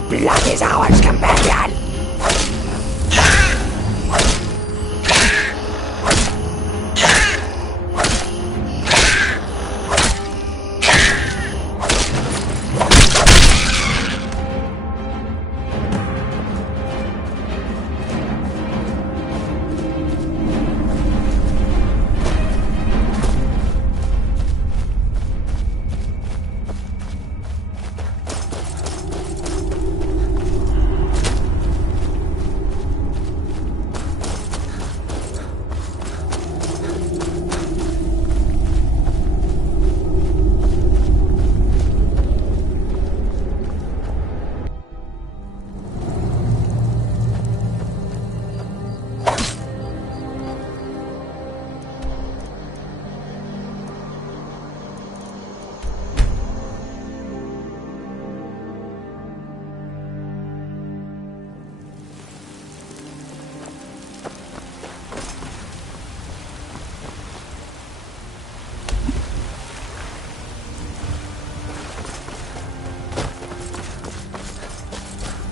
Your blood is ours, companion!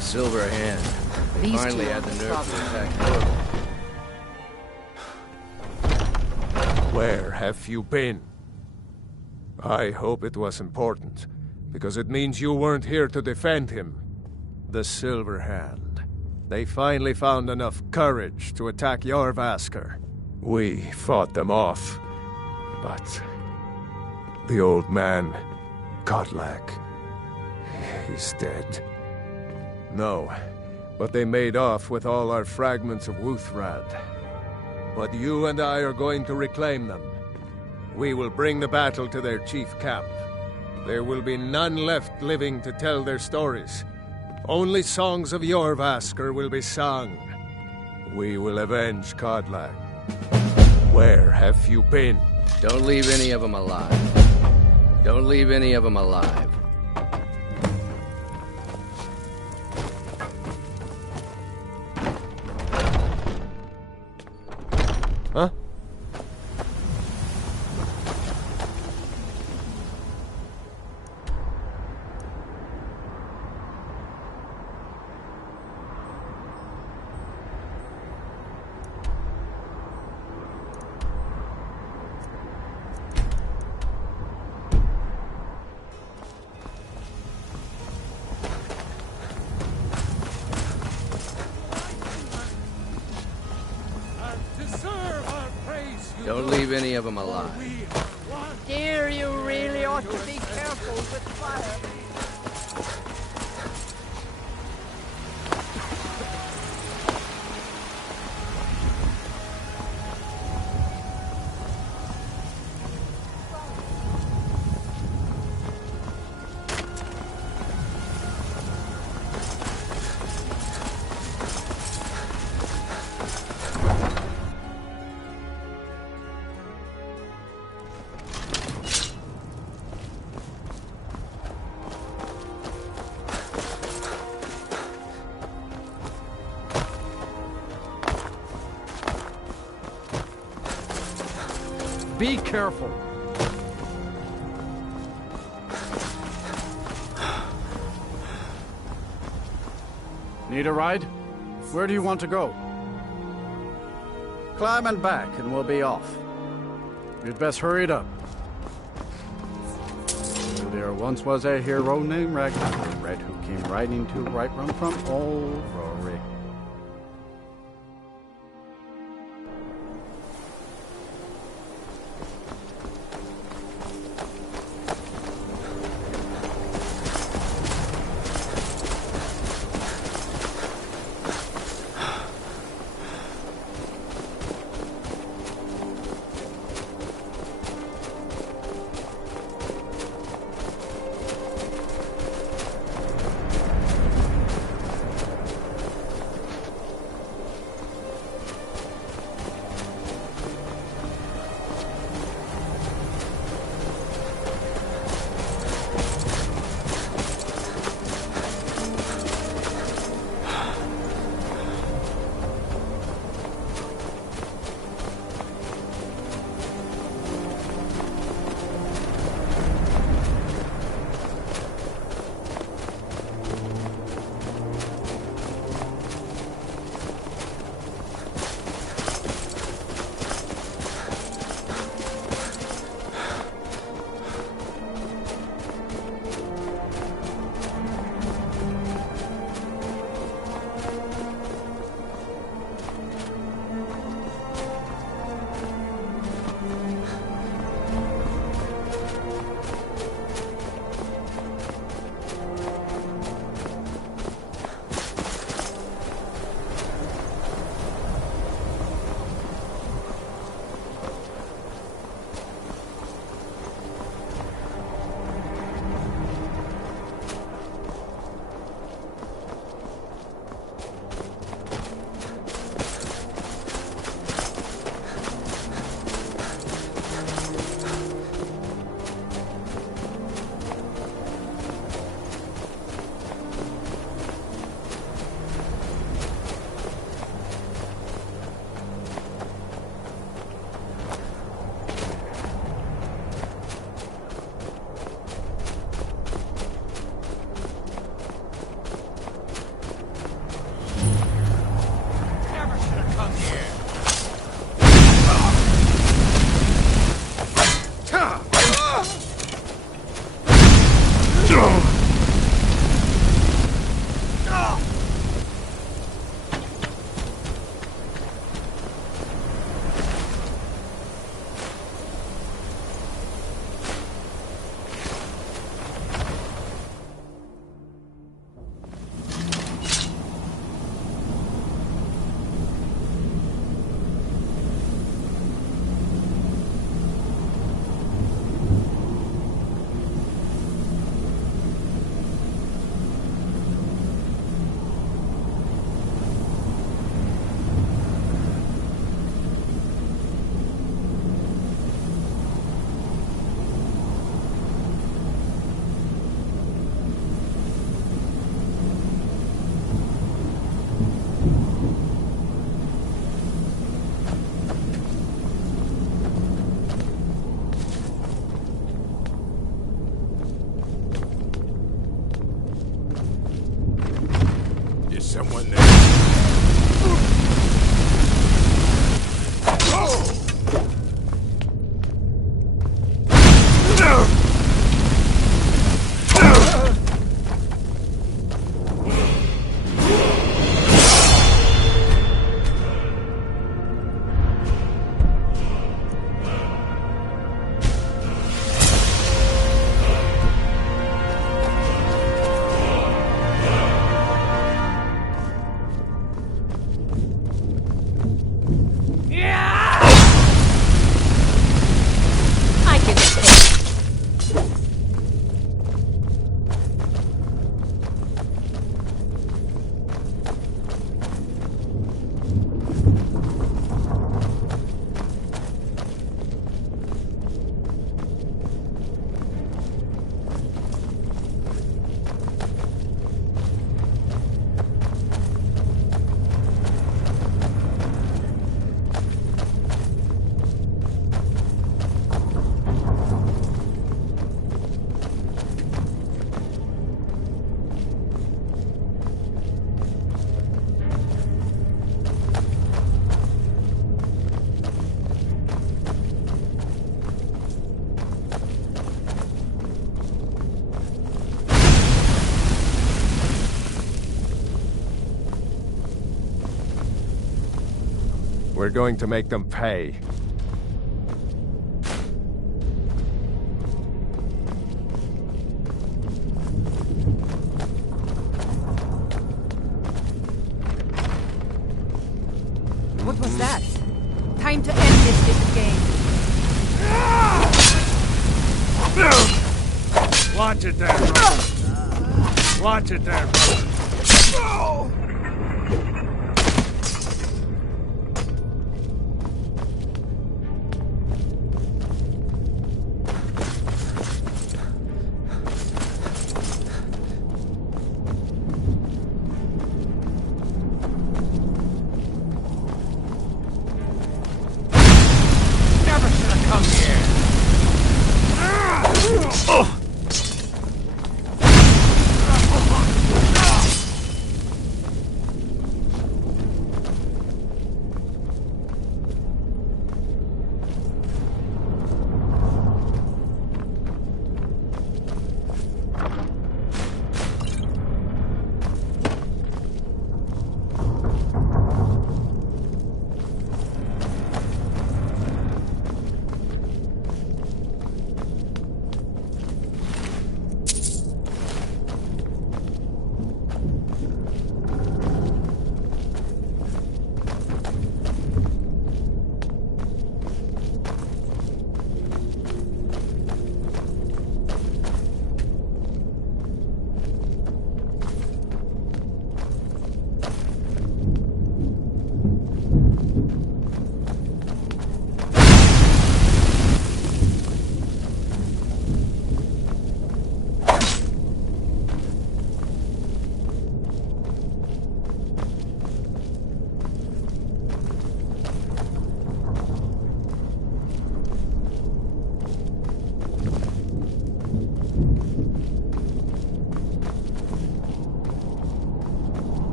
Silver Hand. They These finally two had the are nerve to trouble. attack. Where have you been? I hope it was important, because it means you weren't here to defend him. The Silver Hand. They finally found enough courage to attack Jorvaskr. We fought them off, but the old man, Godlak, he's dead. No, but they made off with all our fragments of Wuthrad. But you and I are going to reclaim them. We will bring the battle to their chief camp. There will be none left living to tell their stories. Only songs of Jorvaskr will be sung. We will avenge Godlak. Where have you been? Don't leave any of them alive. Don't leave any of them alive. Huh? Don't leave any of them alive. Dear, you really ought to be careful with fire. Be careful. Need a ride? Where do you want to go? Climb and back and we'll be off. You'd best hurry it up. There once was a hero named Ragnar the Red who came riding to right run from old Rory. We're going to make them pay. What was that? Time to end this little game. Watch it there, brother. Watch it there, brother.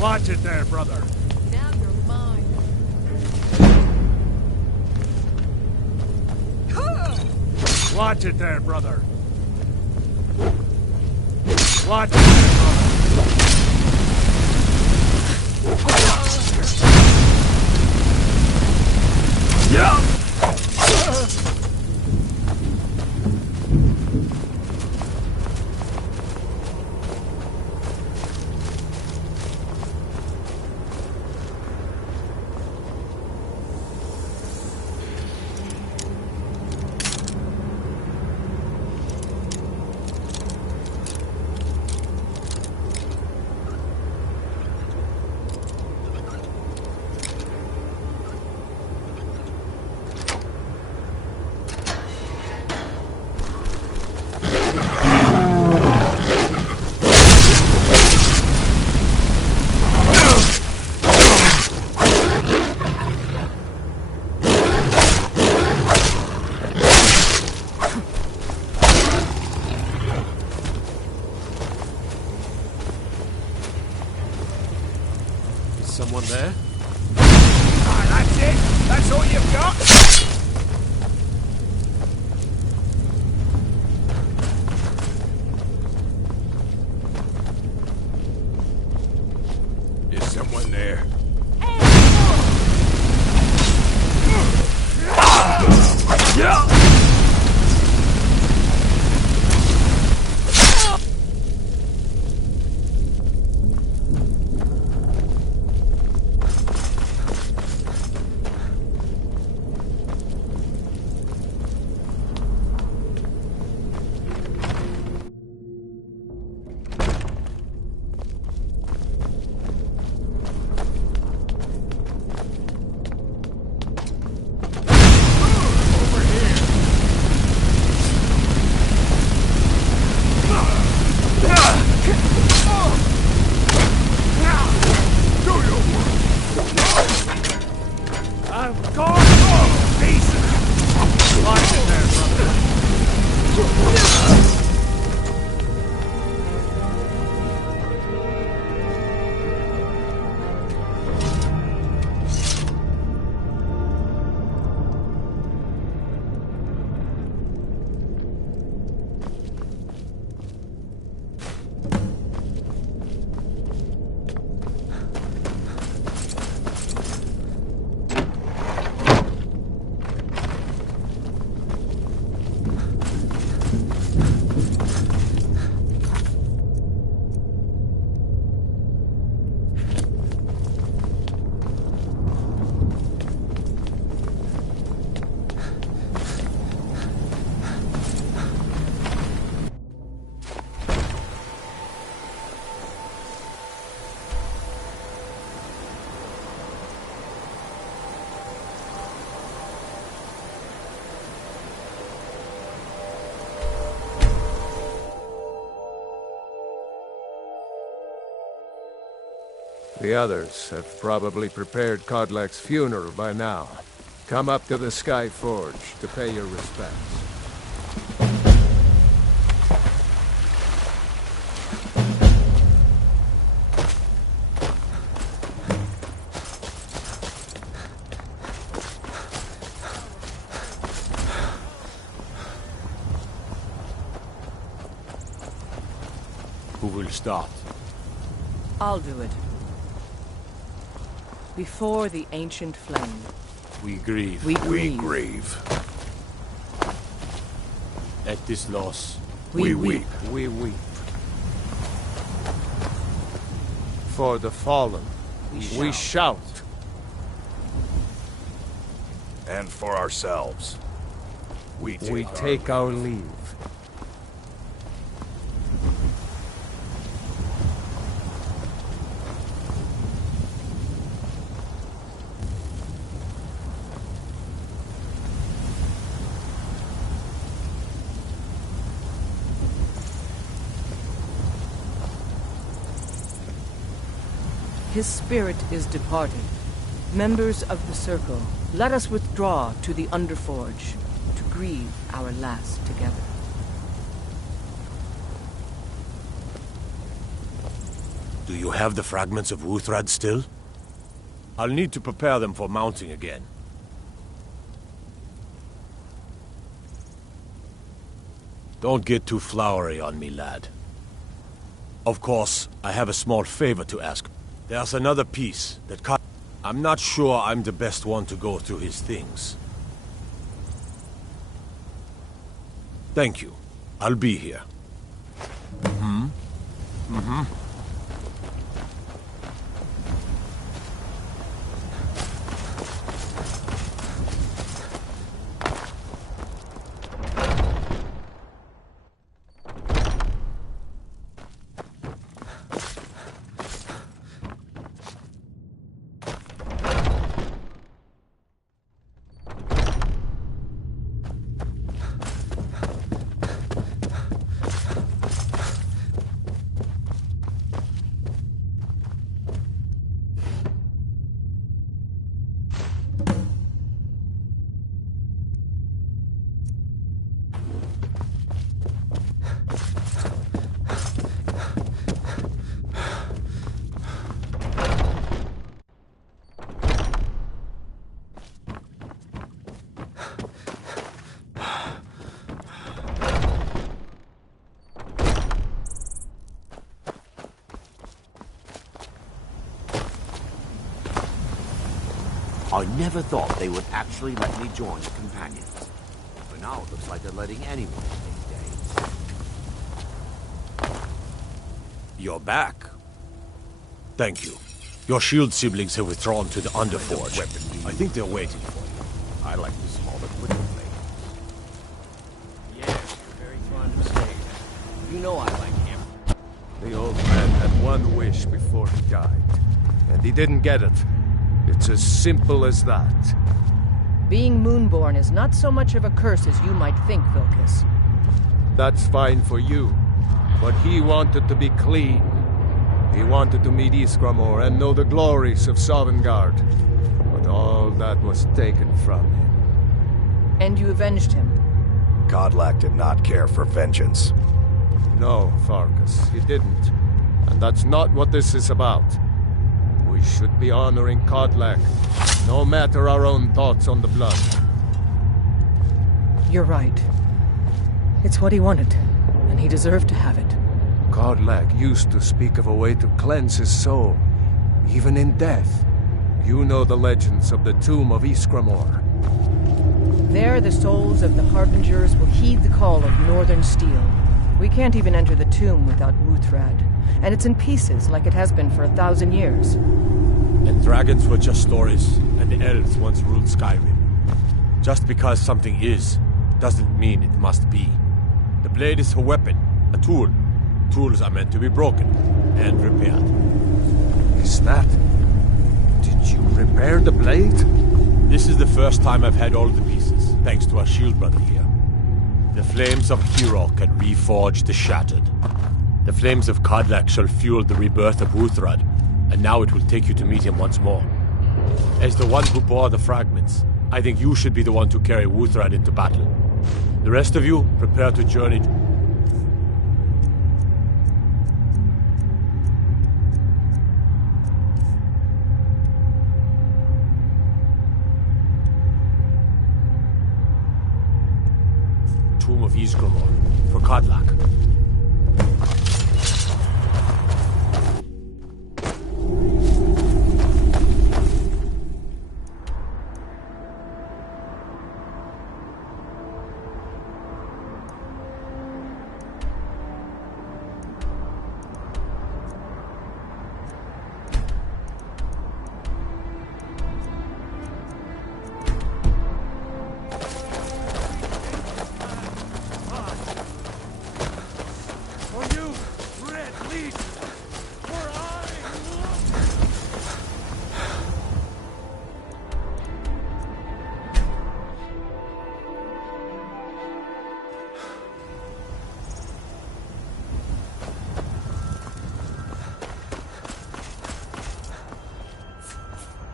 Watch it there, brother. Now you're mine. Watch it there, brother. Watch it there, brother. Yeah. Someone there? Ah, that's it? That's all you've got? Is someone there? The others have probably prepared Kodlak's funeral by now. Come up to the Sky Forge to pay your respects. Who will start? I'll do it. Before the ancient flame. We grieve. We grieve. Grieve. At this loss. We weep. We weep. For the fallen, we shout. And for ourselves, we take our leave. His spirit is departed. Members of the Circle, let us withdraw to the Underforge to grieve our last together. Do you have the fragments of Wuthrad still? I'll need to prepare them for mounting again. Don't get too flowery on me, lad. Of course, I have a small favor to ask. There's another piece that I'm not sure I'm the best one to go through his things. Thank you. I'll be here. I never thought they would actually let me join the companions. But now it looks like they're letting anyone these days. You're back. Thank you. Your shield siblings have withdrawn to the Underforge. I think they're waiting for you. I like the smaller, quicker blades. Yeah, you're very fond of steak. You know I like him. The old man had one wish before he died, and he didn't get it. It's as simple as that. Being Moonborn is not so much of a curse as you might think, Vilcus. That's fine for you, but he wanted to be clean. He wanted to meet Iskramor and know the glories of Sovngarde. But all that was taken from him. And you avenged him. Godlack did not care for vengeance. No, Farkas, he didn't. And that's not what this is about. We should be honoring Kodlak, no matter our own thoughts on the blood. You're right. It's what he wanted, and he deserved to have it. Kodlak used to speak of a way to cleanse his soul, even in death. You know the legends of the tomb of Iskramor. There, the souls of the Harbingers will heed the call of Northern Steel. We can't even enter the tomb without Wuthrad, and it's in pieces like it has been for 1,000 years. And dragons were just stories, and the elves once ruled Skyrim. Just because something is, doesn't mean it must be. The blade is a weapon, a tool. Tools are meant to be broken and repaired. Is that... Did you repair the blade? This is the first time I've had all the pieces, thanks to our shield brother here. The flames of Hero can reforge the shattered. The flames of Kodlak shall fuel the rebirth of Wuthrad, and now it will take you to meet him once more. As the one who bore the fragments, I think you should be the one to carry Wuthrad into battle. The rest of you, prepare to journey... Tomb of Iskramor, for Kodlak.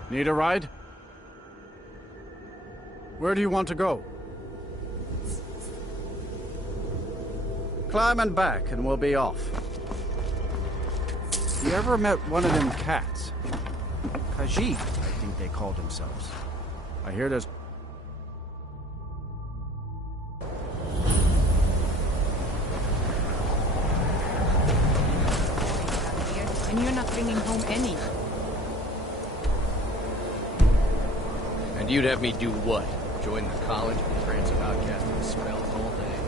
Need a ride? Where do you want to go? Climb and back and we'll be off. You ever met one of them cats? Khajiit, I think they called themselves. I hear there's... And you're not bringing home any. And you'd have me do what? Join the college and trance of outcasting spells all day?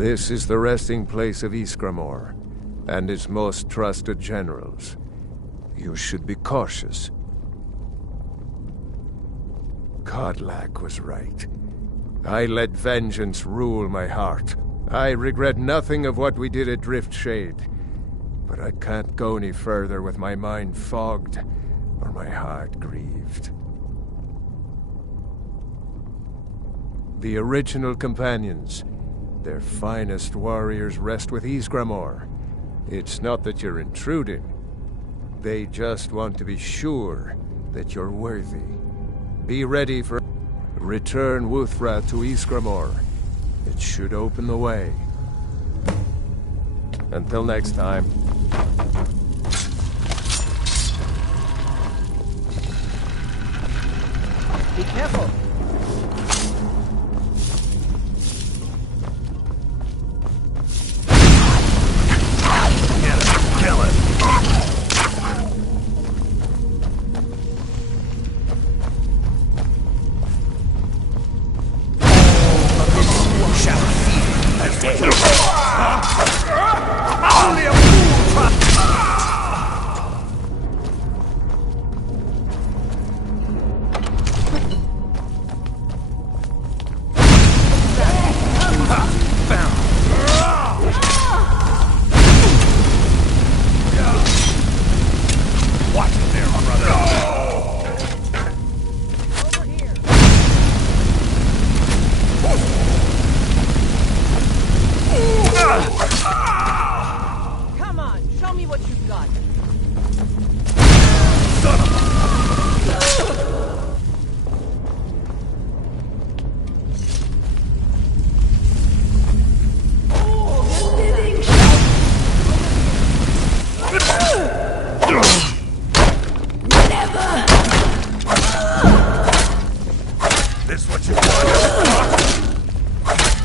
This is the resting place of Ysgramor, and its most trusted generals. You should be cautious. Kodlak was right. I let vengeance rule my heart. I regret nothing of what we did at Driftshade, but I can't go any further with my mind fogged or my heart grieved. The original companions, their finest warriors, rest with Ysgramor. It's not that you're intruding. They just want to be sure that you're worthy. Be ready for... Return Wuthra to Ysgramor. It should open the way. Until next time. Be careful. Kill it!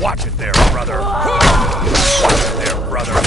Watch it there, brother. Watch it there, brother.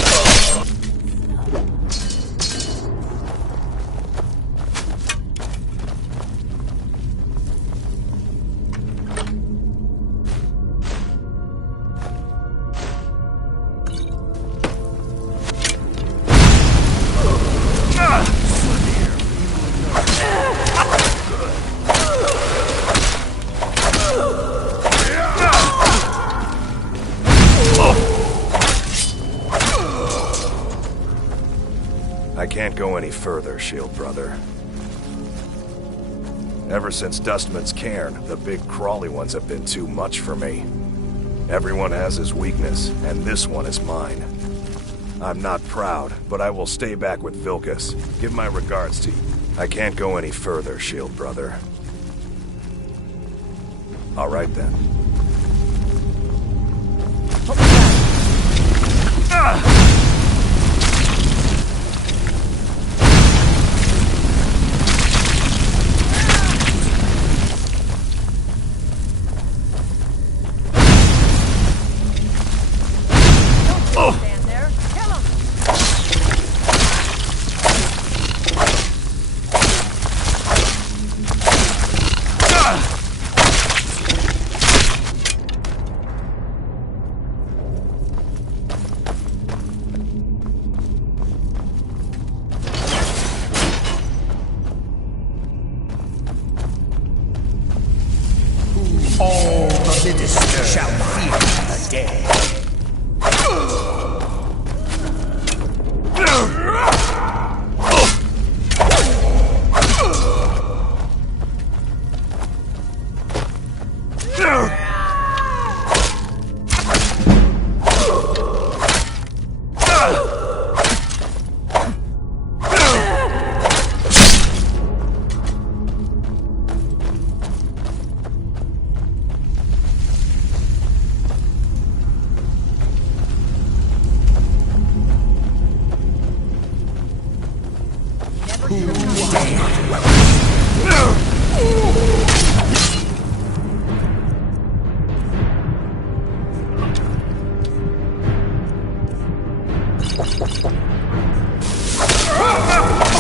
I can't go any further, Shield Brother. Ever since Dustman's Cairn, the big crawly ones have been too much for me. Everyone has his weakness, and this one is mine. I'm not proud, but I will stay back with Vilkas. Give my regards to you. I can't go any further, Shield Brother. All right then. All the ministers shall fear the dead.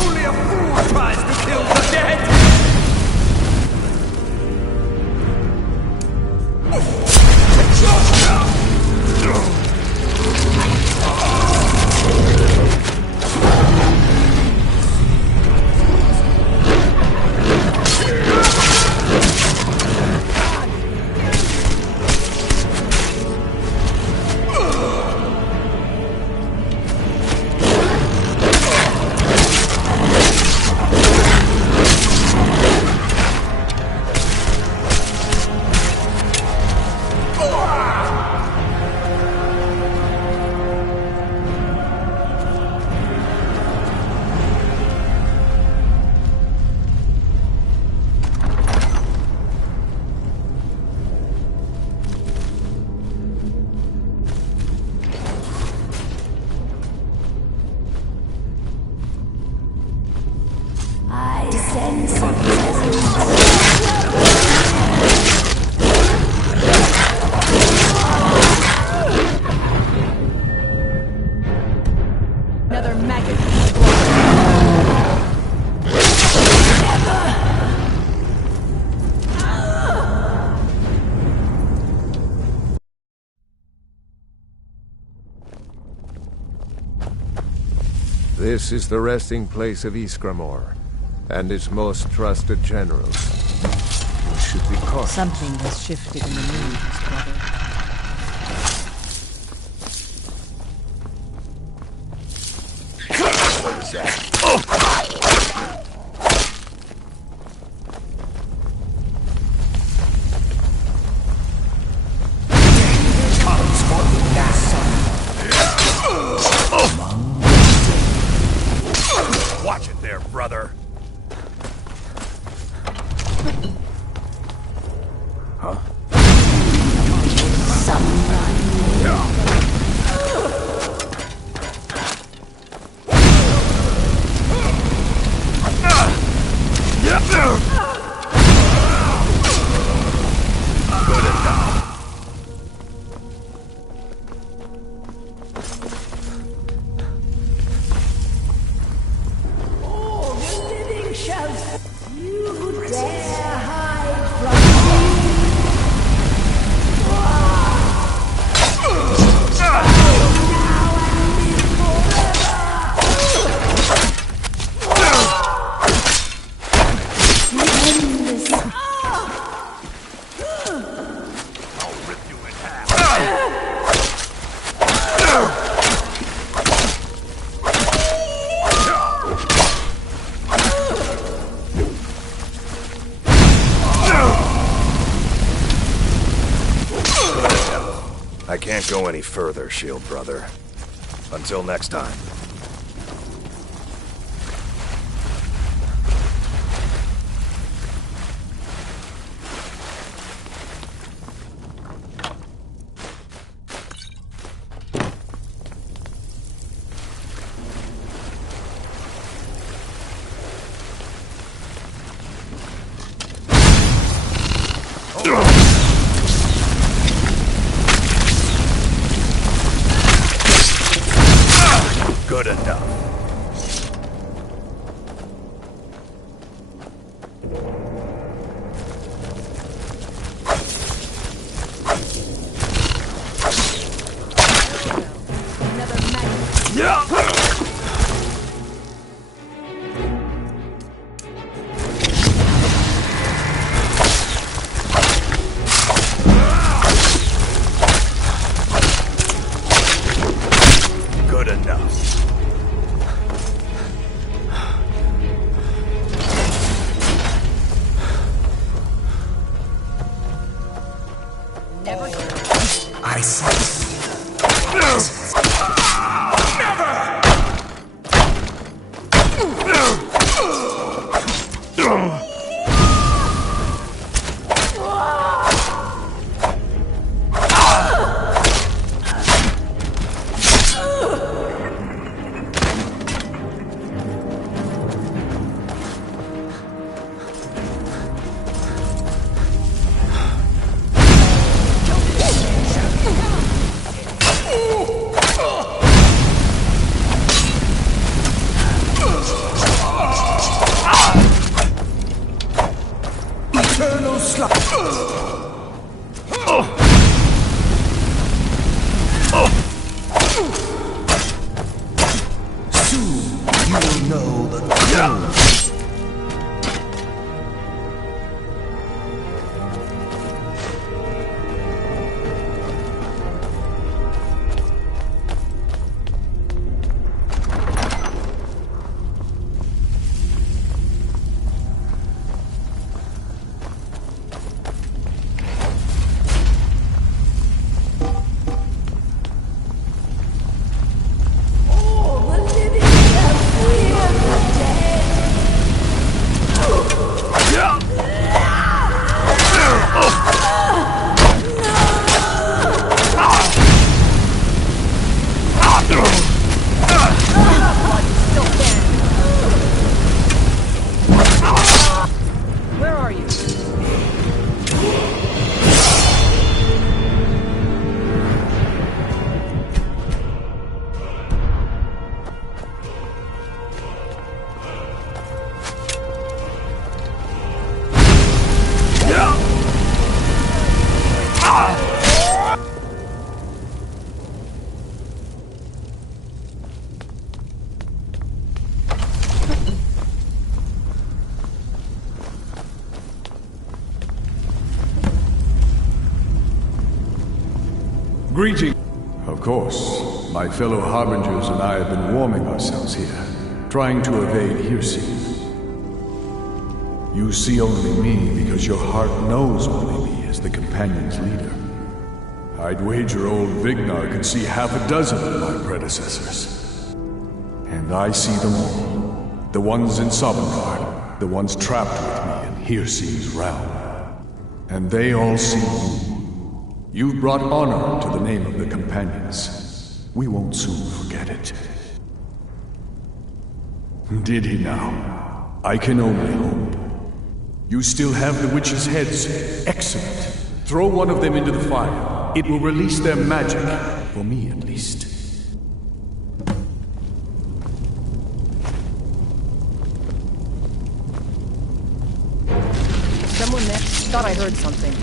Only a fool tries to kill the dead! This is the resting place of Iskramor, and its most trusted generals. We should be cautious. Something has shifted in the news, brother. What is that? Watch it there, brother. I can't go any further, Shield Brother. Until next time. Good enough. Good enough. I see. Greeting. Of course, my fellow Harbingers and I have been warming ourselves here, trying to evade hearsay. You see only me because your heart knows only me as the Companion's leader. I'd wager old Vignar could see half a dozen of my predecessors. And I see them all. The ones in Sovngarde, the ones trapped with me in Hearsee's realm. And they all see you. You've brought honor to the name of the Companions. We won't soon forget it. Did he now? I can only hope. You still have the witches' heads. Excellent. Throw one of them into the fire. It will release their magic. For me, at least. Someone there? Thought I heard something.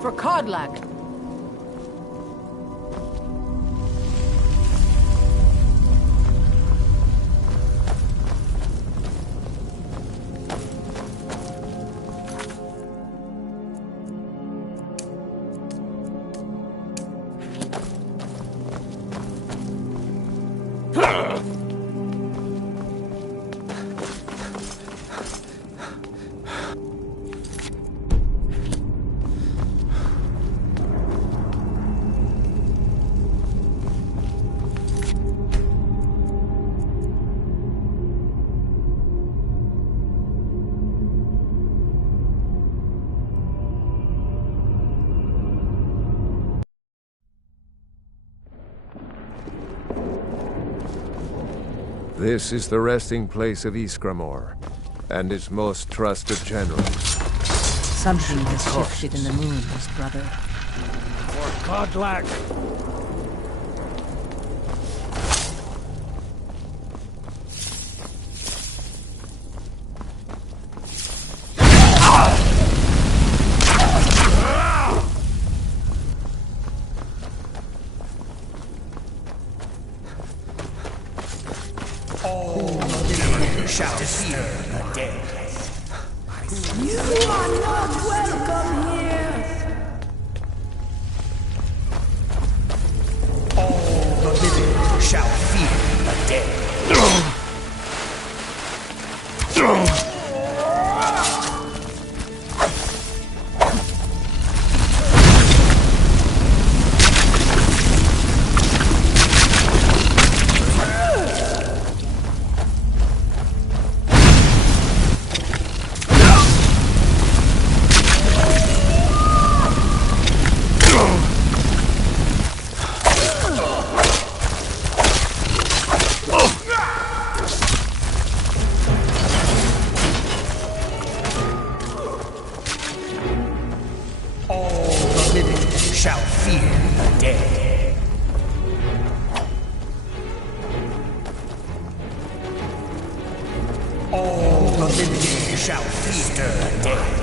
For Codlac. This is the resting place of Iskramor, and its most trusted generals. Something has shifted in the moons, brother. Or godlike. Shall fear the dead. You are not welcome here. All the living shall fear the dead. Shall fear the dead. All the living shall fear the dead.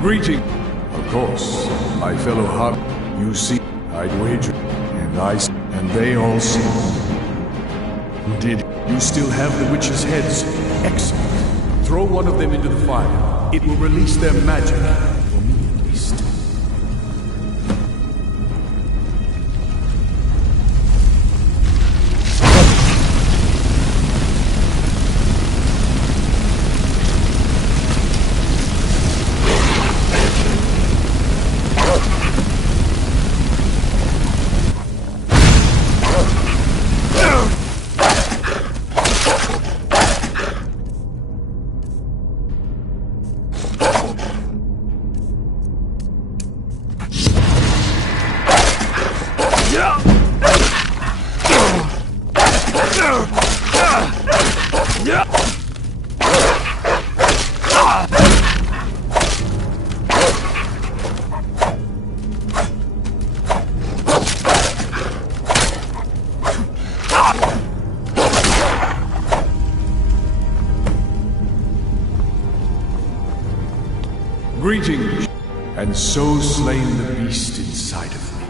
Greeting. Of course, my fellow Hob, you see, I'd wager, and they all see. Did you still have the witches' heads? Excellent. Throw one of them into the fire. It will release their magic. For me, at least. Greetings, and so slain the beast inside of me.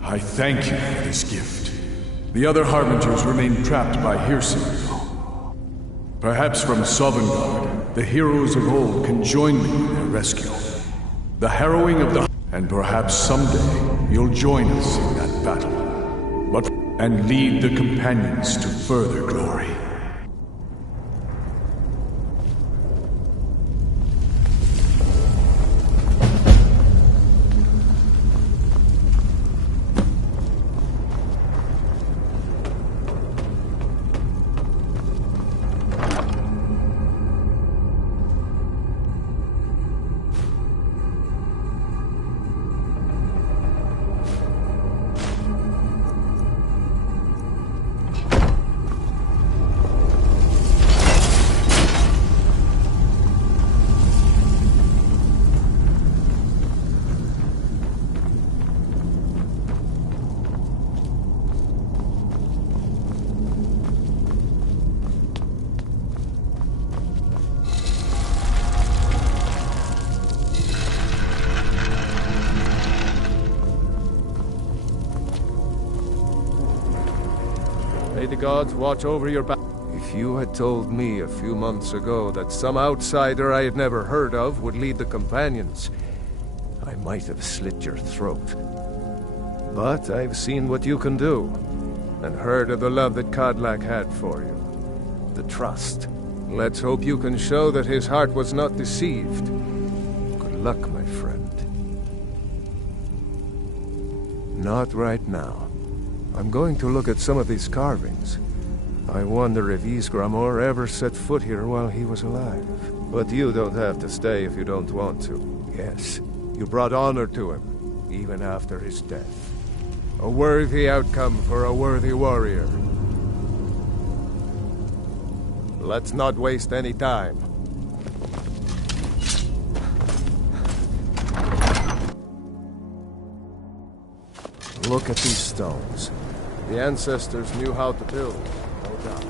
I thank you for this gift. The other Harbingers remain trapped by Hircine. Perhaps from Sovngarde, the heroes of old can join me in their rescue. The harrowing of the... And perhaps someday, you'll join us in that battle. And lead the companions to further glory. the gods watch over your back. If you had told me a few months ago that some outsider I had never heard of would lead the companions, I might have slit your throat. But I've seen what you can do, and heard of the love that Kodlak had for you. The trust. Let's hope you can show that his heart was not deceived. Good luck, my friend. Not right now. I'm going to look at some of these carvings. I wonder if Ysgramor ever set foot here while he was alive. But you don't have to stay if you don't want to. Yes, you brought honor to him, even after his death. A worthy outcome for a worthy warrior. Let's not waste any time. Look at these stones. The ancestors knew how to build, no doubt.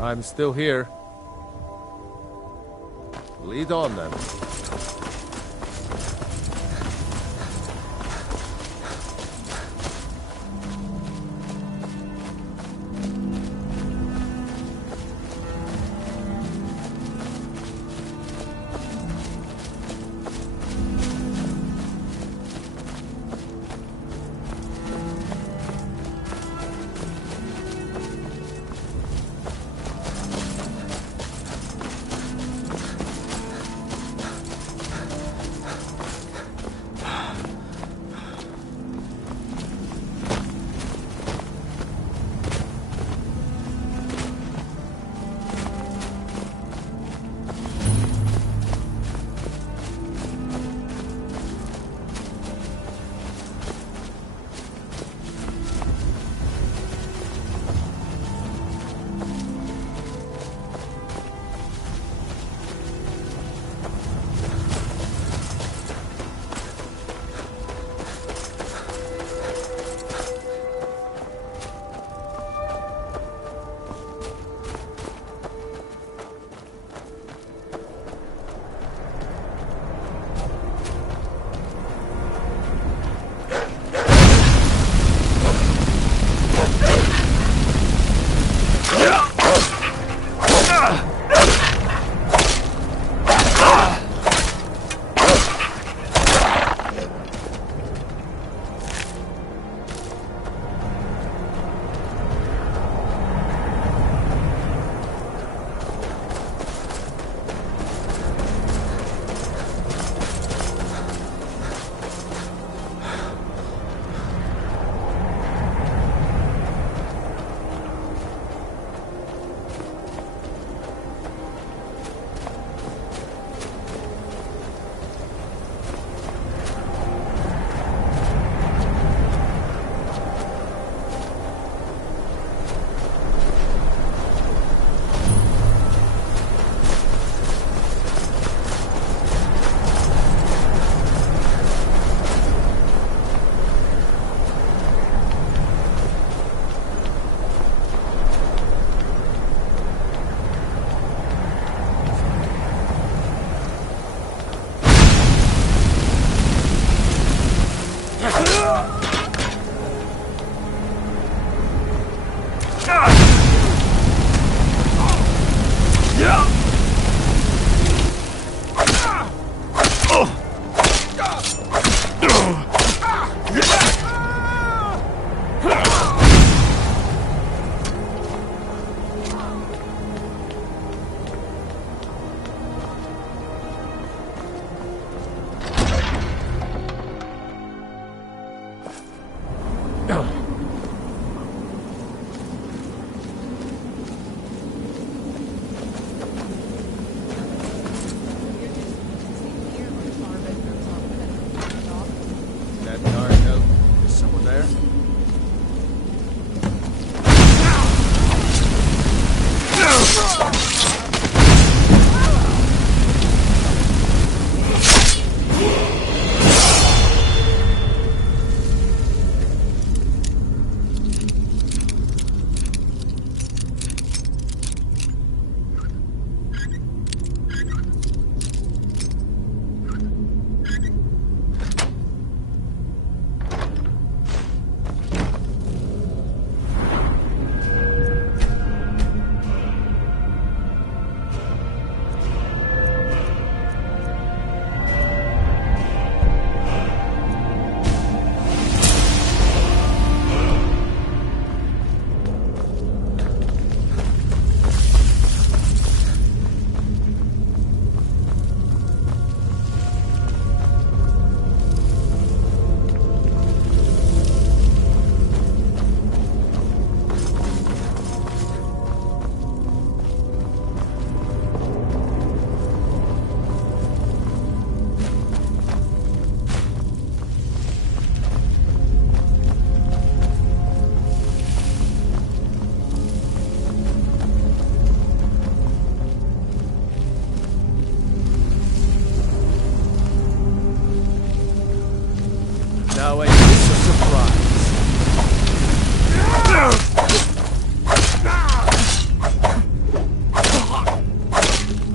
I'm still here. Lead on, then.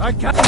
I can't.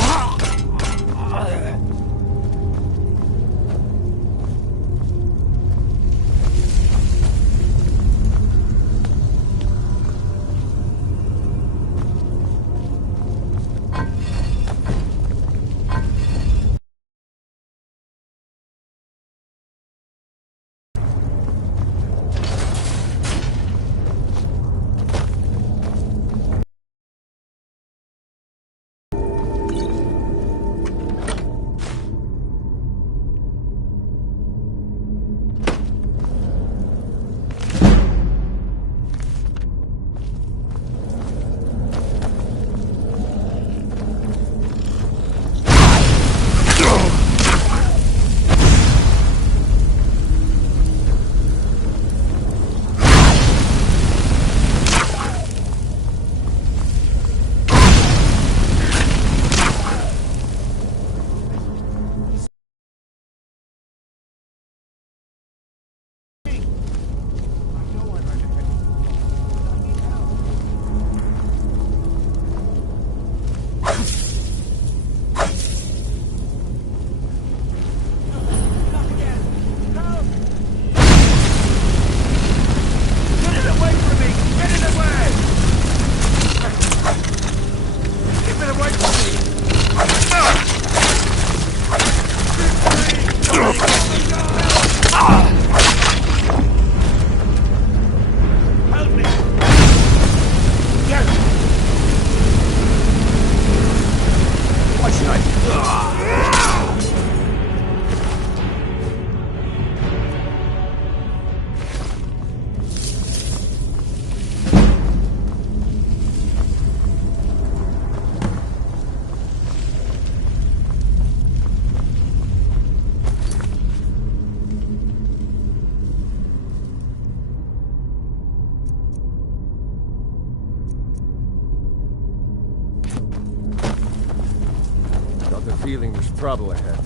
Feeling there's trouble ahead.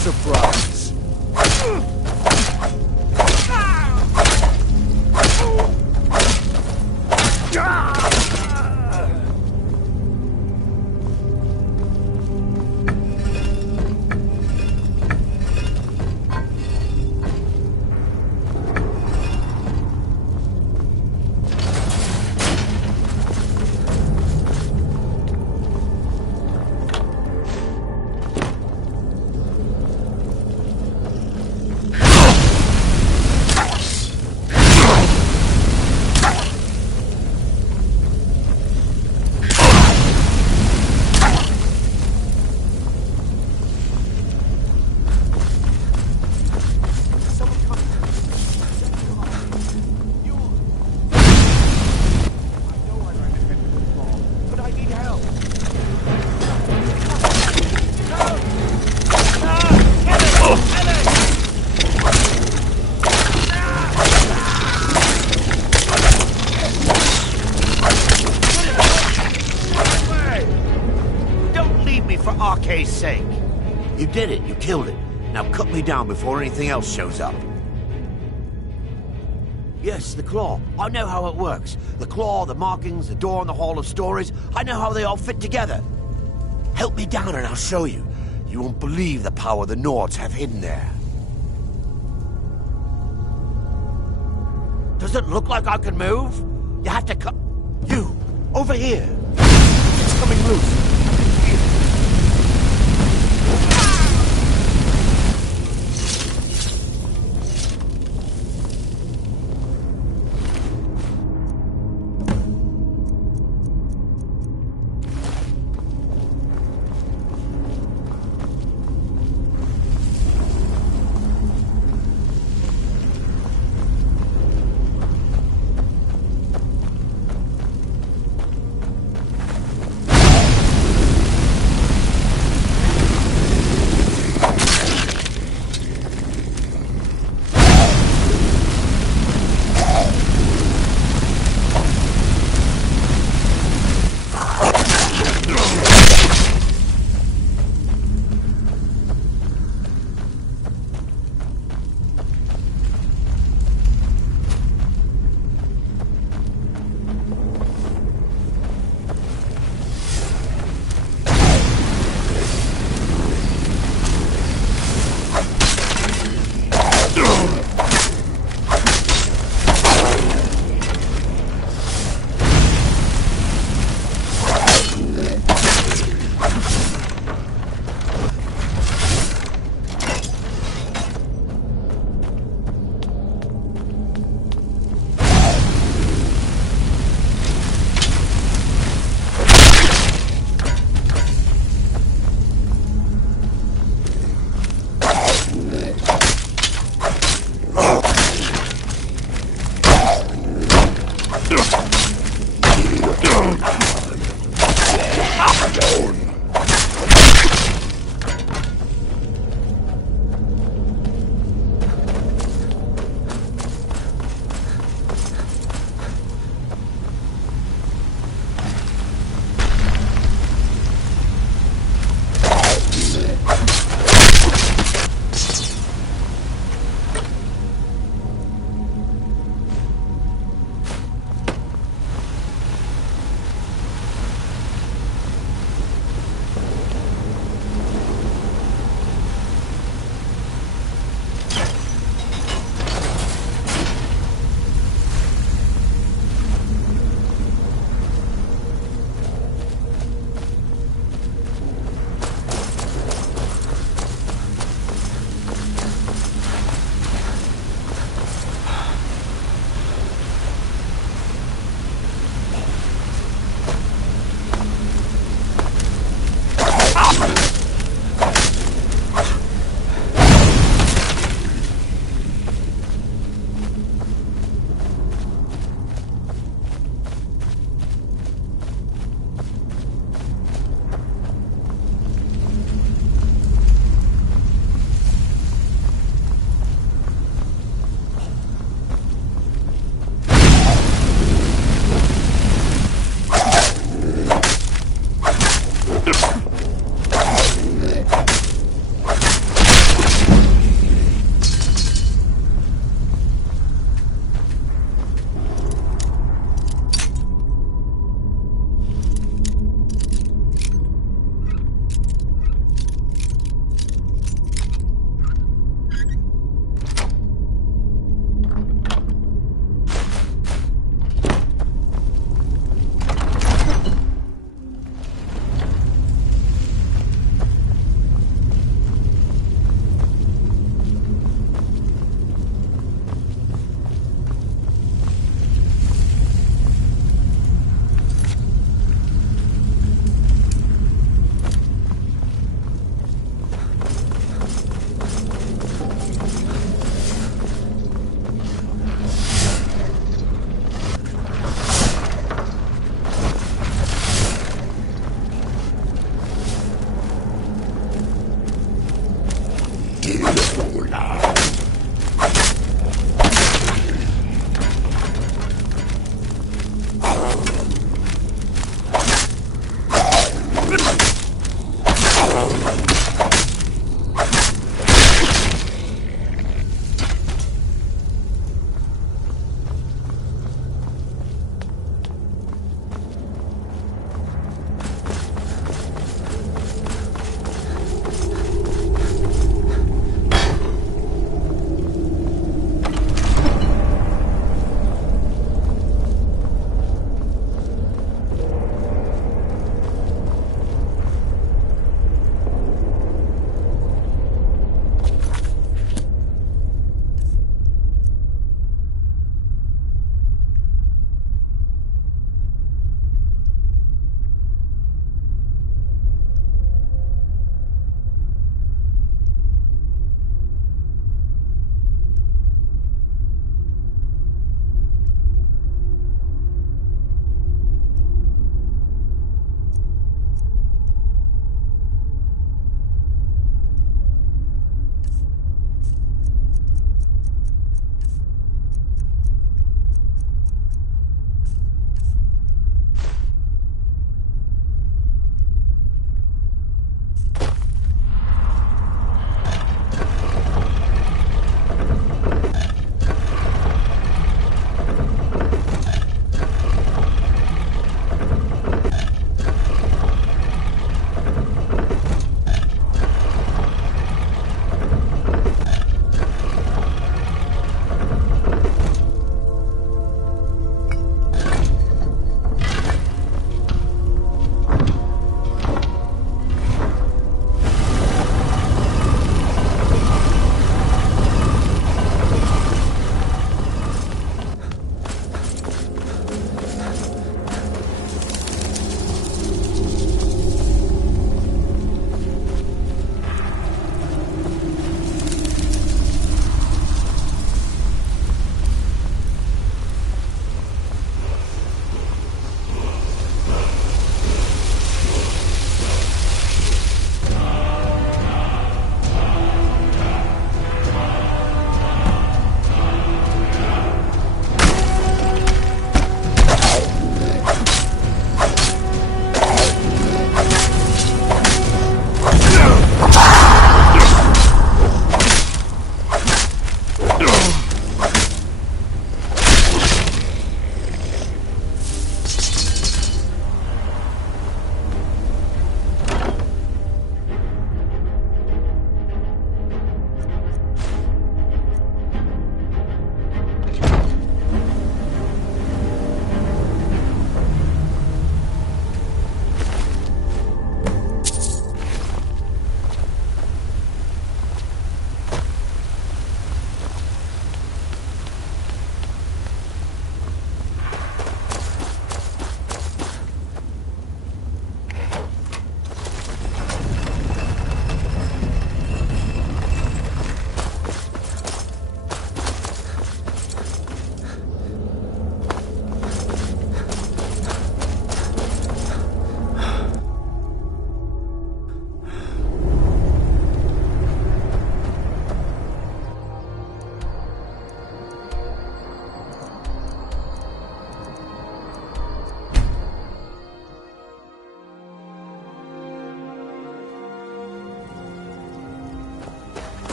Surprise. for Arcade's sake. You did it. You killed it. Now cut me down before anything else shows up. Yes, the claw. I know how it works. The claw, the markings, the door in the Hall of Stories. I know how they all fit together. Help me down and I'll show you. You won't believe the power the Nords have hidden there. Does it look like I can move? You have to cut... You! Over here! It's coming loose!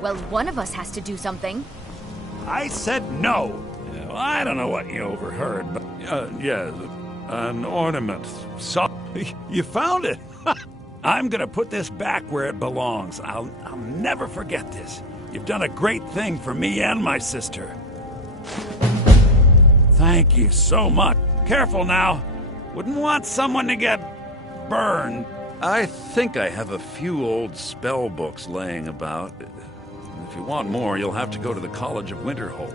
Well, one of us has to do something. I said no. Well, I don't know what you overheard, but yeah, an ornament. So you found it. I'm gonna put this back where it belongs. I'll never forget this. You've done a great thing for me and my sister. Thank you so much. Careful now. Wouldn't want someone to get burned. I think I have a few old spell books laying about. If you want more, you'll have to go to the College of Winterhold.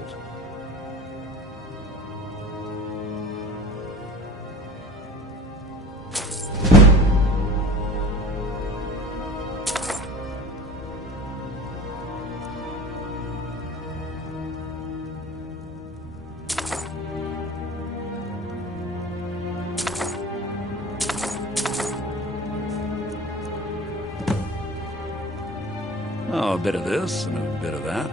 Oh, a bit of this and a bit of that.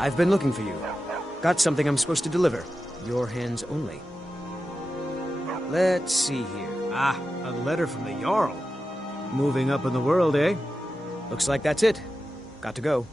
I've been looking for you. Got something I'm supposed to deliver. Your hands only. Let's see here. Ah, a letter from the Jarl. Moving up in the world, eh? Looks like that's it. Got to go.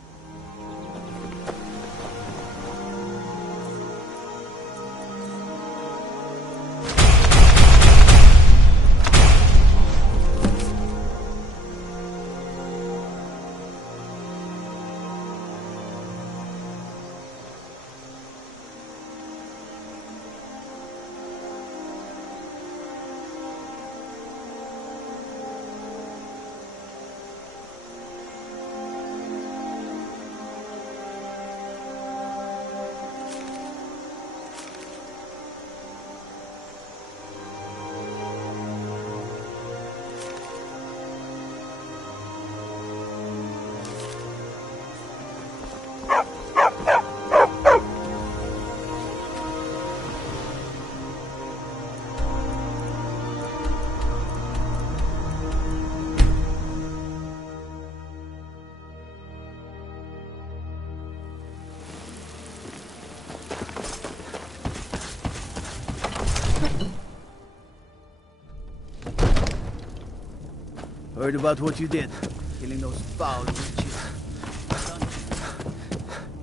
Heard about what you did, killing those foul witches.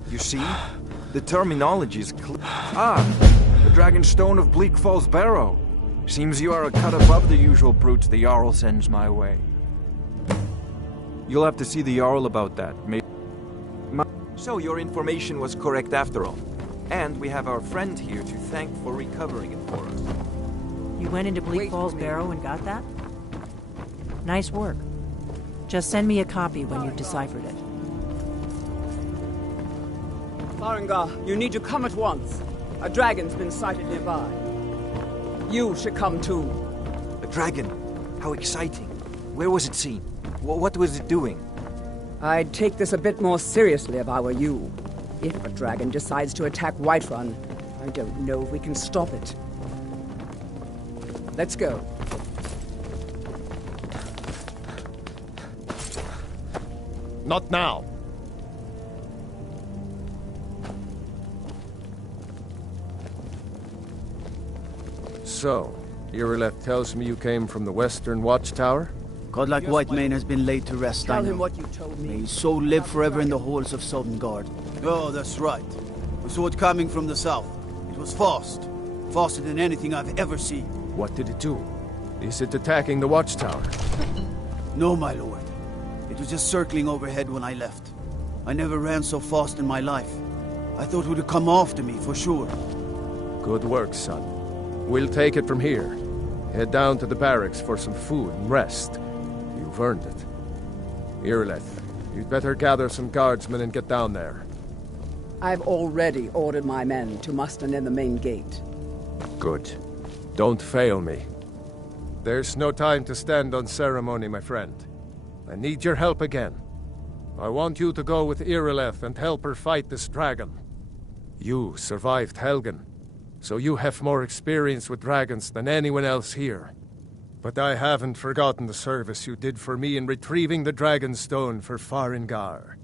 You see? The terminology is clear. The Dragon Stone of Bleak Falls Barrow. Seems you are a cut above the usual brutes the Jarl sends my way. You'll have to see the Jarl about that. So your information was correct after all. And we have our friend here to thank for recovering it for us. You went into Bleak Falls Barrow and got that? Nice work. Just send me a copy when you've deciphered it. Farengar, you need to come at once. A dragon's been sighted nearby. You should come too. A dragon? How exciting. Where was it seen? What was it doing? I'd take this a bit more seriously if I were you. If a dragon decides to attack Whiterun, I don't know if we can stop it. Let's go. Not now. So, Irileth tells me you came from the Western Watchtower? Godlike Whitemane has been laid to rest, I Tell know. him what you told me. May his soul live forever in the halls of Sovngarde. Oh, that's right. We saw it coming from the south. It was fast. Faster than anything I've ever seen. What did it do? Is it attacking the Watchtower? No, my lord. It was just circling overhead when I left. I never ran so fast in my life. I thought it would come after me, for sure. Good work, son. We'll take it from here. Head down to the barracks for some food and rest. You've earned it. Irileth, you'd better gather some guardsmen and get down there. I've already ordered my men to muster near the main gate. Good. Don't fail me. There's no time to stand on ceremony, my friend. I need your help again. I want you to go with Irileth and help her fight this dragon. You survived Helgen, so you have more experience with dragons than anyone else here. But I haven't forgotten the service you did for me in retrieving the Dragon Stone for Farengar.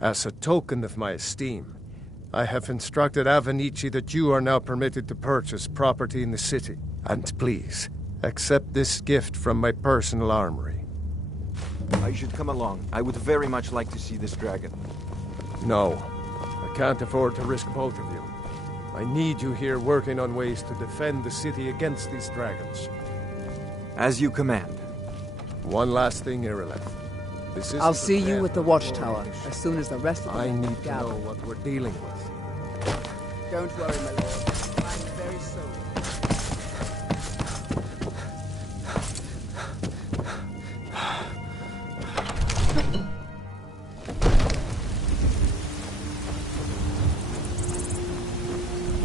As a token of my esteem, I have instructed Avenici that you are now permitted to purchase property in the city. And please, accept this gift from my personal armory. I should come along. I would very much like to see this dragon. No, I can't afford to risk both of you. I need you here working on ways to defend the city against these dragons. As you command. One last thing, Irileth. I'll see you at the watchtower as soon as the rest of the men need to gather. know what we're dealing with. Don't worry, my lord. I'm very sorry.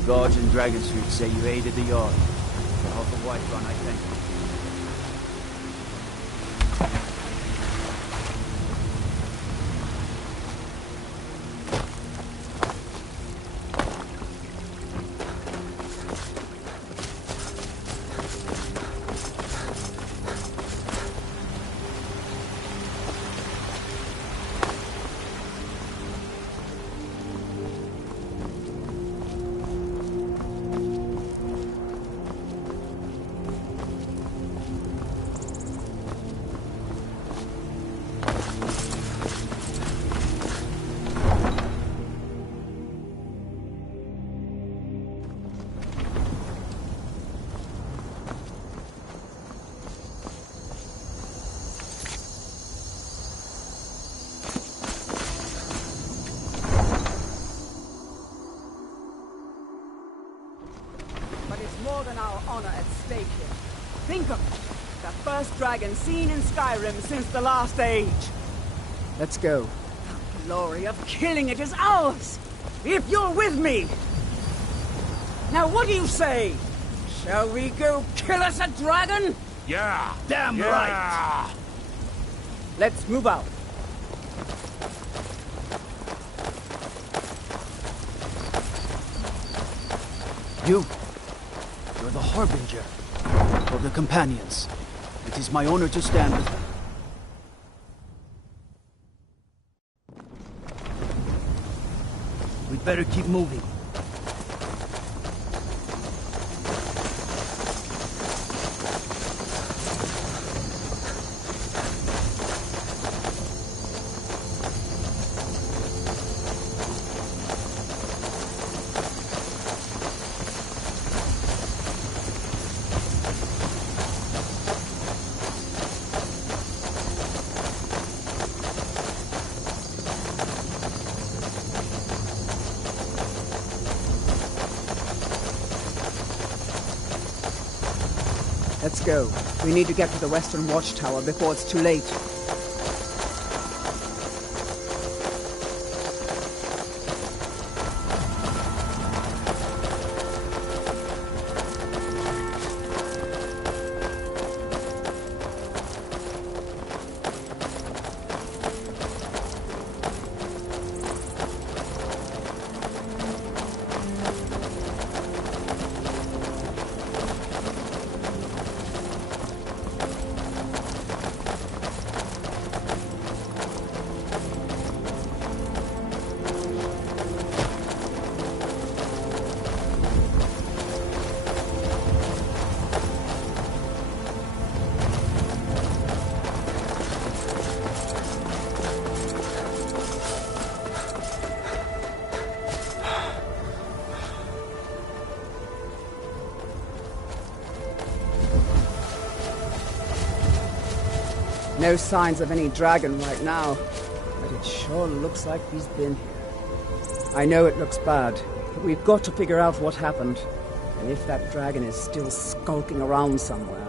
Guards in Dragon Street say you aided the yard. Off the White Run, I think. More than our honor at stake here. Think of it. The first dragon seen in Skyrim since the last age. Let's go. The glory of killing it is ours, if you're with me. Now what do you say? Shall we go kill us a dragon? Yeah. Damn yeah. right. Let's move out. You're the Harbinger of the Companions. It is my honor to stand with them. We'd better keep moving. Let's go. We need to get to the Western Watchtower before it's too late. No signs of any dragon right now, but it sure looks like he's been here. I know it looks bad, but we've got to figure out what happened. And if that dragon is still skulking around somewhere,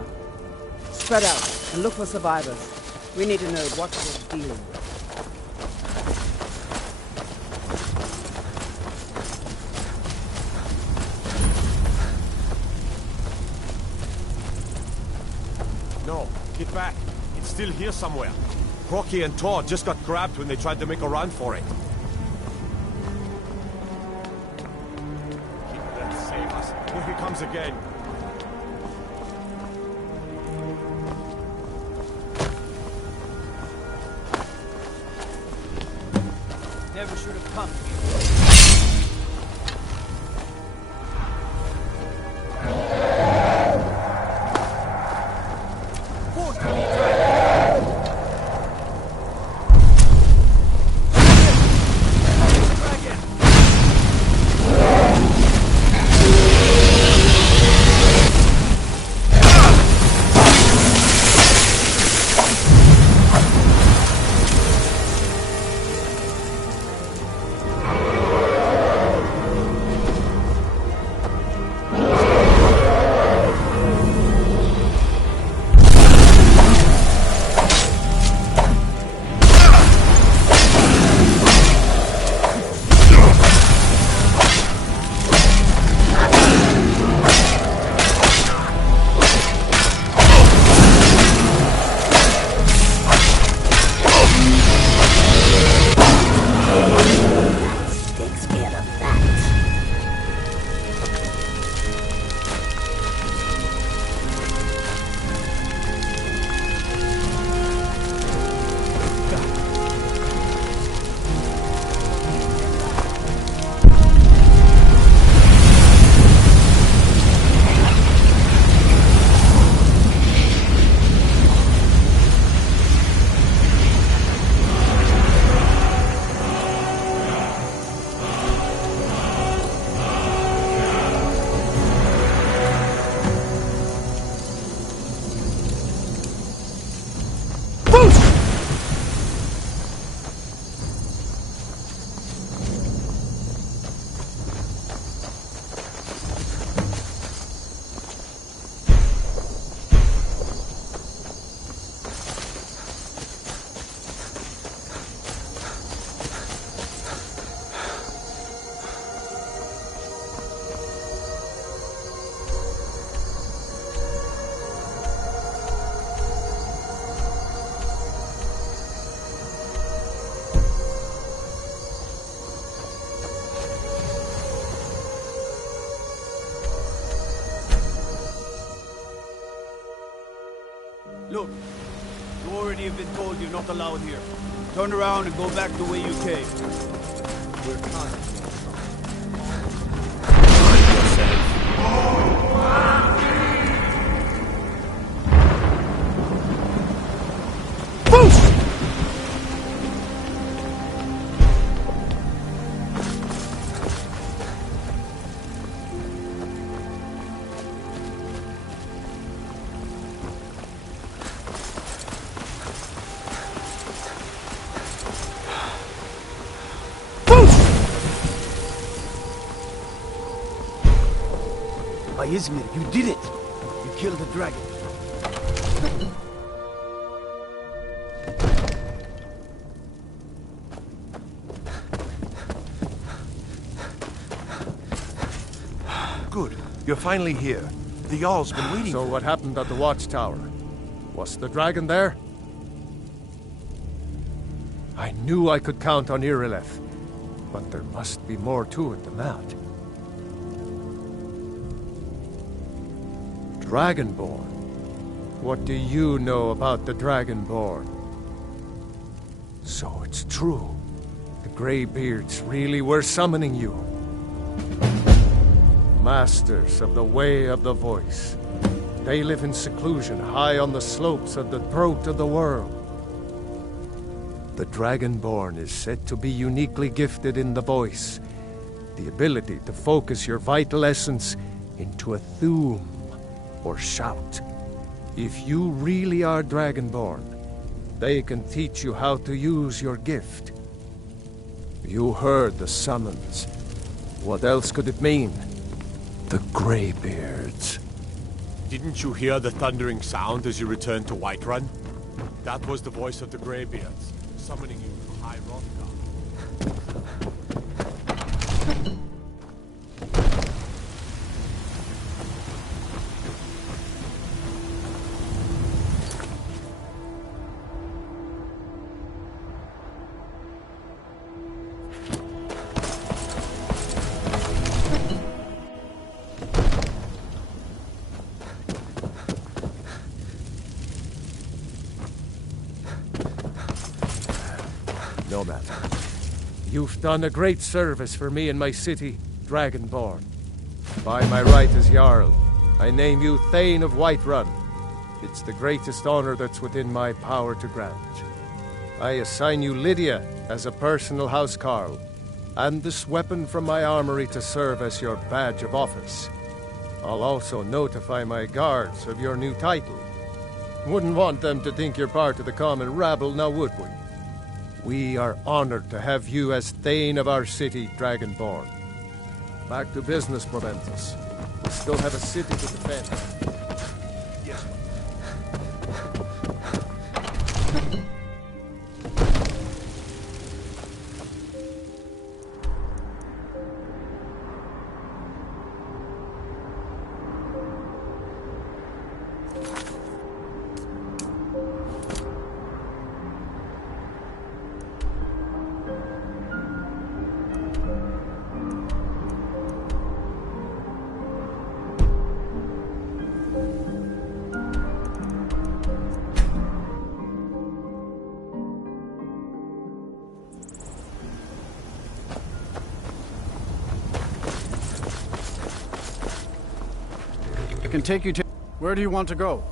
spread out and look for survivors. We need to know what we're dealing with. No, get back. It's still here somewhere. Rocky and Todd just got grabbed when they tried to make a run for it. Keep them save us. Here he comes again. Never should have come here. Look, you already have been told you're not allowed here. Turn around and go back the way you came. We're constantly Izmir, you did it! You killed the dragon. Good. You're finally here. The Jarl's been waiting. So what happened at the watchtower? Was the dragon there? I knew I could count on Irileth, but there must be more to it than that. Dragonborn? What do you know about the Dragonborn? So it's true. The Greybeards really were summoning you. Masters of the Way of the Voice. They live in seclusion high on the slopes of the throat of the world. The Dragonborn is said to be uniquely gifted in the voice. The ability to focus your vital essence into a thum or shout. If you really are Dragonborn, they can teach you how to use your gift. You heard the summons. What else could it mean? The Greybeards. Didn't you hear the thundering sound as you returned to Whiterun? That was the voice of the Greybeards, summoning you to High Hrothgar. No matter. You've done a great service for me and my city, Dragonborn. By my right as Jarl, I name you Thane of Whiterun. It's the greatest honor that's within my power to grant. I assign you Lydia as a personal housecarl, and this weapon from my armory to serve as your badge of office. I'll also notify my guards of your new title. Wouldn't want them to think you're part of the common rabble, now would we? We are honored to have you as Thane of our city, Dragonborn. Back to business, Proventus. We still have a city to defend. Yes, I can take you to... Where do you want to go?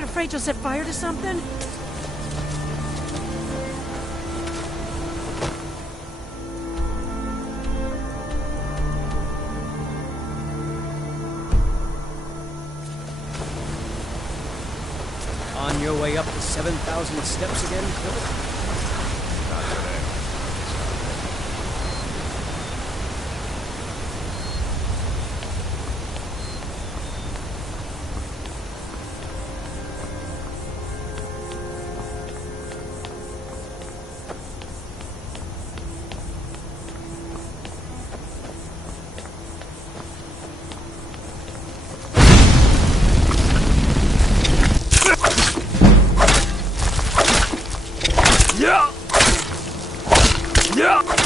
not afraid you'll set fire to something? On your way up the 7,000 steps again, Philip? Not today. Yeah! Yeah!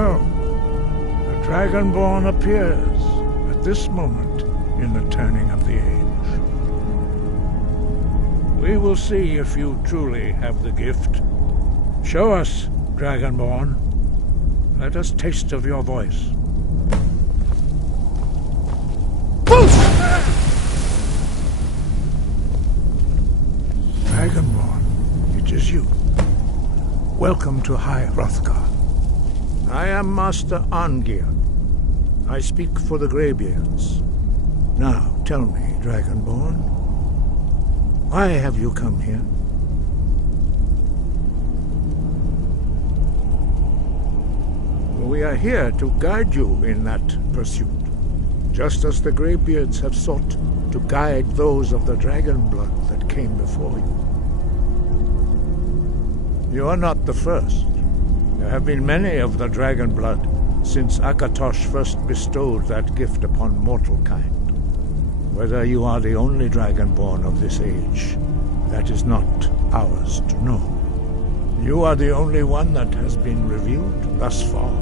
So, the Dragonborn appears at this moment in the turning of the age. We will see if you truly have the gift. Show us, Dragonborn. Let us taste of your voice. Dragonborn, it is you. Welcome to High Hrothgar. I am Master Arngir. I speak for the Greybeards. Now, tell me, Dragonborn, why have you come here? We are here to guide you in that pursuit, just as the Greybeards have sought to guide those of the dragon blood that came before you. You are not the first. There have been many of the dragon blood since Akatosh first bestowed that gift upon mortal kind. Whether you are the only dragonborn of this age, that is not ours to know. You are the only one that has been revealed thus far.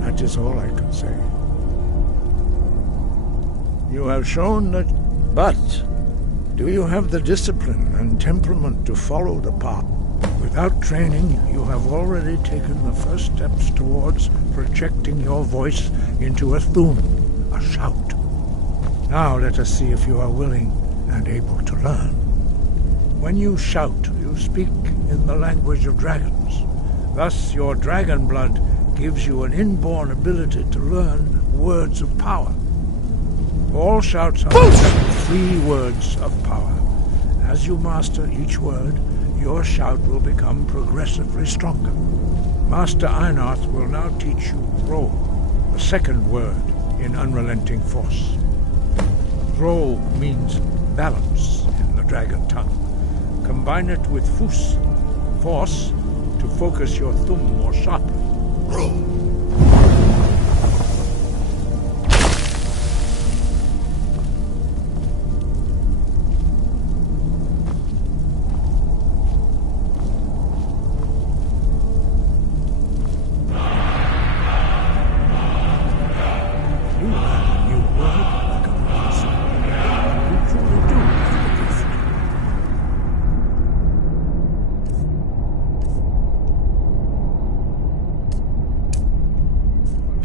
That is all I can say. You have shown that... But, do you have the discipline and temperament to follow the path? Without training, you have already taken the first steps towards projecting your voice into a thum, a shout. Now let us see if you are willing and able to learn. When you shout, you speak in the language of dragons. Thus, your dragon blood gives you an inborn ability to learn words of power. All shouts are 3 words of power. As you master each word, your shout will become progressively stronger. Master Einarth will now teach you Ro, the second word in Unrelenting Force. Ro means balance in the dragon tongue. Combine it with Fus, force, to focus your thumb more sharply. Ro.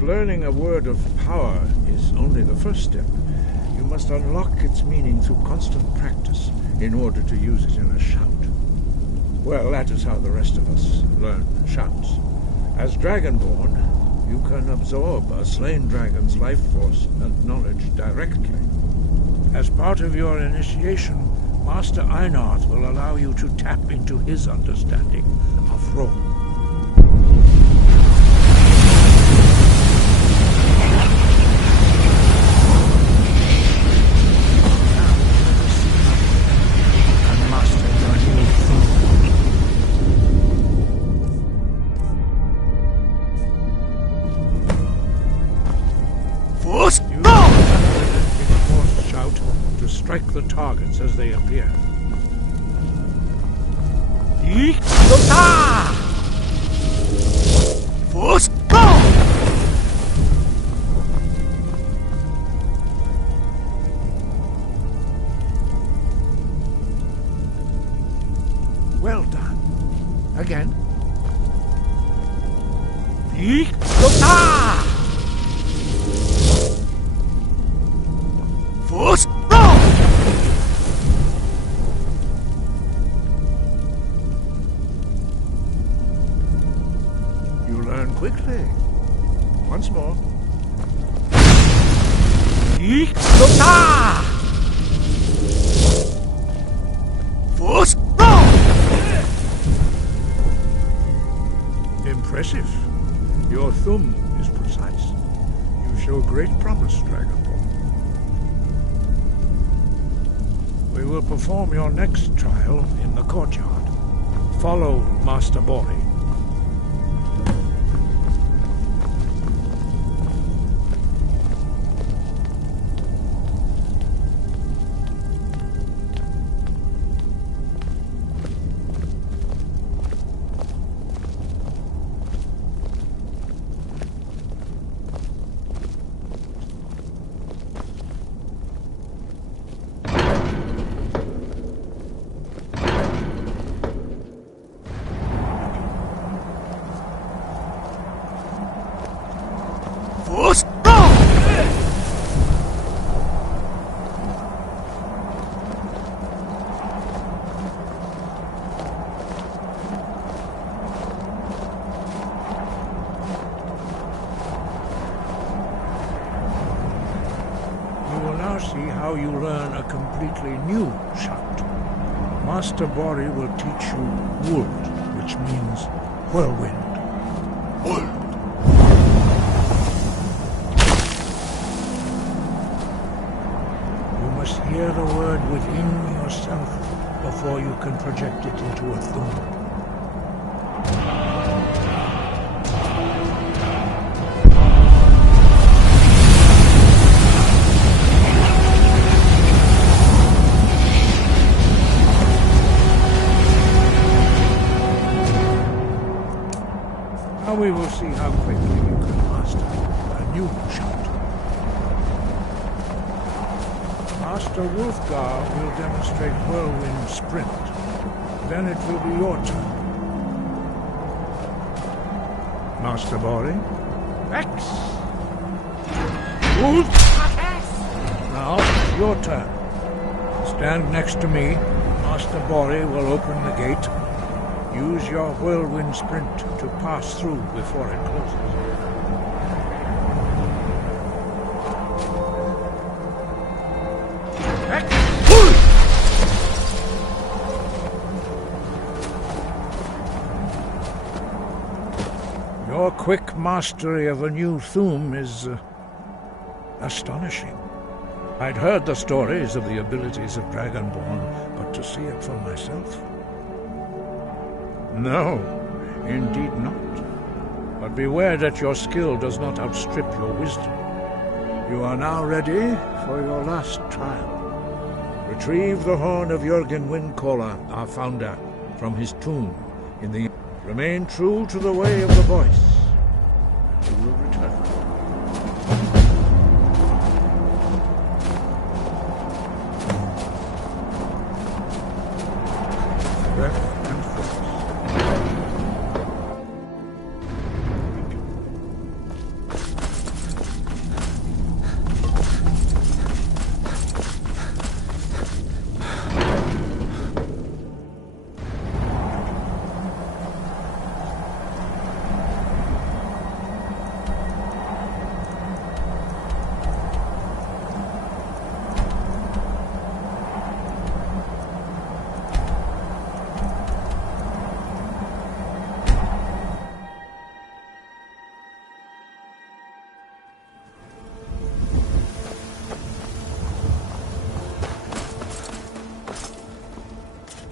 Learning a word of power is only the first step. You must unlock its meaning through constant practice in order to use it in a shout. Well, that is how the rest of us learn shouts. As Dragonborn, you can absorb a slain dragon's life force and knowledge directly. As part of your initiation, Master Einarth will allow you to tap into his understanding of Ro. Strike the targets as they appear. Well done. Again. You learn quickly. Once more. Impressive. Your thumb is precise. You show great promise, Dragonborn. We will perform your next trial in the courtyard. Follow Master Bori. See how you learn a completely new shout. Master Bori will teach you Wold, which means whirlwind. You must hear the word within yourself before you can project it into a thum. Now we will see how quickly you can master a new shout. Master Wolfgar will demonstrate Whirlwind Sprint. Then it will be your turn. Master Bori? X! Wolf! Now, it's your turn. Stand next to me. Master Bori will open the gate. Use your whirlwind sprint to pass through before it closes. Your quick mastery of a new Thum is astonishing. I'd heard the stories of the abilities of Dragonborn, but to see it for myself... No, indeed not. But beware that your skill does not outstrip your wisdom. You are now ready for your last trial. Retrieve the horn of Jürgen Windcaller, our founder, from his tomb in the... Remain true to the way of the voice. You will return.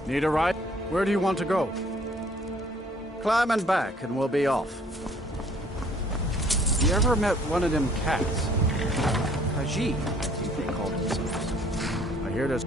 Need a ride? Where do you want to go? Climb and back, and we'll be off. You ever met one of them cats? Khajiit, I think they call themselves. I hear there's...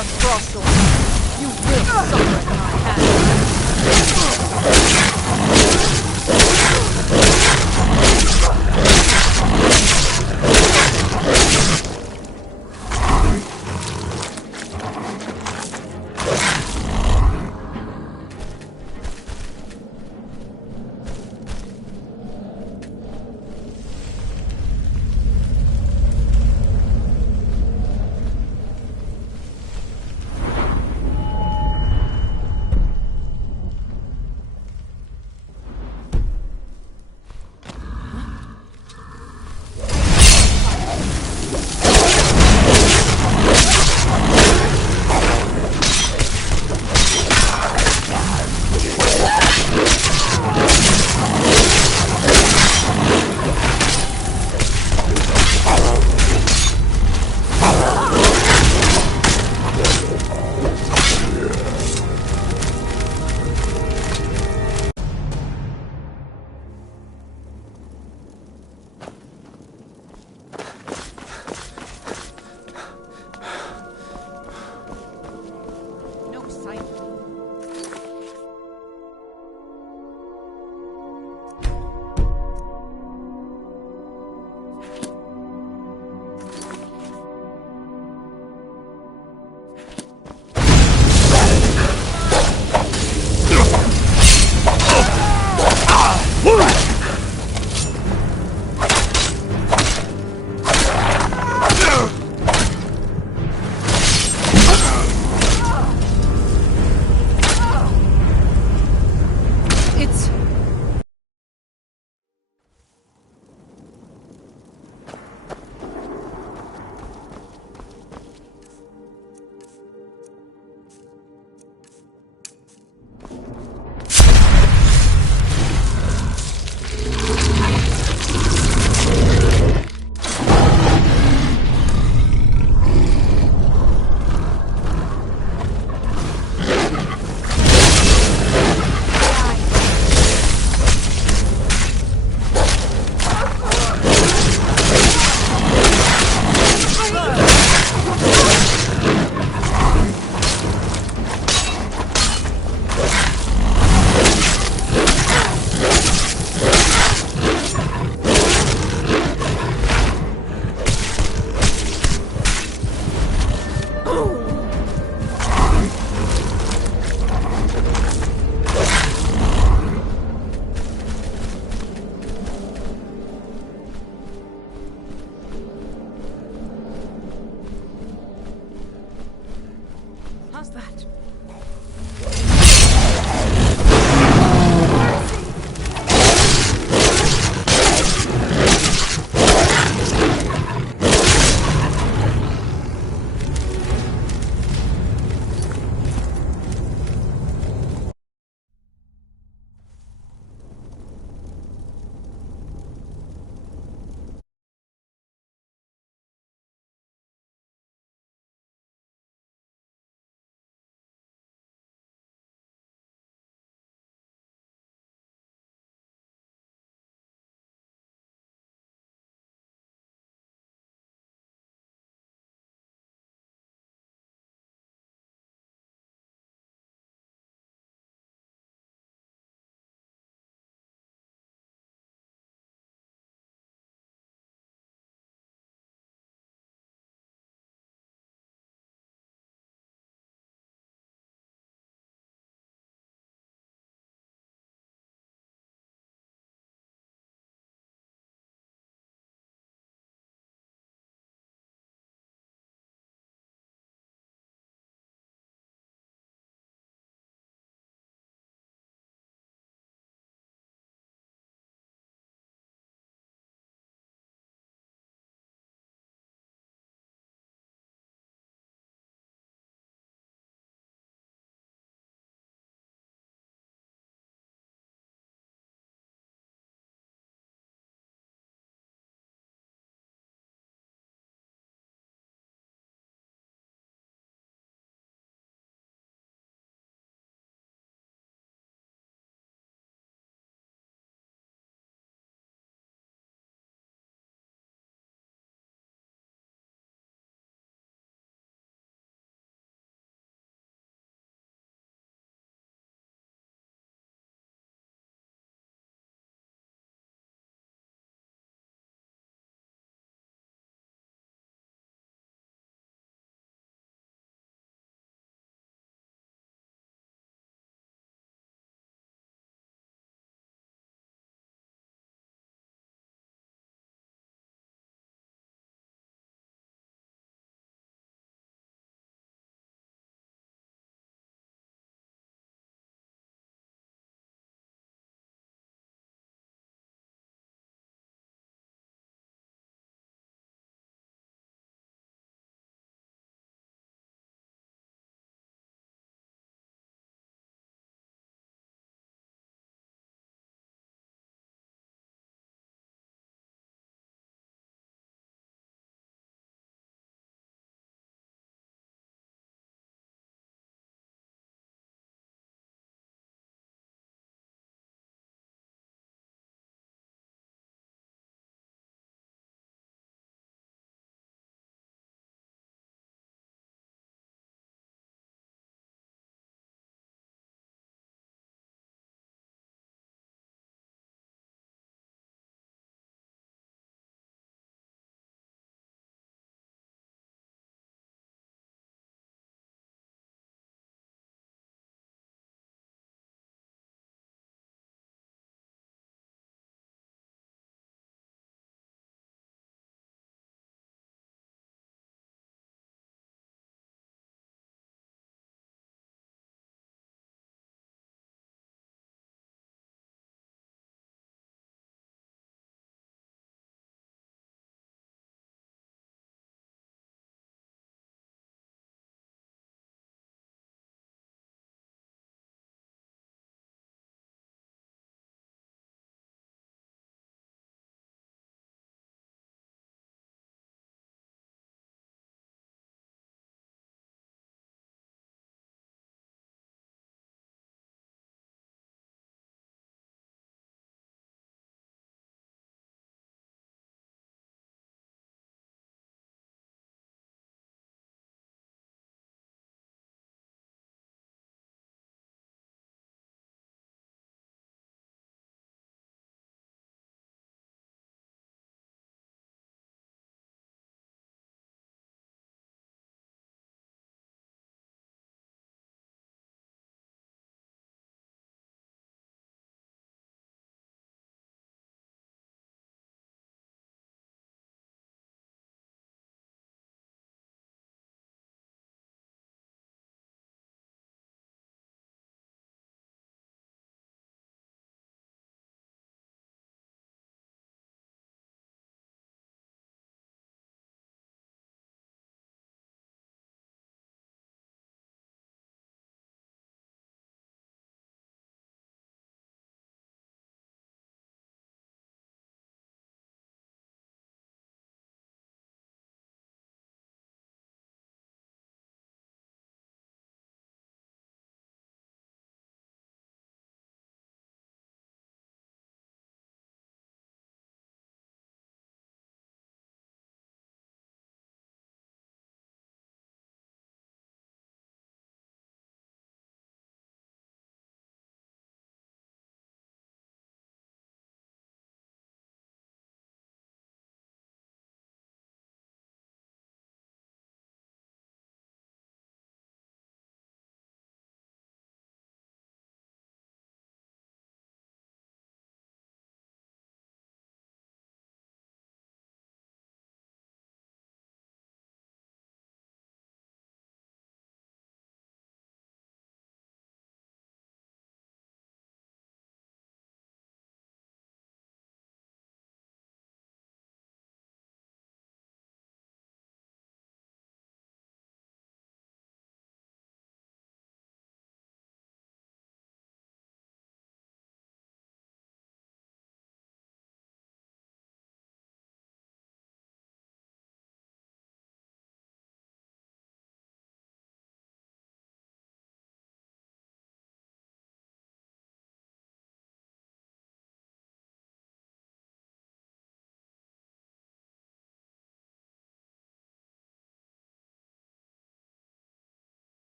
Fire Frostal! You will suffer at my hands!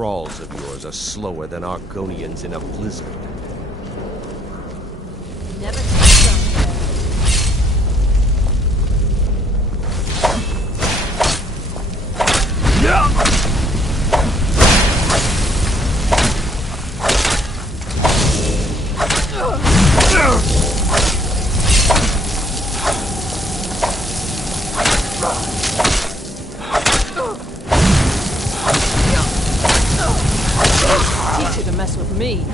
thralls of yours are slower than Argonians in a blizzard. Never touch them. Teach you to mess with me.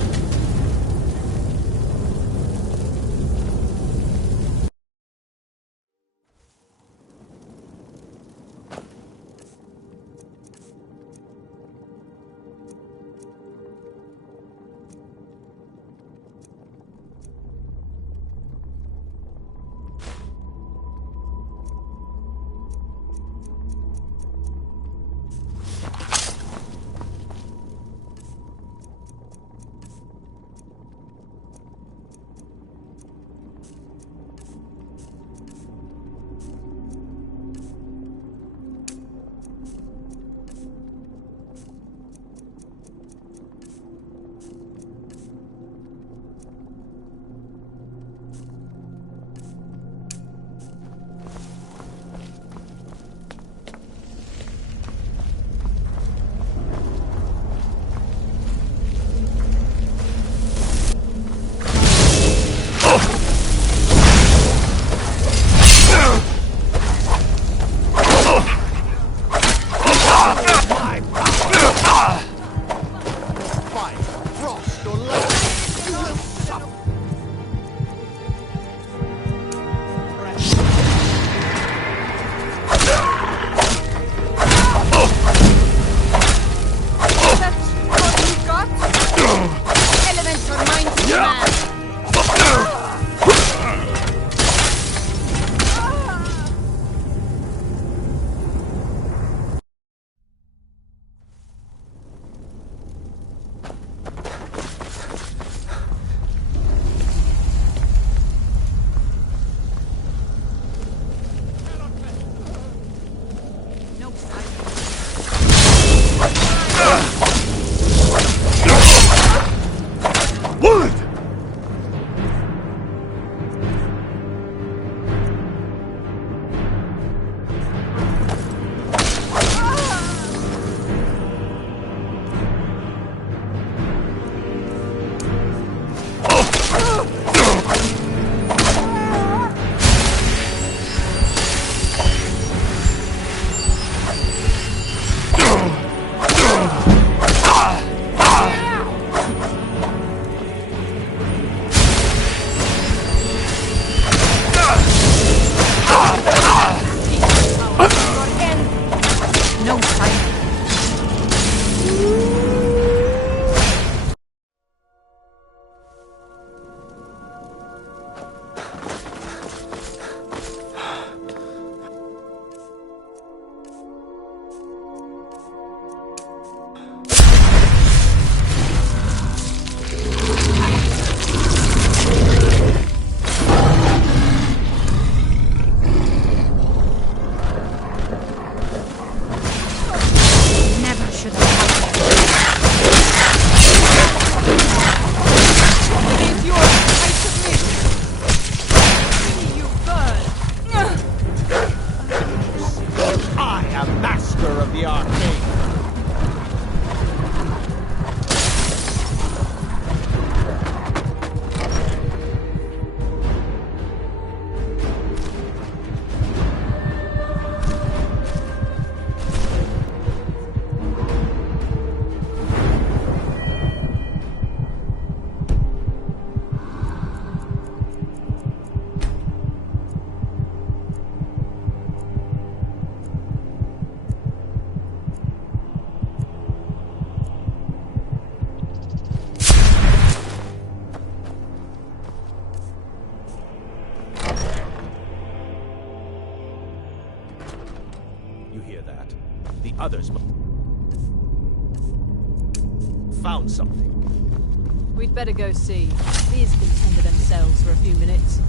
Others found something. We'd better go see. These can tend to themselves for a few minutes.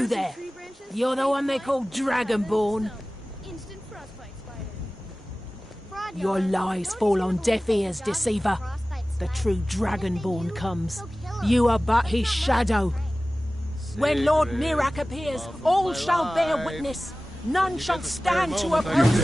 You there. You're the one they call Dragonborn. Your lies fall on deaf ears, deceiver. The true Dragonborn comes. You are but his shadow. When Lord Mirak appears, all shall bear witness. None shall stand to oppose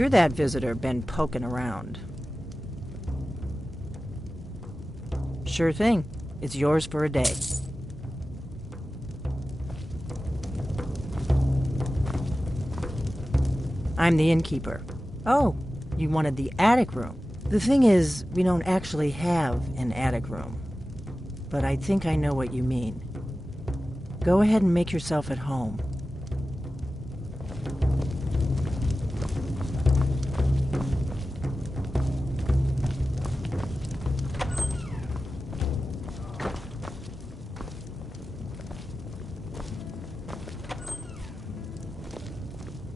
You're that visitor been poking around. Sure thing. It's yours for a day. I'm the innkeeper. Oh, you wanted the attic room. The thing is, we don't actually have an attic room. But I think I know what you mean. Go ahead and make yourself at home.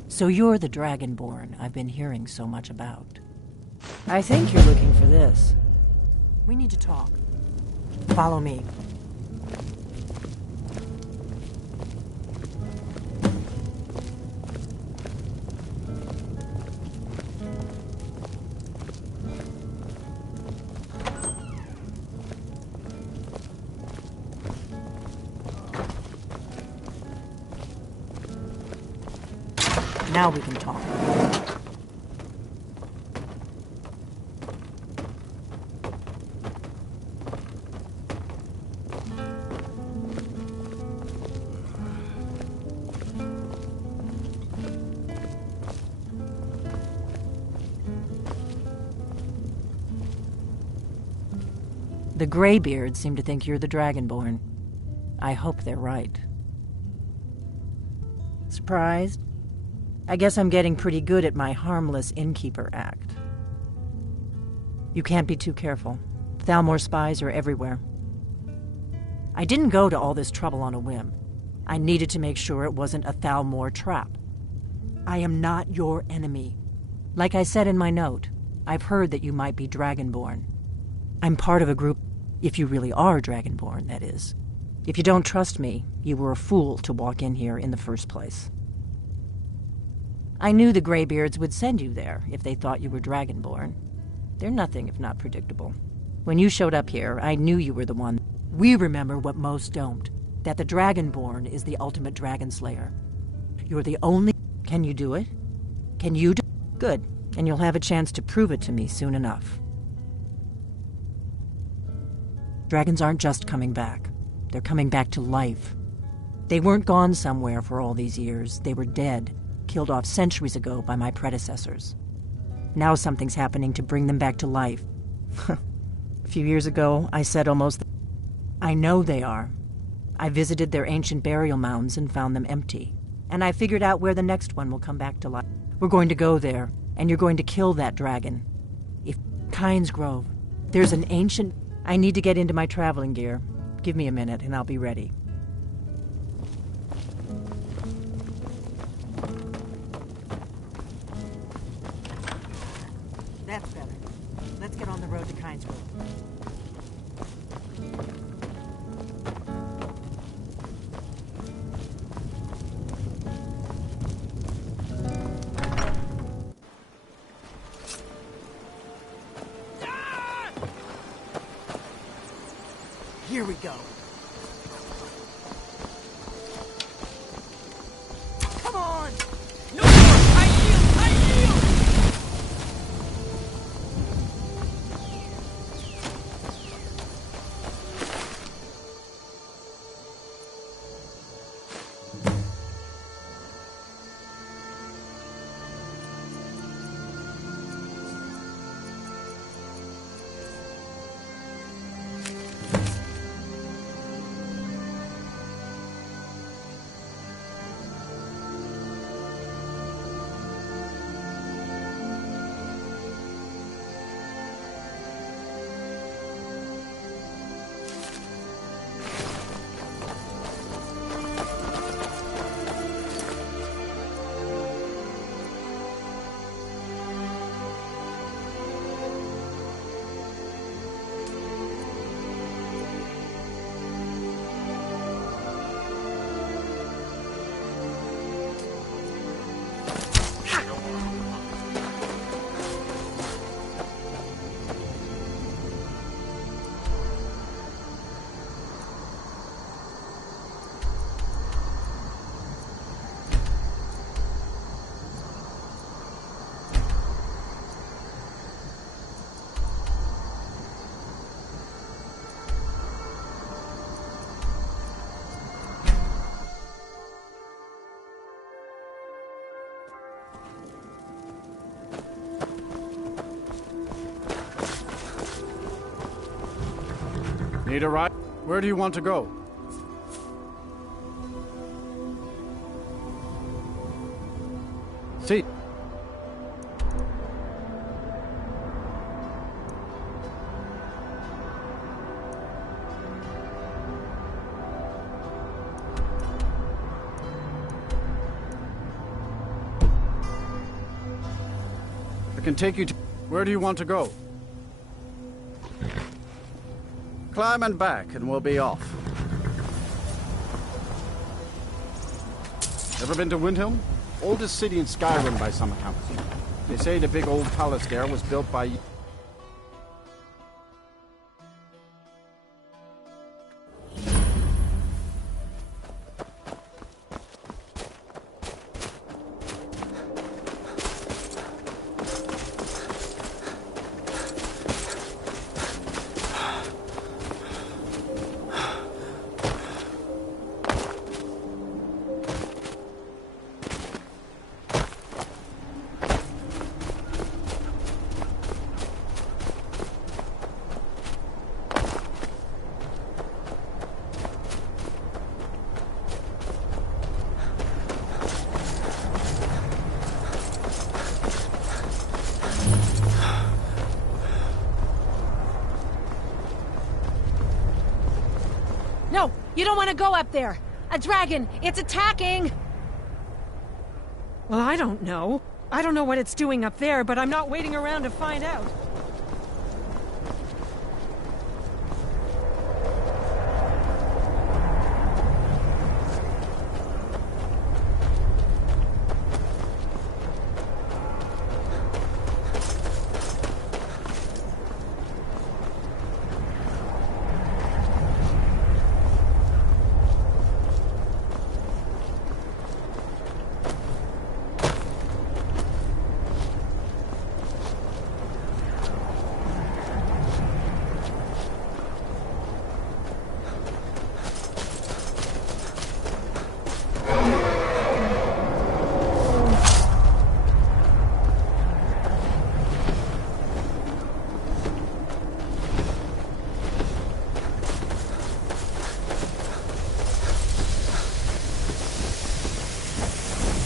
So you're the Dragonborn I've been hearing so much about. I think you're looking for this. We need to talk. Follow me. Now we can talk. The Greybeards seem to think you're the Dragonborn. I hope they're right. Surprised? I guess I'm getting pretty good at my harmless innkeeper act. You can't be too careful. Thalmor spies are everywhere. I didn't go to all this trouble on a whim. I needed to make sure it wasn't a Thalmor trap. I am not your enemy. Like I said in my note, I've heard that you might be Dragonborn. I'm part of a group, if you really are Dragonborn, that is. If you don't trust me, you were a fool to walk in here in the first place. I knew the Greybeards would send you there if they thought you were Dragonborn. They're nothing if not predictable. When you showed up here, I knew you were the one. We remember what most don't, that the Dragonborn is the ultimate dragon slayer. You're the only... Can you do it? Can you do... Good, and you'll have a chance to prove it to me soon enough. Dragons aren't just coming back. They're coming back to life. They weren't gone somewhere for all these years. They were dead, killed off centuries ago by my predecessors. Now something's happening to bring them back to life. A few years ago, I said almost... I know they are. I visited their ancient burial mounds and found them empty. And I figured out where the next one will come back to life. We're going to go there, and you're going to kill that dragon. If Kynes Grove, there's an ancient... I need to get into my traveling gear. Give me a minute, and I'll be ready. That's better. Let's get on the road to Kynes Grove. Here we go. Come on! No more! I yield! I yield! Need a ride? Where do you want to go? See. I can take you to... Where do you want to go? Climb and back, and we'll be off. Ever been to Windhelm? Oldest city in Skyrim by some accounts. They say the big old palace there was built by... No, you don't want to go up there. A dragon, it's attacking! Well, I don't know. I don't know what it's doing up there, but I'm not waiting around to find out.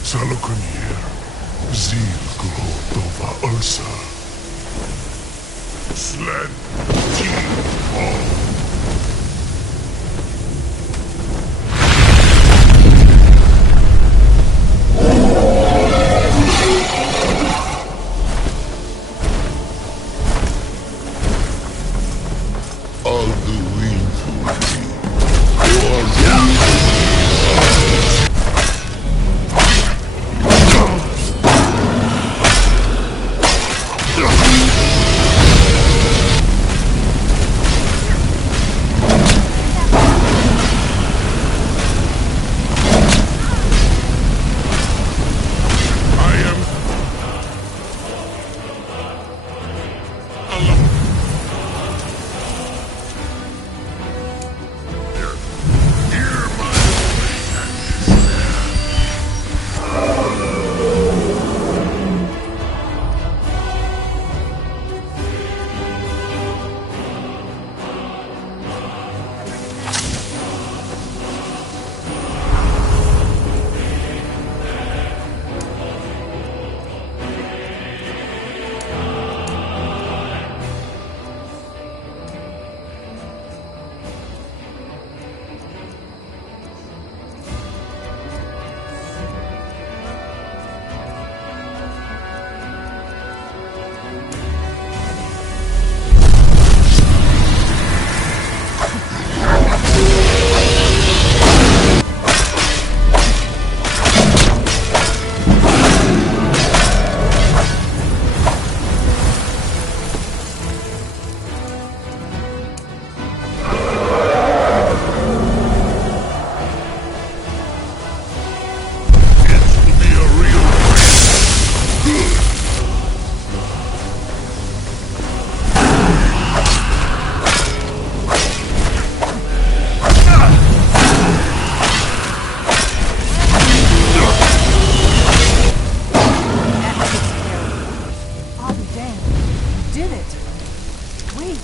Salokonier, Zil Glotova Ursa. Sled Team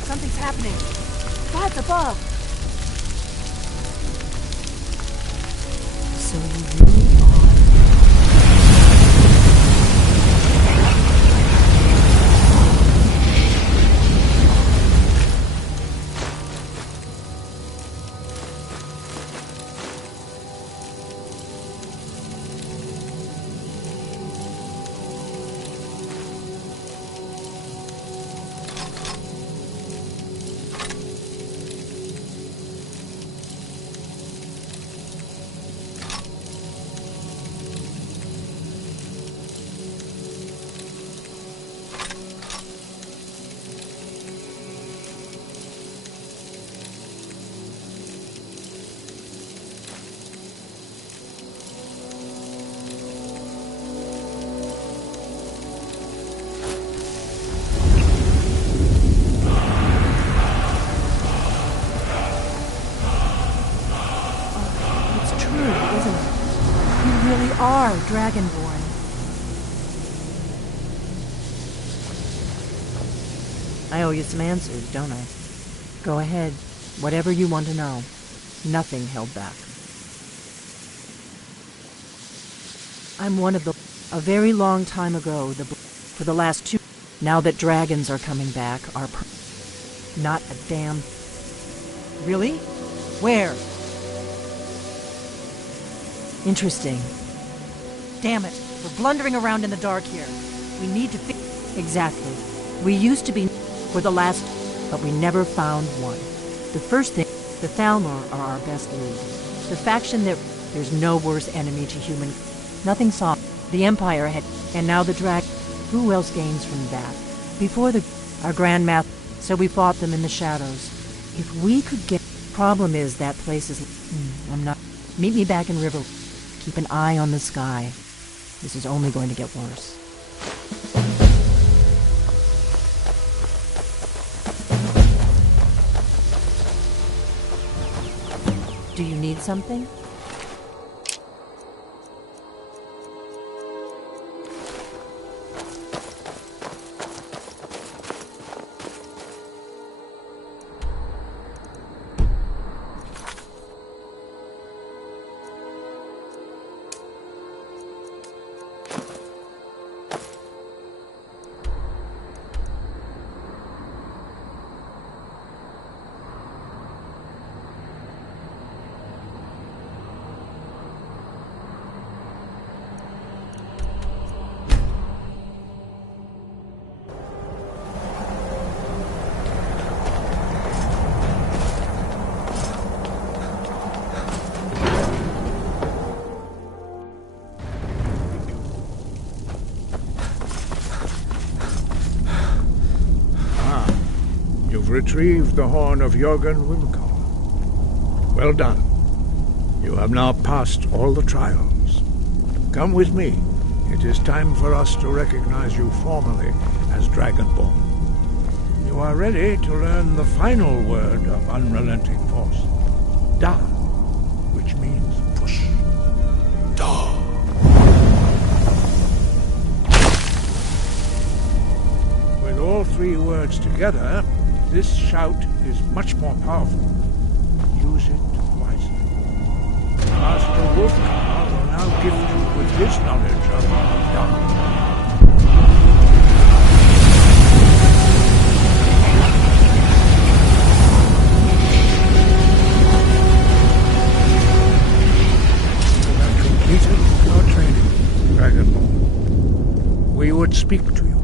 Something's happening. Guards above. Dragonborn. I owe you some answers, don't I? Go ahead. Whatever you want to know. Nothing held back. I'm one of the... A very long time ago, for the last 2... Now that dragons are coming back, not a damn... Really? Where? Interesting. Damn it. We're blundering around in the dark here. We need to Exactly. We used to be for the last... But we never found one. The first thing... The Thalmor are our best lead. The faction that... There's no worse enemy to human... Nothing saw. The Empire had... And now the drag... Who else gains from that? Before our Grand Math... So we fought them in the shadows. If we could get... Problem is that place is... I'm not... Meet me back in River. Keep an eye on the sky. This is only going to get worse. Do you need something? Retrieved the horn of Jörgen Wilco. Well done. You have now passed all the trials. Come with me. It is time for us to recognize you formally as Dragonborn. You are ready to learn the final word of unrelenting force. Da, which means push. Da. With all 3 words together, this shout is much more powerful. Use it wisely. Master Wolfgar will now gift you with his knowledge of dark. You have completed your training, Dragonborn. We would speak to you.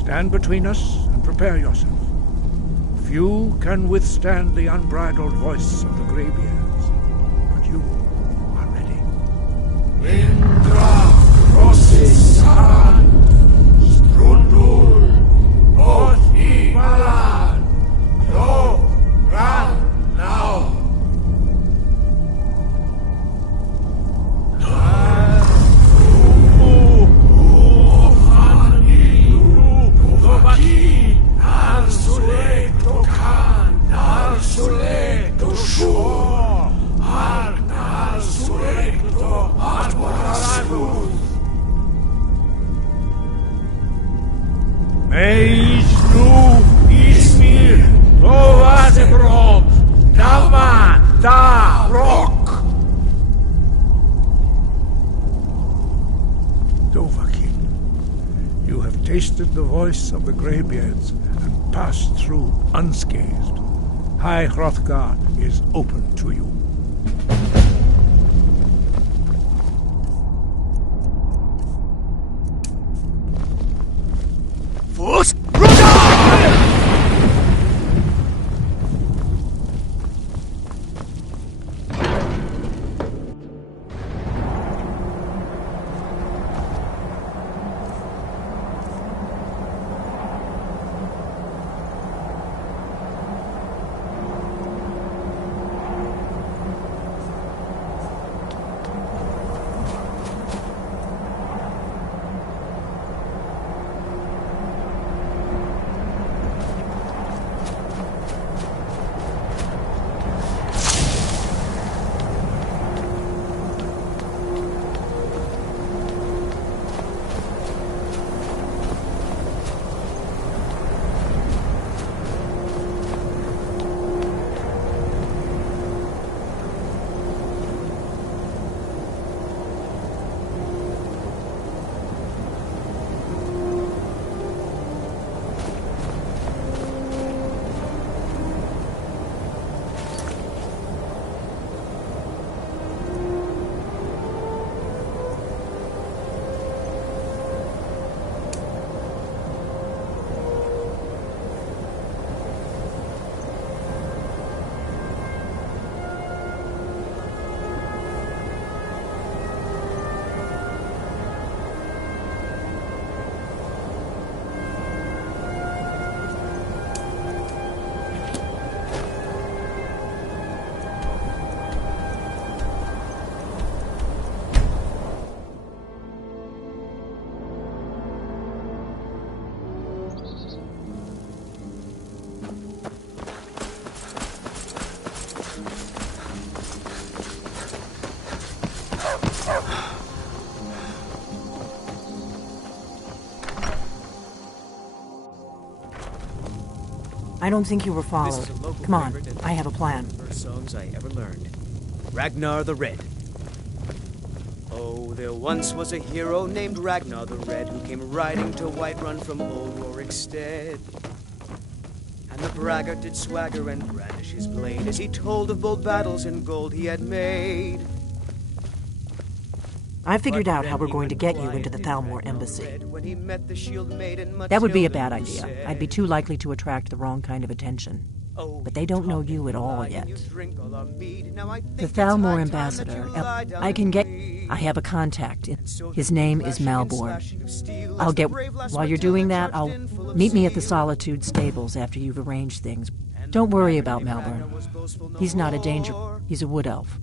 Stand between us and prepare yourself. Few can withstand the unbridled voice of the Greybeards, but you are ready. Indra Rosisaran Strundul Othi Balan Yo Ran Now tasted the voice of the Greybeards and passed through unscathed. High Hrothgar is open to you. Force I don't think you were followed. This is a local Come on, favorite and I have a plan. first songs I ever learned. Ragnar the Red. Oh, there once was a hero named Ragnar the Red who came riding to Whiterun from old Warwickstead. And the braggart did swagger and brandish his blade as he told of bold battles and gold he had made. I figured out how we're going to get you into the Thalmor embassy. When he met the shield maiden That would be a bad idea. I'd be too likely to attract the wrong kind of attention. But they don't know you at all yet. The Thalmor ambassador, I can get... I have a contact. His name is Malborn. I'll get... While you're doing that, I'll... Meet me at the Solitude stables after you've arranged things. Don't worry about Malborn. He's not a danger. He's a wood elf.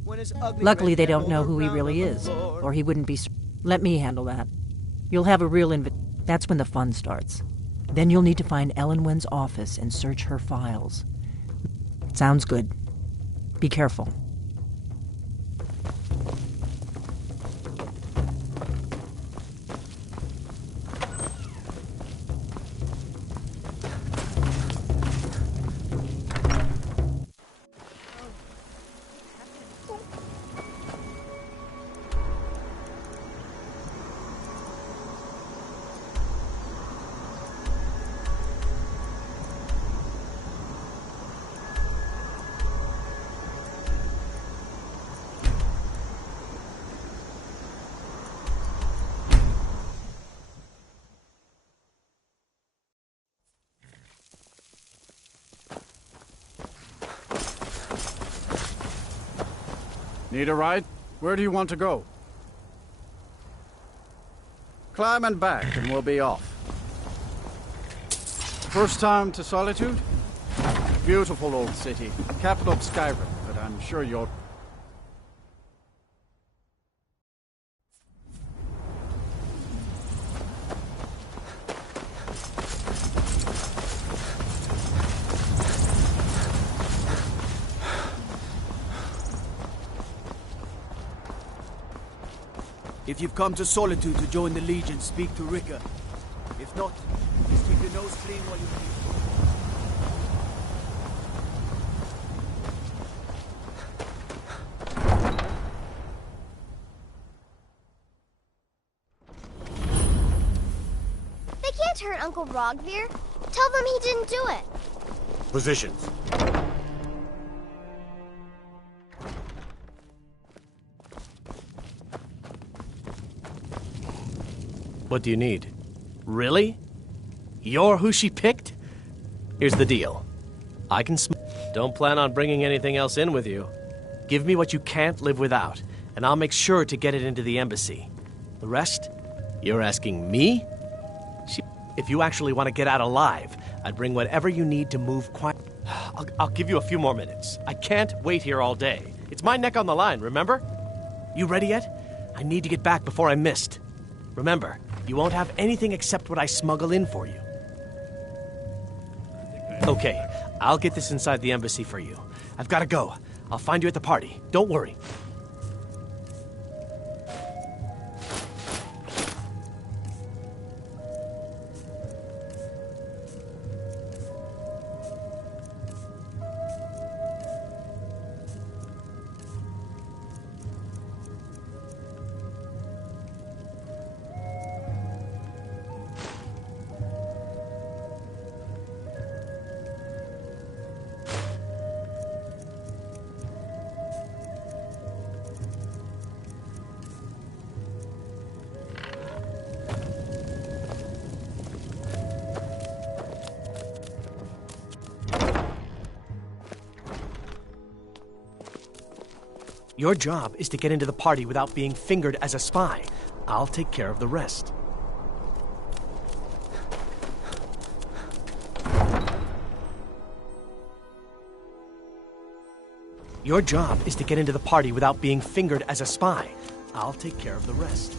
Luckily, they don't know who he really is, or he wouldn't be... Let me handle that. You'll have a real That's when the fun starts. Then you'll need to find Elenwen's office and search her files. Sounds good. Be careful. Need a ride? Where do you want to go? Climb and back, and we'll be off. First time to Solitude? Beautiful old city. Capital of Skyrim, but I'm sure you'll... If you've come to Solitude to join the Legion, speak to Rika. If not, just keep your nose clean while you They can't hurt Uncle Rogvir. Tell them he didn't do it. Positions. What do you need? Really? You're who she picked? Here's the deal. I can Don't plan on bringing anything else in with you. Give me what you can't live without, and I'll make sure to get it into the embassy. The rest, you're asking me? If you actually want to get out alive, I'd bring whatever you need to move quiet. I'll give you a few more minutes. I can't wait here all day. It's my neck on the line, remember? You ready yet? I need to get back before I'm missed. Remember, you won't have anything except what I smuggle in for you. Okay, I'll get this inside the embassy for you. I've got to go. I'll find you at the party. Don't worry. Your job is to get into the party without being fingered as a spy. I'll take care of the rest. Your job is to get into the party without being fingered as a spy. I'll take care of the rest.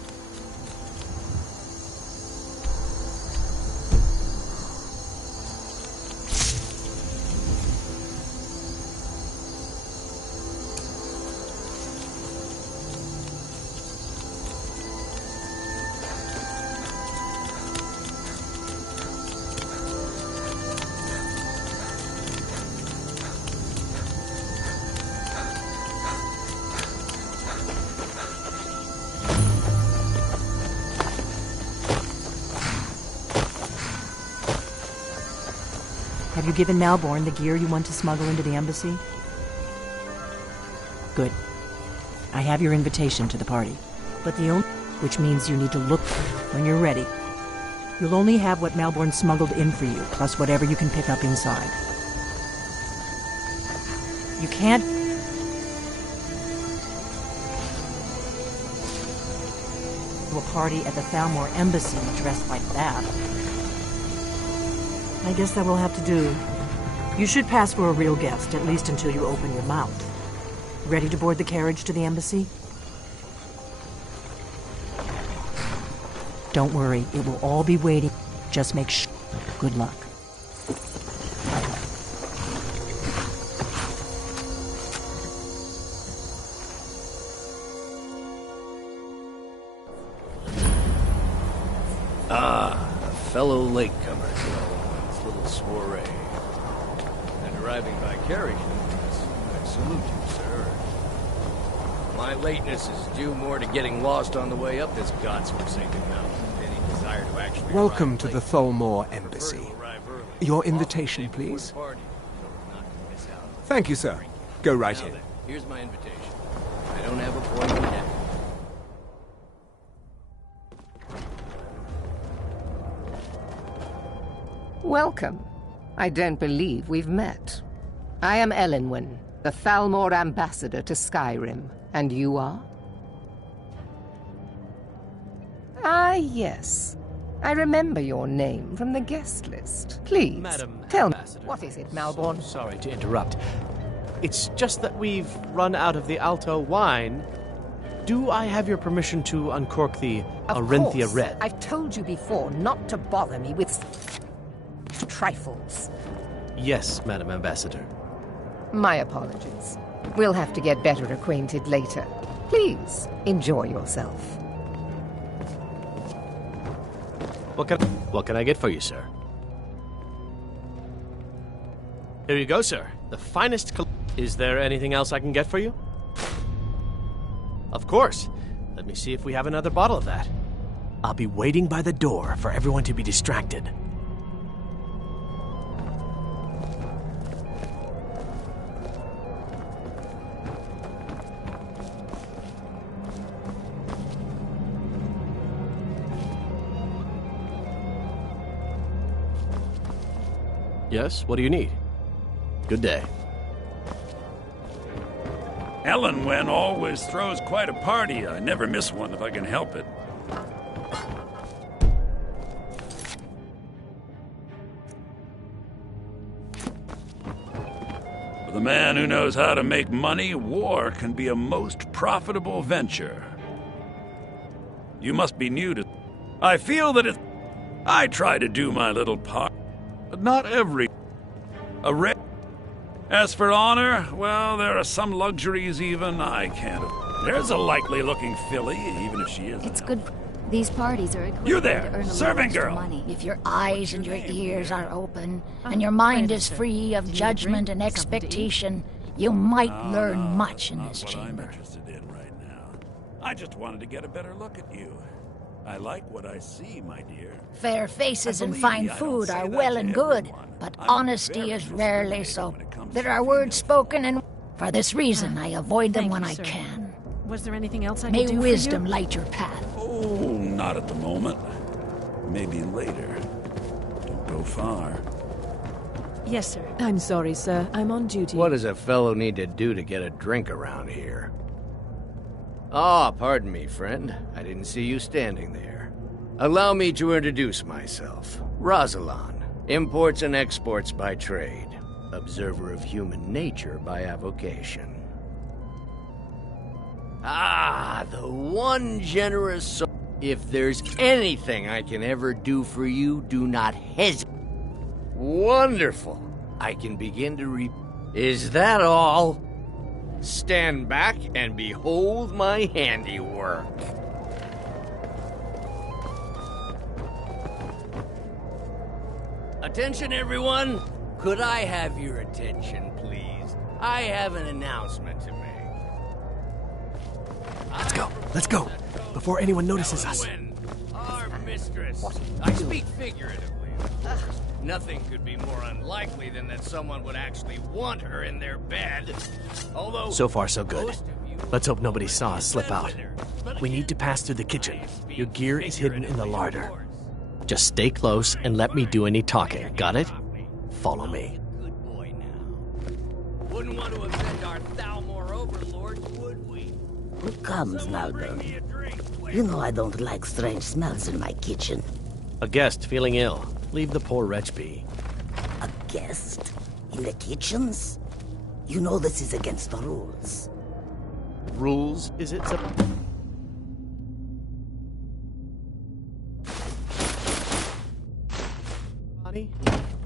Have you given Malborn the gear you want to smuggle into the embassy? Good. I have your invitation to the party. But which means you need to look when you're ready. You'll only have what Malborn smuggled in for you, plus whatever you can pick up inside. You can't... to a party at the Thalmor embassy dressed like that. I guess that will have to do. You should pass for a real guest, at least until you open your mouth. Ready to board the carriage to the embassy? Don't worry, it will all be waiting. Just make sure. Good luck. A fellow latecomer to this little soiree. And arriving by carriage, I salute you, sir. My lateness is due more to getting lost on the way up this godforsaken mountain than any desire to actually... Welcome to the Thalmor Embassy. Your invitation, please. Thank you, sir. Go right in. Here's my invitation. I don't have a point yet. Welcome. I don't believe we've met. I am Elenwen, the Thalmor ambassador to Skyrim. And you are? Ah, yes. I remember your name from the guest list. Please, Madam tell me, Ambassador. what is it, Malborn? Sorry to interrupt. It's just that we've run out of the Alto wine. Do I have your permission to uncork the Arinthia Red? I've told you before not to bother me with trifles. Yes, Madam Ambassador. My apologies. We'll have to get better acquainted later. Please, enjoy yourself. What can I get for you, sir? Here you go, sir. The finest... Is there anything else I can get for you? Of course. Let me see if we have another bottle of that. I'll be waiting by the door for everyone to be distracted. Yes, what do you need? Good day. Elenwen always throws quite a party. I never miss one if I can help it. For the man who knows how to make money, war can be a most profitable venture. You must be new to... I feel that I try to do my little part, but not every... As for honor, well, there are some luxuries even I can't. There's a likely-looking filly, even if she isn't. It's good. These parties are You equivalent there, to earn a serving little extra girl. money. If your eyes and your ears are open, and your mind is free of judgment and expectation, you might learn much in this chamber. I'm interested in right now. I just wanted to get a better look at you. I like what I see, my dear. Fair faces and believe fine me, I don't food say are that well to and good, everyone. but I'm honesty is rarely so. There are words spoken, and for this reason I avoid them Thank when you, I sir. can. Was there anything else I May could do wisdom for you? light your path. Oh, not at the moment. Maybe later. Don't go far. Yes, sir. I'm sorry, sir. I'm on duty. What does a fellow need to do to get a drink around here? Ah, pardon me, friend. I didn't see you standing there. Allow me to introduce myself. Rosalan, imports and exports by trade. Observer of human nature by avocation. Ah, the one generous soul. If there's anything I can ever do for you, do not hesitate. Wonderful. I can begin to Is that all? Stand back and behold my handiwork. Attention, everyone! Could I have your attention, please? I have an announcement to make. Let's go, before anyone notices us. Our mistress. I speak figuratively. Nothing could be more unlikely than that someone would actually want her in their bed. Although... So far, so good. Let's hope nobody saw us slip out. We need to pass through the kitchen. Your gear is hidden in the larder. Just stay close and let me do any talking. Got it? Follow me. Wouldn't want to offend our Thalmor overlords, would we? Who comes now, then? You know I don't like strange smells in my kitchen. A guest feeling ill. Leave the poor wretch be. A guest? In the kitchens? You know this is against the rules. Rules? Is it a...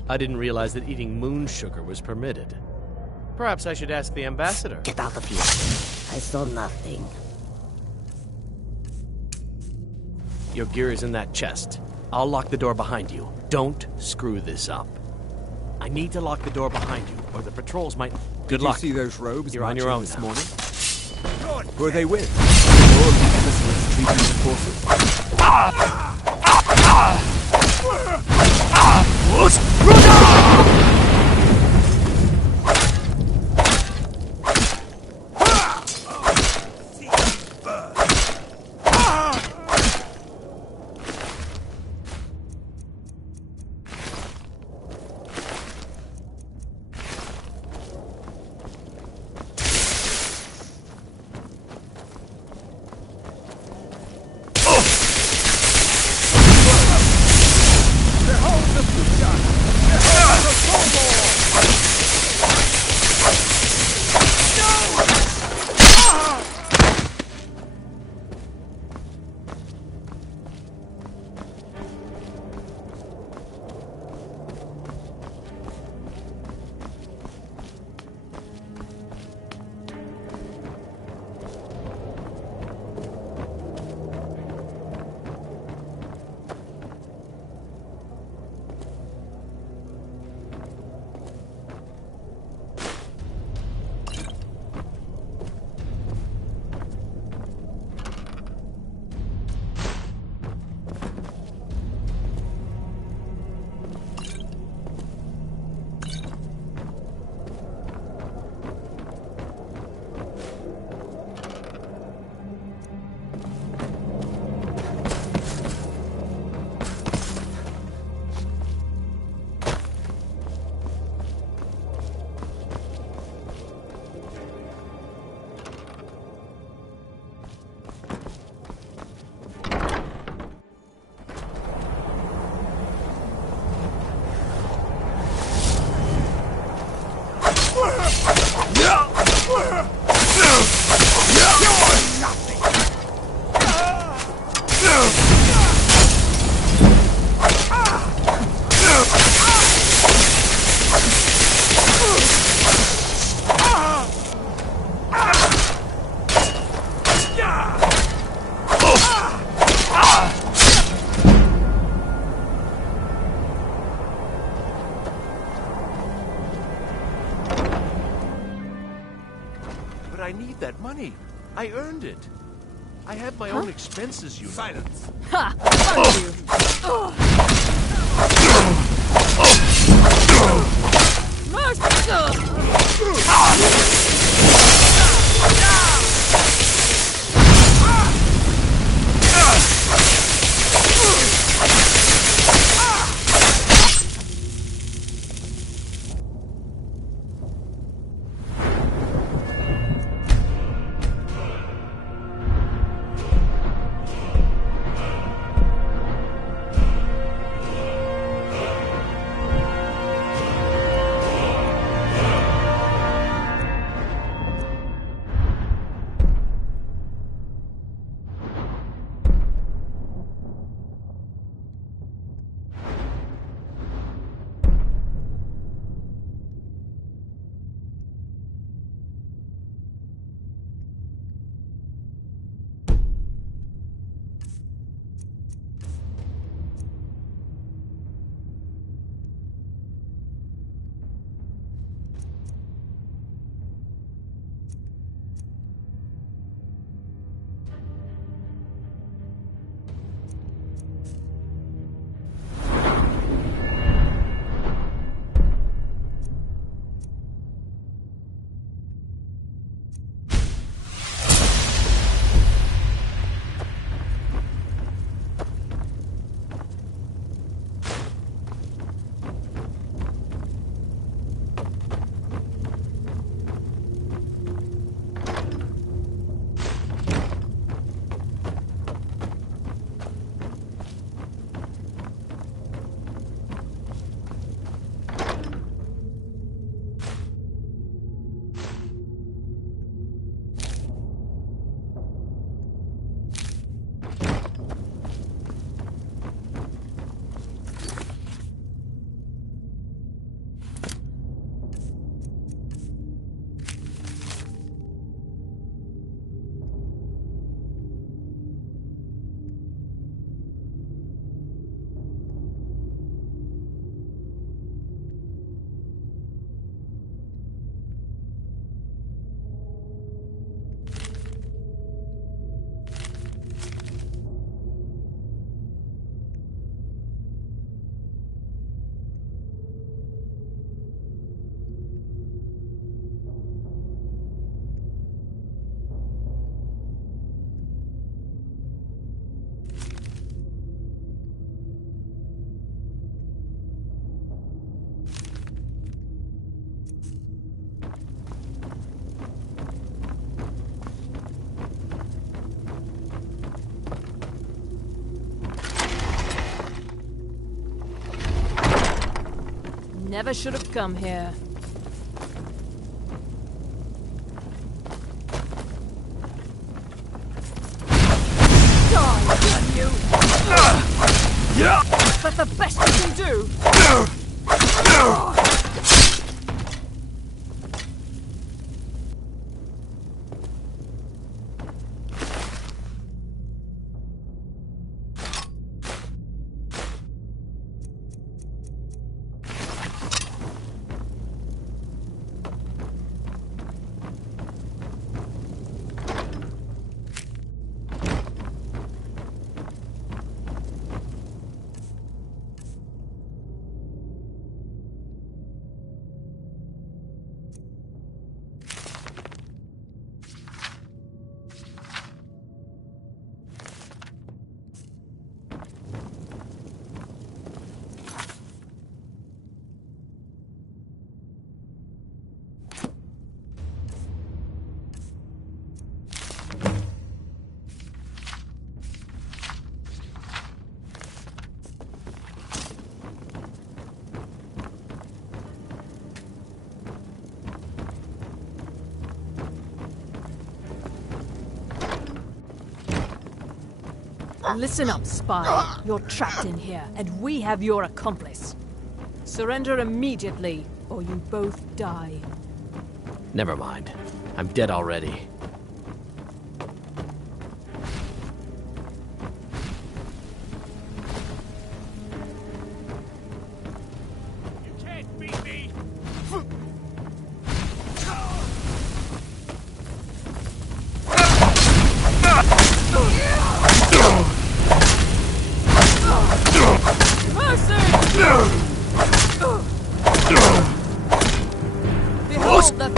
I didn't realize that eating moon sugar was permitted. Perhaps I should ask the ambassador. Get out of here. I saw nothing. Your gear is in that chest. I'll lock the door behind you. Don't screw this up. I need to lock the door behind you, or the patrols might... Good luck. Did you see those robes You're on your own this now. morning? Who are they with? All of the emissaries treating the forces? But I need that money. I earned it. I have my own expenses, you know. Silence. Ha! Fuck you! Never should have come here. Die, damn you! Yeah! Is that the best you can do? Listen up, spy. You're trapped in here, and we have your accomplice. Surrender immediately, or you both die. Never mind. I'm dead already. You can't beat me! Behold the...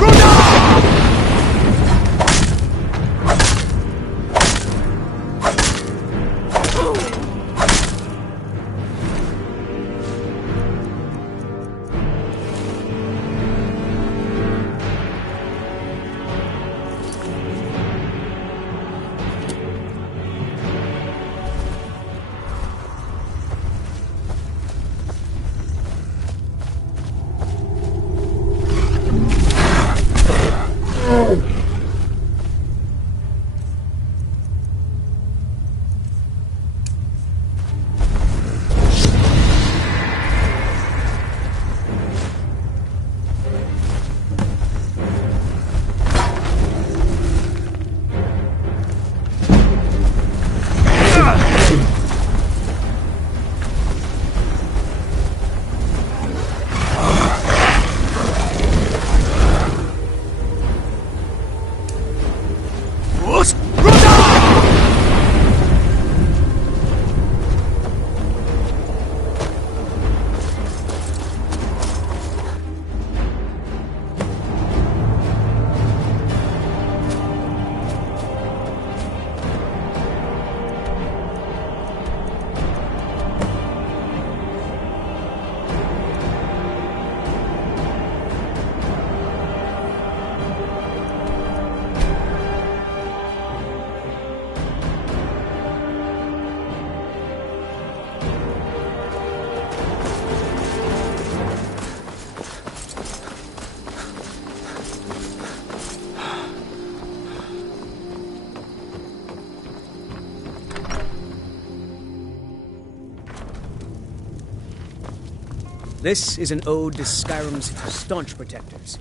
This is an ode to Skyrim's staunch protectors,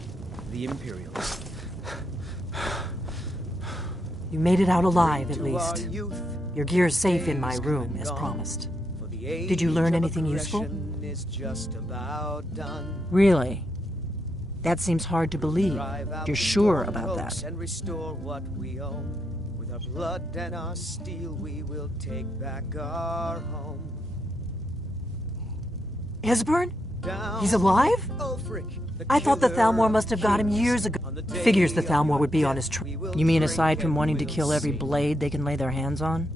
the Imperials. You made it out alive, at least. Your gear's safe in my room, as promised. Did you learn anything useful? Really? That seems hard to believe. You're sure about that? And restore what we own. With our blood and our steel, we will take back our home. Esbern? He's alive? I thought the Thalmor must have got him years ago. Figures the Thalmor would be on his trail. You mean aside from wanting to kill every blade they can lay their hands on?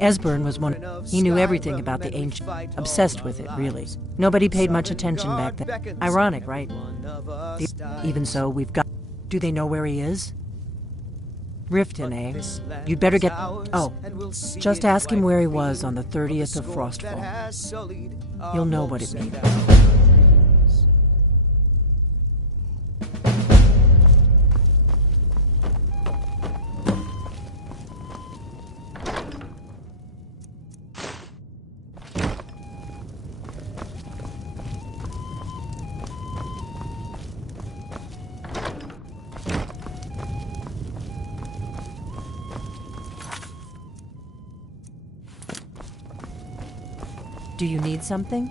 Esbern was one. He knew everything about the ancient. Obsessed with it, really. Nobody paid much attention back then. Ironic, right? Even so, we've got... Do they know where he is? Riften, eh? You'd better get... Oh, just ask him where he was on the 30th of Frostfall. You'll know what it means. Do you need something?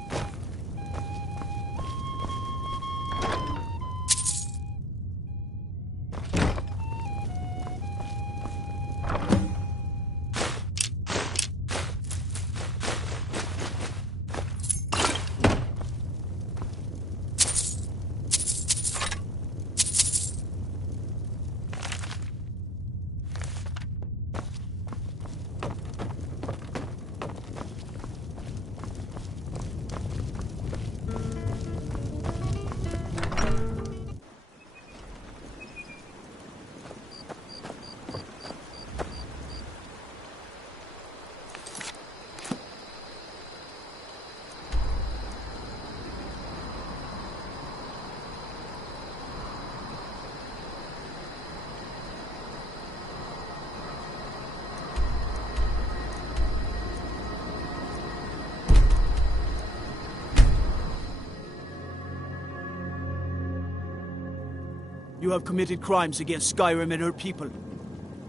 You have committed crimes against Skyrim and her people.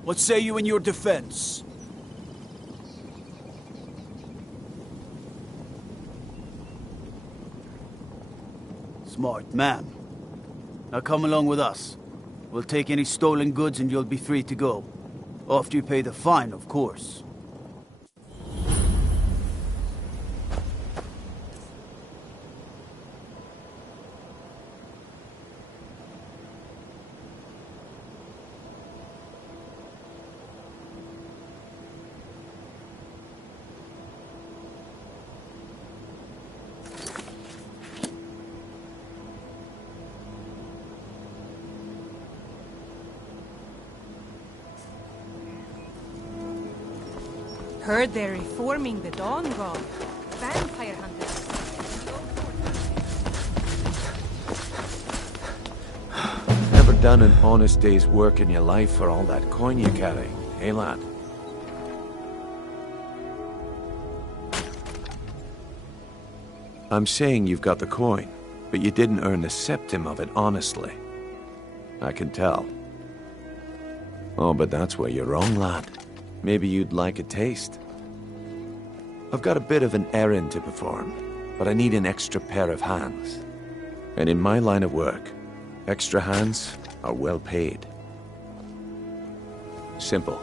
What say you in your defense? Smart man. Now come along with us. We'll take any stolen goods and you'll be free to go. After you pay the fine, of course. Heard they're reforming the Dawn God. Vampire hunters. Never done an honest day's work in your life for all that coin you carry, eh, lad? I'm saying you've got the coin, but you didn't earn a septim of it honestly. I can tell. Oh, but that's where you're wrong, lad. Maybe you'd like a taste. I've got a bit of an errand to perform, but I need an extra pair of hands. And in my line of work, extra hands are well paid. Simple.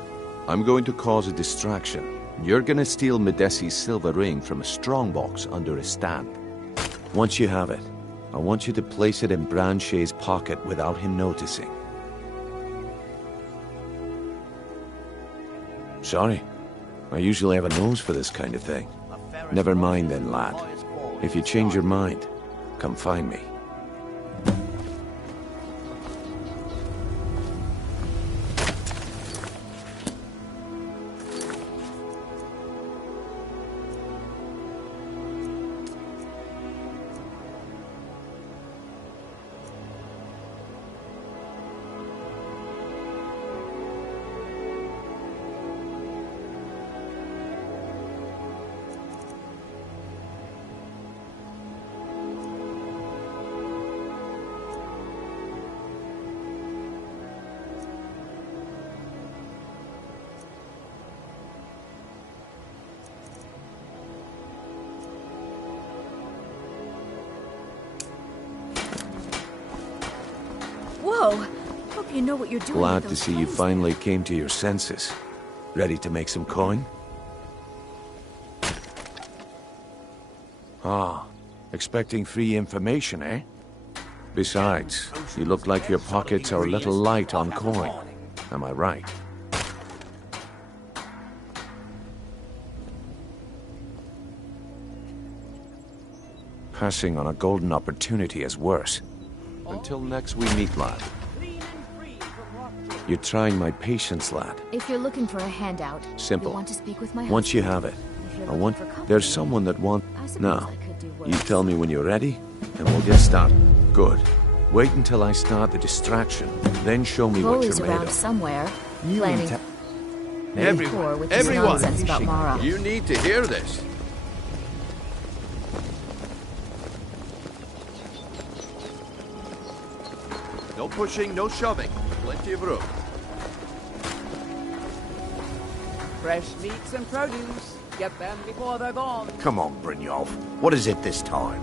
I'm going to cause a distraction. You're gonna steal Medesi's silver ring from a strongbox under a stand. Once you have it, I want you to place it in Branche's pocket without him noticing. Sorry. I usually have a nose for this kind of thing. Never mind then, lad. If you change your mind, come find me. Whoa! Hope you know what you're doing. Glad to see you finally came to your senses. Ready to make some coin? Ah, expecting free information, eh? Besides, you look like your pockets are a little light on coin. Am I right? Passing on a golden opportunity is worse. Until next we meet, lad. You're trying my patience, lad. If you're looking for a handout, Simple. you want to speak with my husband. Once you have it, there's someone that Now, you tell me when you're ready, and we'll get started. Good. Wait until I start the distraction, then show me what Chloe's you're made around of. somewhere, planning Everyone, with his nonsense about Mara. You need to hear this. No pushing, no shoving. Plenty of room. Fresh meats and produce. Get them before they're gone. Come on, Brynjolf. What is it this time?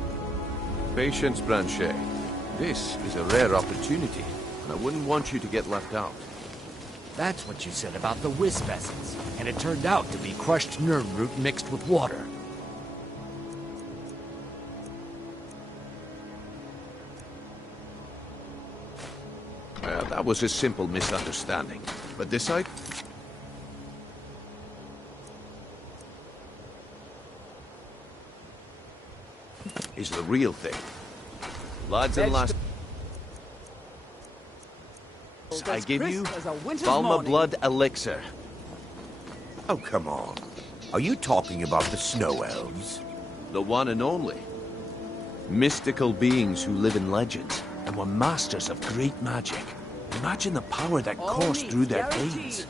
Patience, Blanchet. This is a rare opportunity, and I wouldn't want you to get left out. That's what you said about the wisp essence, and it turned out to be crushed nerve root mixed with water. That was a simple misunderstanding. But this I... is the real thing. Lads and lasses, I give you Valma Blood Elixir. Oh, come on. Are you talking about the Snow Elves? The one and only. Mystical beings who live in legends and were masters of great magic. Imagine the power that coursed through their veins.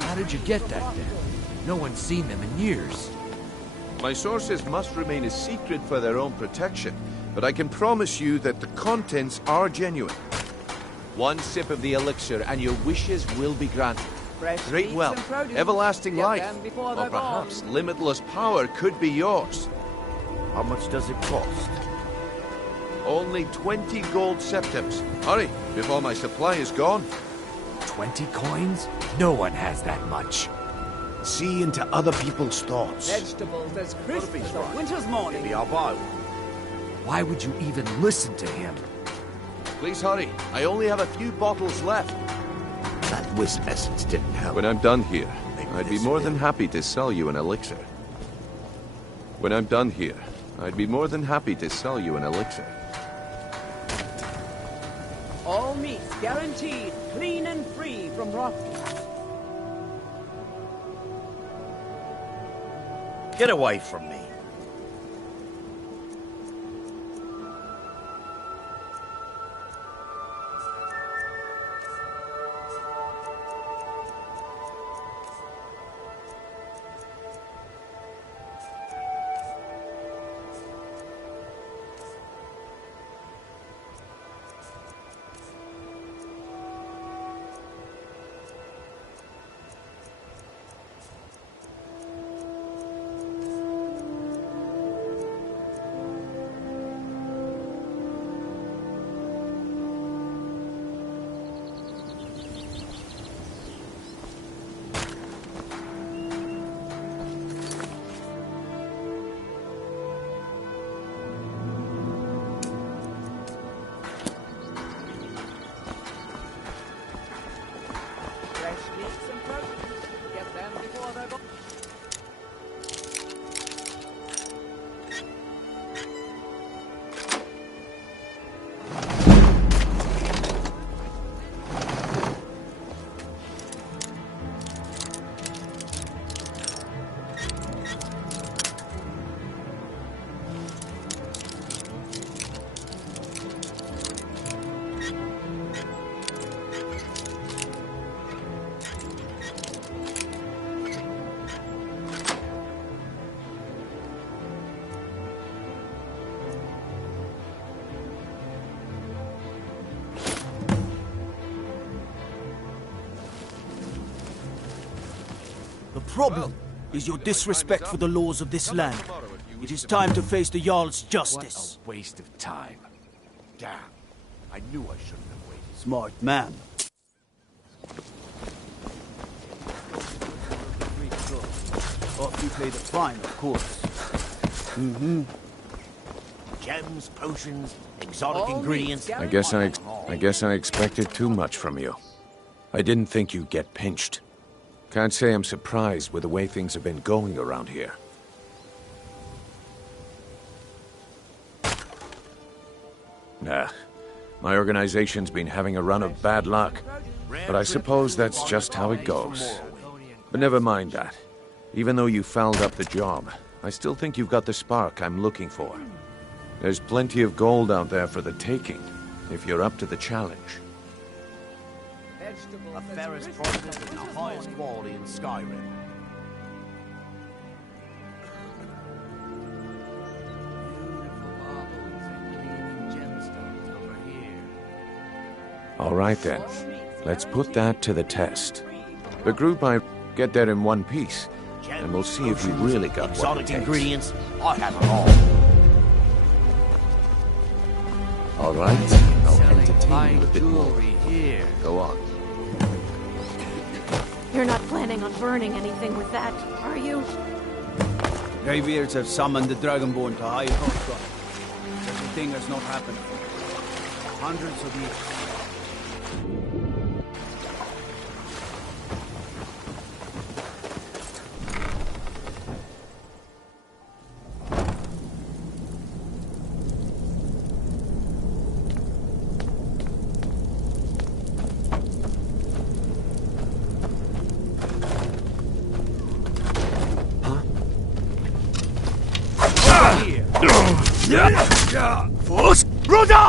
How did you get that then? No one's seen them in years. My sources must remain a secret for their own protection, but I can promise you that the contents are genuine. One sip of the elixir and your wishes will be granted. Great wealth, everlasting life, or perhaps limitless power could be yours. How much does it cost? Only 20 gold septims. Hurry, before my supply is gone. 20 coins? No one has that much. See into other people's thoughts. Vegetables as crisp as a winter's morning. Maybe I'll buy one. Why would you even listen to him? Please hurry. I only have a few bottles left. That wisp essence didn't help. When I'm done here, I'd be more than happy to sell you an elixir. When I'm done here, I'd be more than happy to sell you an elixir. All meats guaranteed, clean and free from rot. Get away from me. The problem is your disrespect for the laws of this land. It is time to face the Jarl's justice. What a waste of time. Damn. I knew I shouldn't have waited. Smart man. Off you pay the fine, of course. Mm-hmm. Gems, potions, exotic ingredients. I guess I expected too much from you. I didn't think you'd get pinched. Can't say I'm surprised with the way things have been going around here. Nah, my organization's been having a run of bad luck, but I suppose that's just how it goes. But never mind that. Even though you fouled up the job, I still think you've got the spark I'm looking for. There's plenty of gold out there for the taking, if you're up to the challenge. The fairest prices and the highest quality in Skyrim. All right then, let's put that to the test. The group I get there in one piece, and we'll see if we really got what it exotic takes. ingredients. I have it all. All right, I'll entertain you a bit more. Here. Go on. You're not planning on burning anything with that, are you? Greybeards have summoned the Dragonborn to high Hotfront. Such a thing has not happened for hundreds of years. Force Ruda!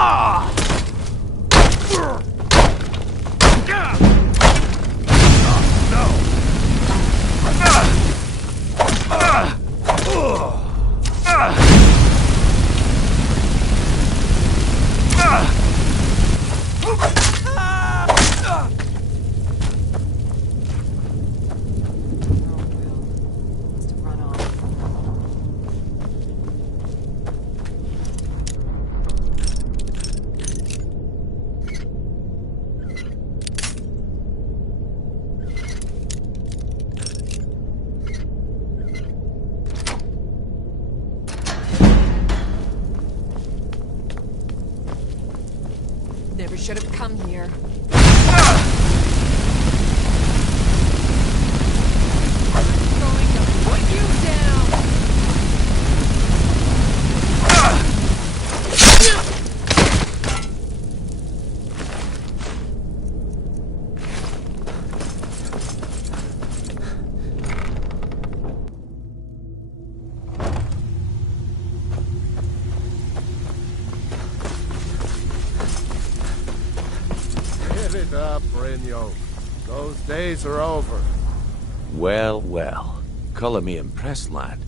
Never should have come here. Going to put you down. Give it up, Brynjo. Those days are over. Well, well. Color me impressed, lad.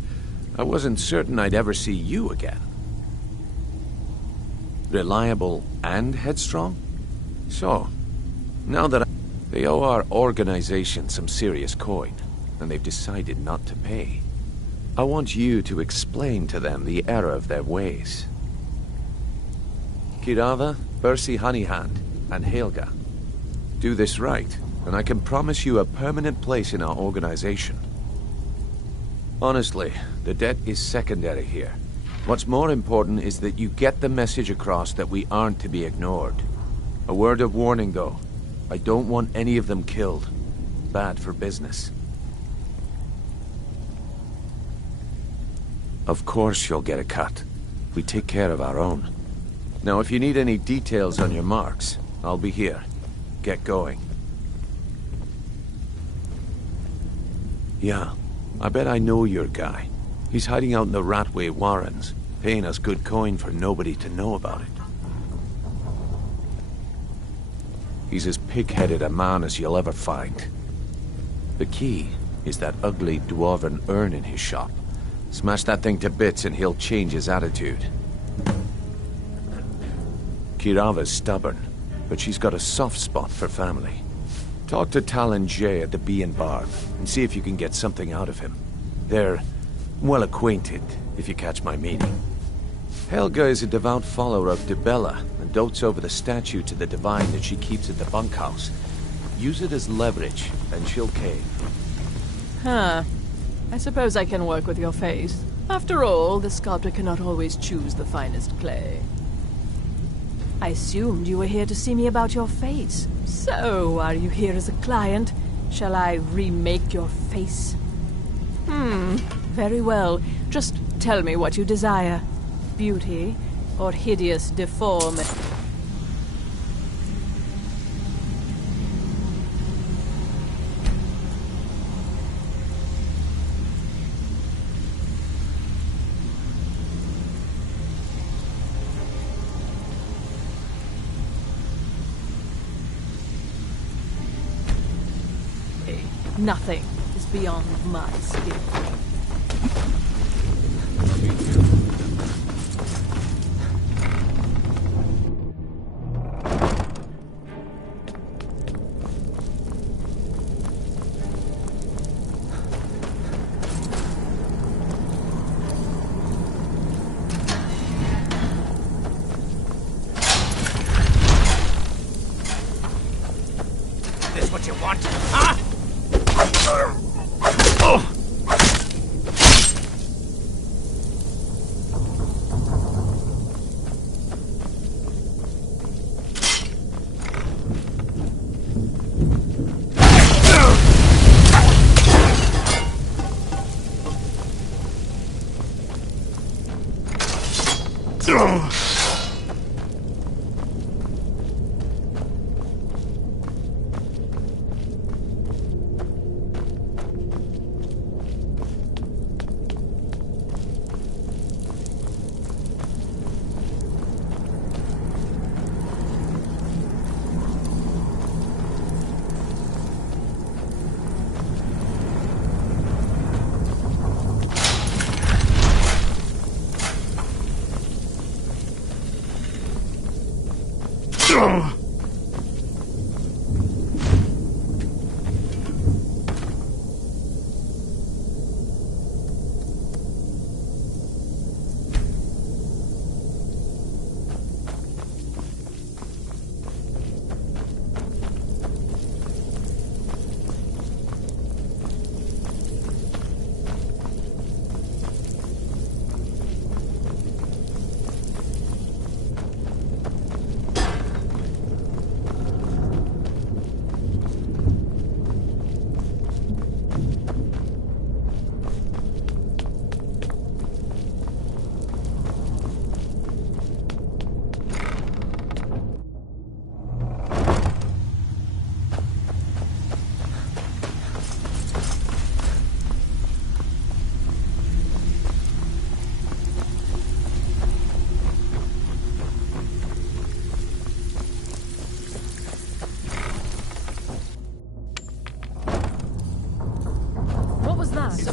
I wasn't certain I'd ever see you again. Reliable and headstrong? So, now that they owe our organization some serious coin, and they've decided not to pay, I want you to explain to them the error of their ways. Kirava, Bersi Honeyhand, and Helga. Do this right, and I can promise you a permanent place in our organization. Honestly, the debt is secondary here. What's more important is that you get the message across that we aren't to be ignored. A word of warning, though. I don't want any of them killed. Bad for business. Of course you'll get a cut. We take care of our own. Now, if you need any details on your marks, I'll be here. Get going. Yeah, I bet I know your guy. He's hiding out in the Ratway Warrens, paying us good coin for nobody to know about it. He's as pig-headed a man as you'll ever find. The key is that ugly dwarven urn in his shop. Smash that thing to bits and he'll change his attitude. Kirava's stubborn, but she's got a soft spot for family. Talk to Talon Jay at the Bee and Barb and see if you can get something out of him. They're well acquainted, if you catch my meaning. Helga is a devout follower of Dibella and dotes over the statue to the divine that she keeps at the bunkhouse. Use it as leverage, and she'll cave. Huh. I suppose I can work with your face. After all, the sculptor cannot always choose the finest clay. I assumed you were here to see me about your face. So, are you here as a client? Shall I remake your face? Very well. Just tell me what you desire. Beauty or hideous deformity? Nothing is beyond my skill. what you want, huh?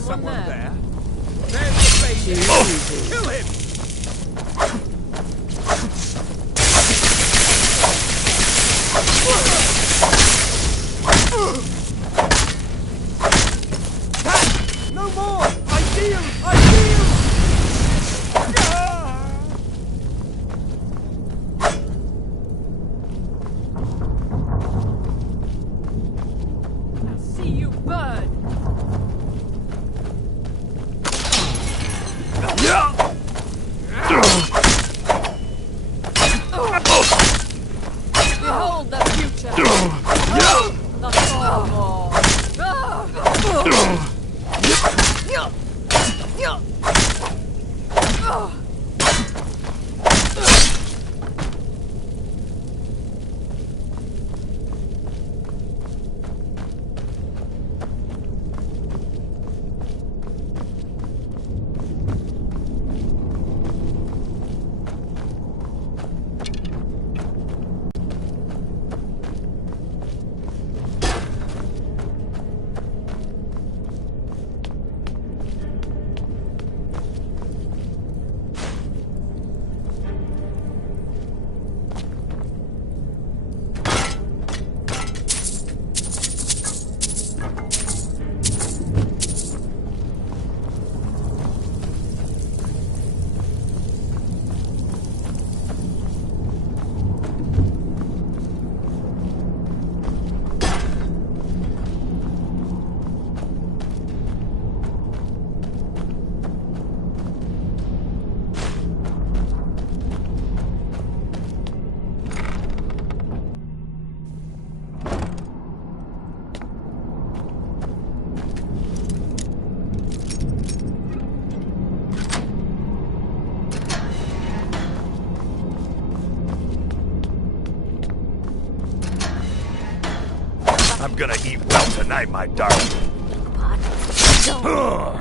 Someone there? There's the baby! Oh. Kill him! No more! I heal! I heal! I'll see you burn! Behold the future! The Thalmor! I'm gonna eat well tonight, my darling. No.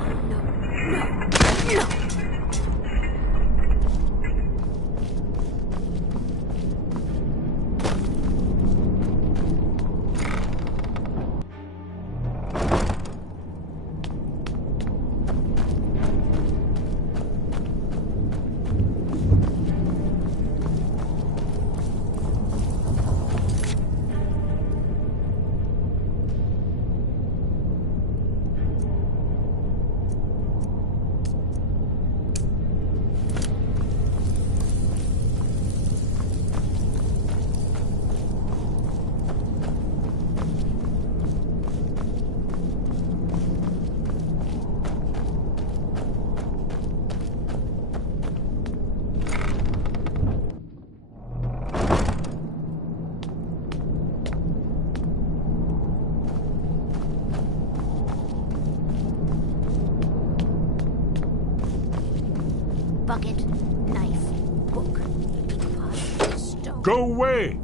Go away!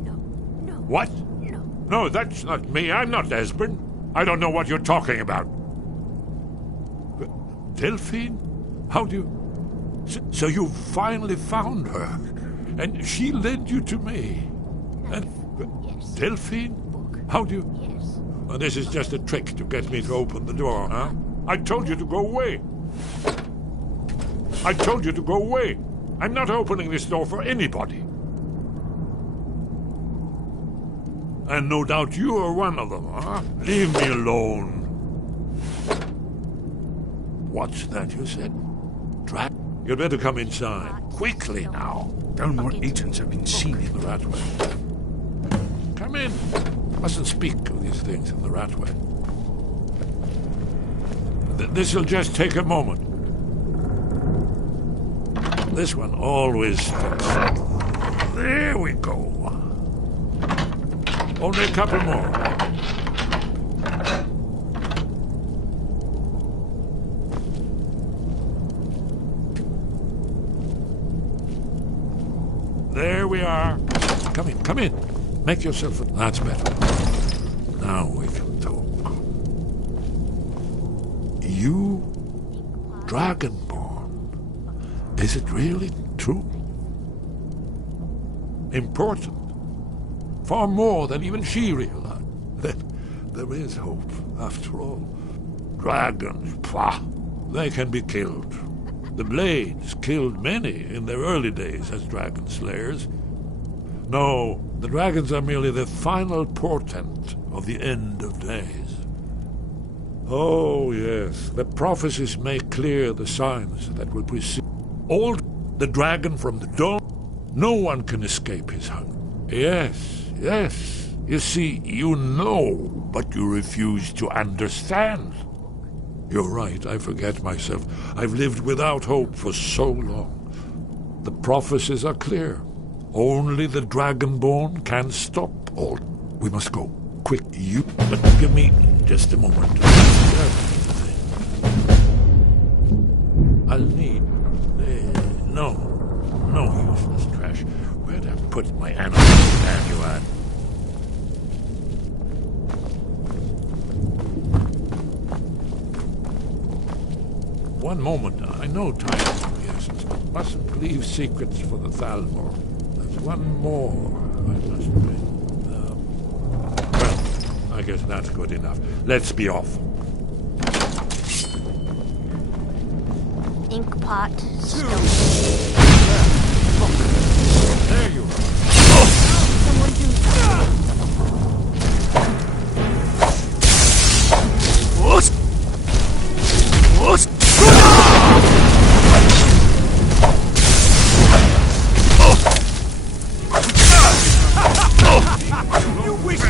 What? No, that's not me. I'm not Esbern. I don't know what you're talking about. Delphine? How do you... So you finally found her, and she led you to me. And Delphine? How do you... Well, this is just a trick to get me to open the door, huh? I told you to go away. I told you to go away. I'm not opening this door for anybody. And no doubt you are one of them, huh? Leave me alone. What's that you said? Drat? You'd better come inside. Quickly now. Dalmor agents have been seen in the Ratway. Come in. Mustn't speak of these things in the Ratway. This'll just take a moment. This one always sticks. There we go. Only a couple more. There we are. Come in, come in. Make yourself... That's better. Now we can talk. You, Dragonborn. Is it really true? Important. Far more than even she realized. That there is hope, after all. Dragons, pah, they can be killed. The Blades killed many in their early days as dragon slayers. No, the dragons are merely the final portent of the end of days. Oh, yes, the prophecies make clear the signs that will precede. Old, the dragon from the dawn, no one can escape his hunger. Yes, yes, you see, you know, but you refuse to understand. You're right, I forget myself. I've lived without hope for so long. The prophecies are clear. Only the Dragonborn can stop all. We must go. Quick, you... But give me just a moment. I'll need... no useless trash. Where'd I put my animal manual? One moment. I know time is of the essence. Mustn't leave secrets for the Thalmor. There's one more I must bring. Well, I guess that's good enough. Let's be off. Inkpot. There you are. Someone do What? What? You wish to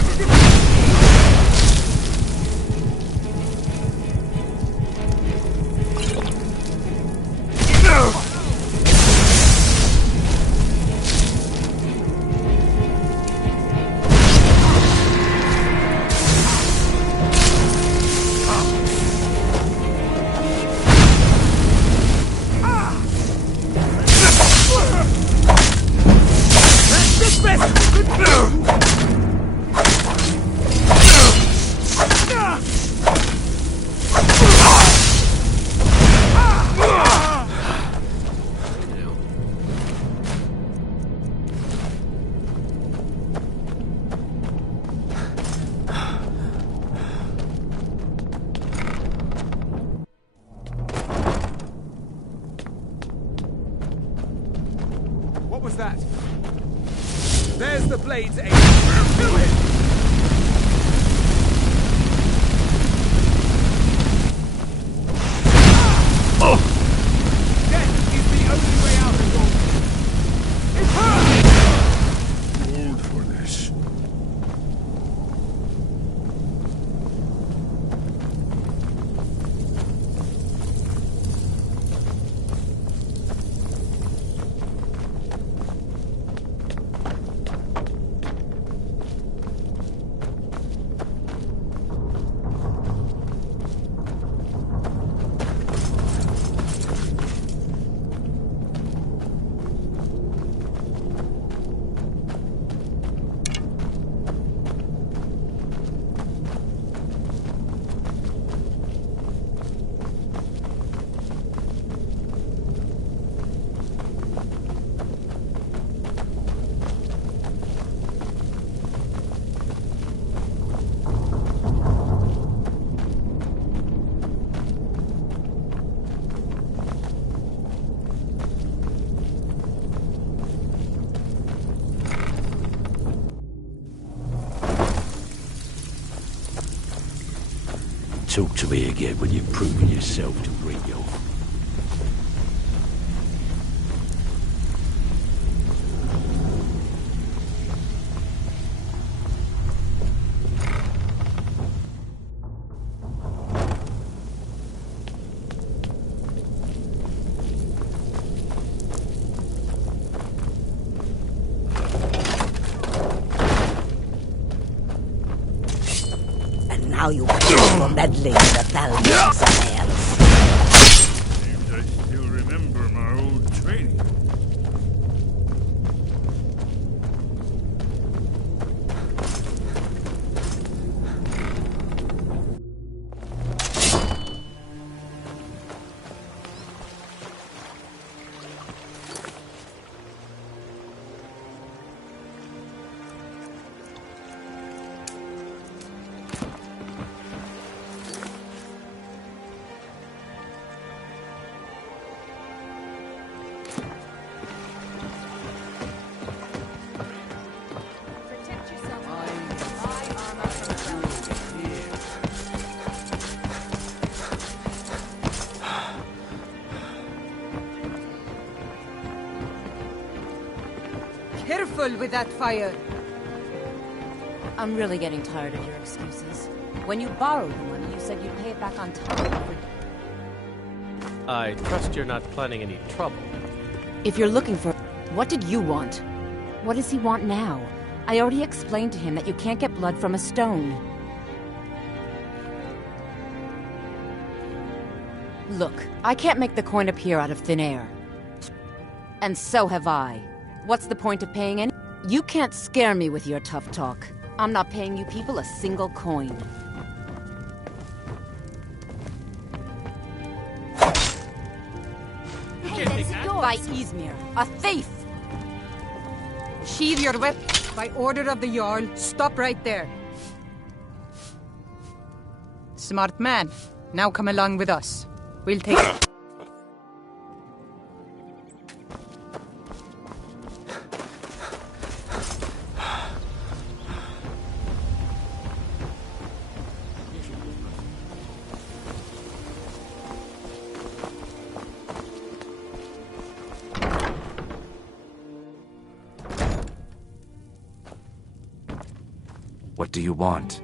What was that? There's the Blade's aim. Kill him! Death is the only way out of all. It's her! Too old for this. Talk to me again when you've proven yourself to Brynjolf. Now you feel for meddling with the Thalmor's affairs. Seems I still remember my old training. Careful with that fire. I'm really getting tired of your excuses. When you borrowed the money, you said you'd pay it back on time. I trust you're not planning any trouble. If you're looking for... What did you want? What does he want now? I already explained to him that you can't get blood from a stone. Look, I can't make the coin appear out of thin air. And so have I. What's the point of paying any? You can't scare me with your tough talk. I'm not paying you people a single coin. Hey, this is yours. By Izmir, a thief! Sheathe your weapon. By order of the Jarl, stop right there. Smart man. Now come along with us. We'll take... What do you want?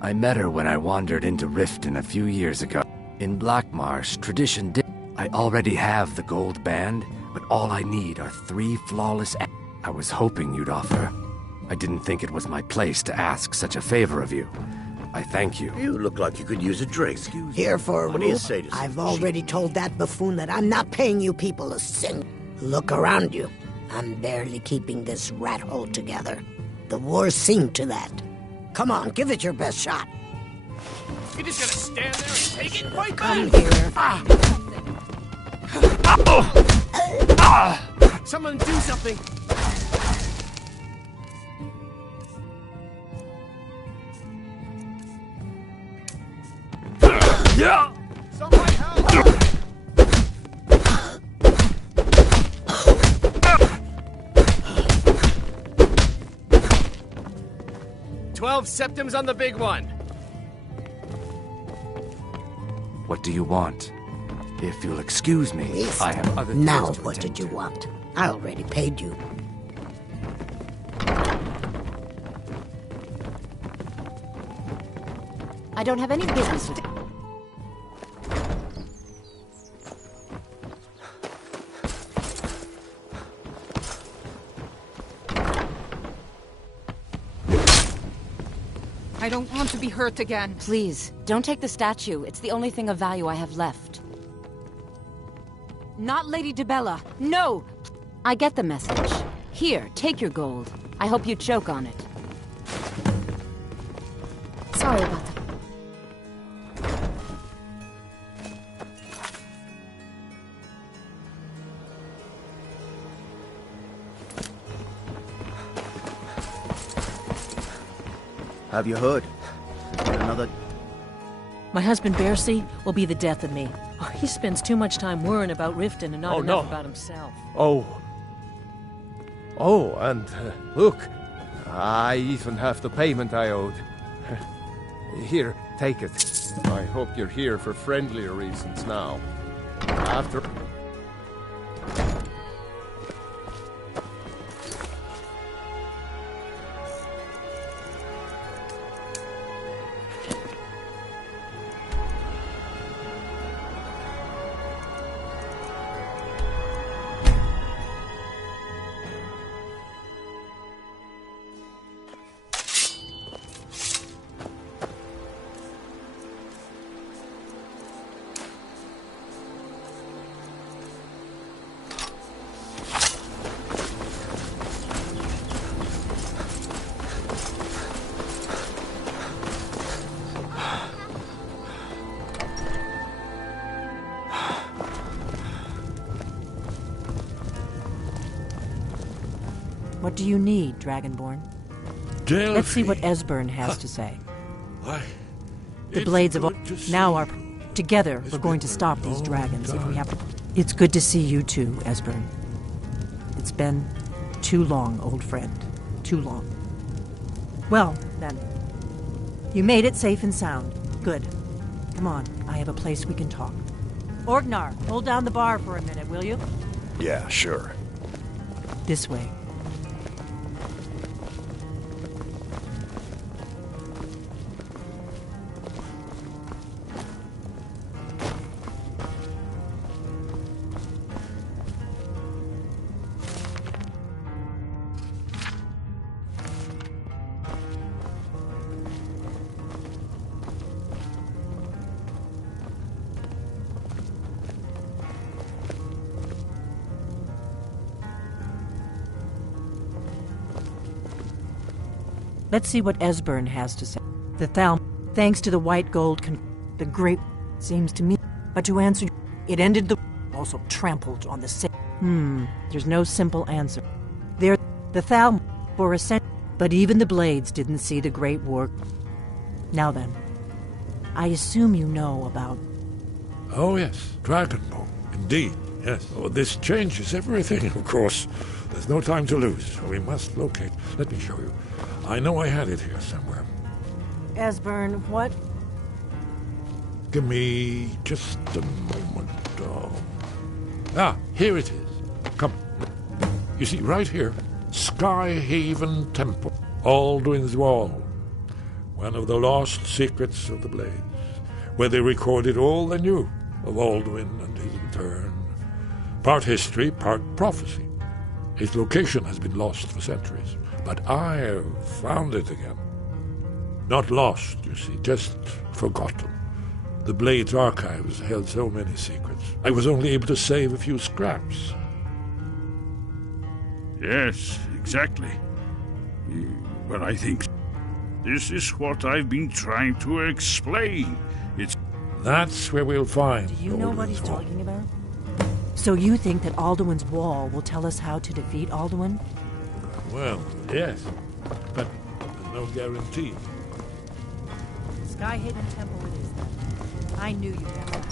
I met her when I wandered into Riften a few years ago. In Blackmarsh, tradition did. I already have the gold band, but all I need are 3 flawless. I was hoping you'd offer. I didn't think it was my place to ask such a favor of you. I thank you. You look like you could use a drink. Here for a What do you root. say to I've already told that buffoon that I'm not paying you people a cent. Look around you. I'm barely keeping this rat hole together. The war's seen to that. Come on, give it your best shot. You're just gonna stand there and take it? Fight Come back! here. Someone do something! Yeah! Someone help! 12 septims on the big one. What do you want? If you'll excuse me, Please. I have other Now, things to what attend did you to. want? I already paid you. I don't have any business with... I don't want to be hurt again. Please, don't take the statue. It's the only thing of value I have left. Not Lady DeBella. No! I get the message. Here, take your gold. I hope you choke on it. Sorry about that. Have you heard? There's been another... My husband Bercy will be the death of me. Oh, he spends too much time worrying about Riften and not enough about himself. Oh, and look, I even have the payment I owed. Here, Take it. I hope you're here for friendlier reasons now. After... What do you need, Dragonborn? Delphi. Let's see what Esbern has to say. Why? The blades of all now are together. We're going to stop these dragons if we have to. It's good to see you too, Esbern. It's been too long, old friend. Too long. Well, then. You made it safe and sound. Good. Come on, I have a place we can talk. Orgnar, hold down the bar for a minute, will you? Yeah, sure. This way. Let's see what Esbern has to say. The Thalm, thanks to the white gold, the great, seems to me. But to answer, it ended the, also trampled on the there's no simple answer. There, the Thalm, for a century, but even the blades didn't see the great war. Now then, I assume you know about... Oh yes, Dragonborn, indeed, yes. Oh, this changes everything, of course. There's no time to lose. We must locate. Let me show you. I know I had it here somewhere. Esbern, what? Give me just a moment. Here it is. Come. You see, right here, Skyhaven Temple, Alduin's Wall. One of the lost secrets of the Blades, where they recorded all they knew of Alduin and his return. Part history, part prophecy. Its location has been lost for centuries, but I have found it again. Not lost, you see, just forgotten. The Blades archives held so many secrets. I was only able to save a few scraps. Yes, exactly. But I think this is what I've been trying to explain. It's... That's where we'll find Do you know what he's talking about? So you think that Alduin's Wall will tell us how to defeat Alduin? Well, yes, but there's no guarantee. Skyhaven Temple it is then. I knew you'd have it.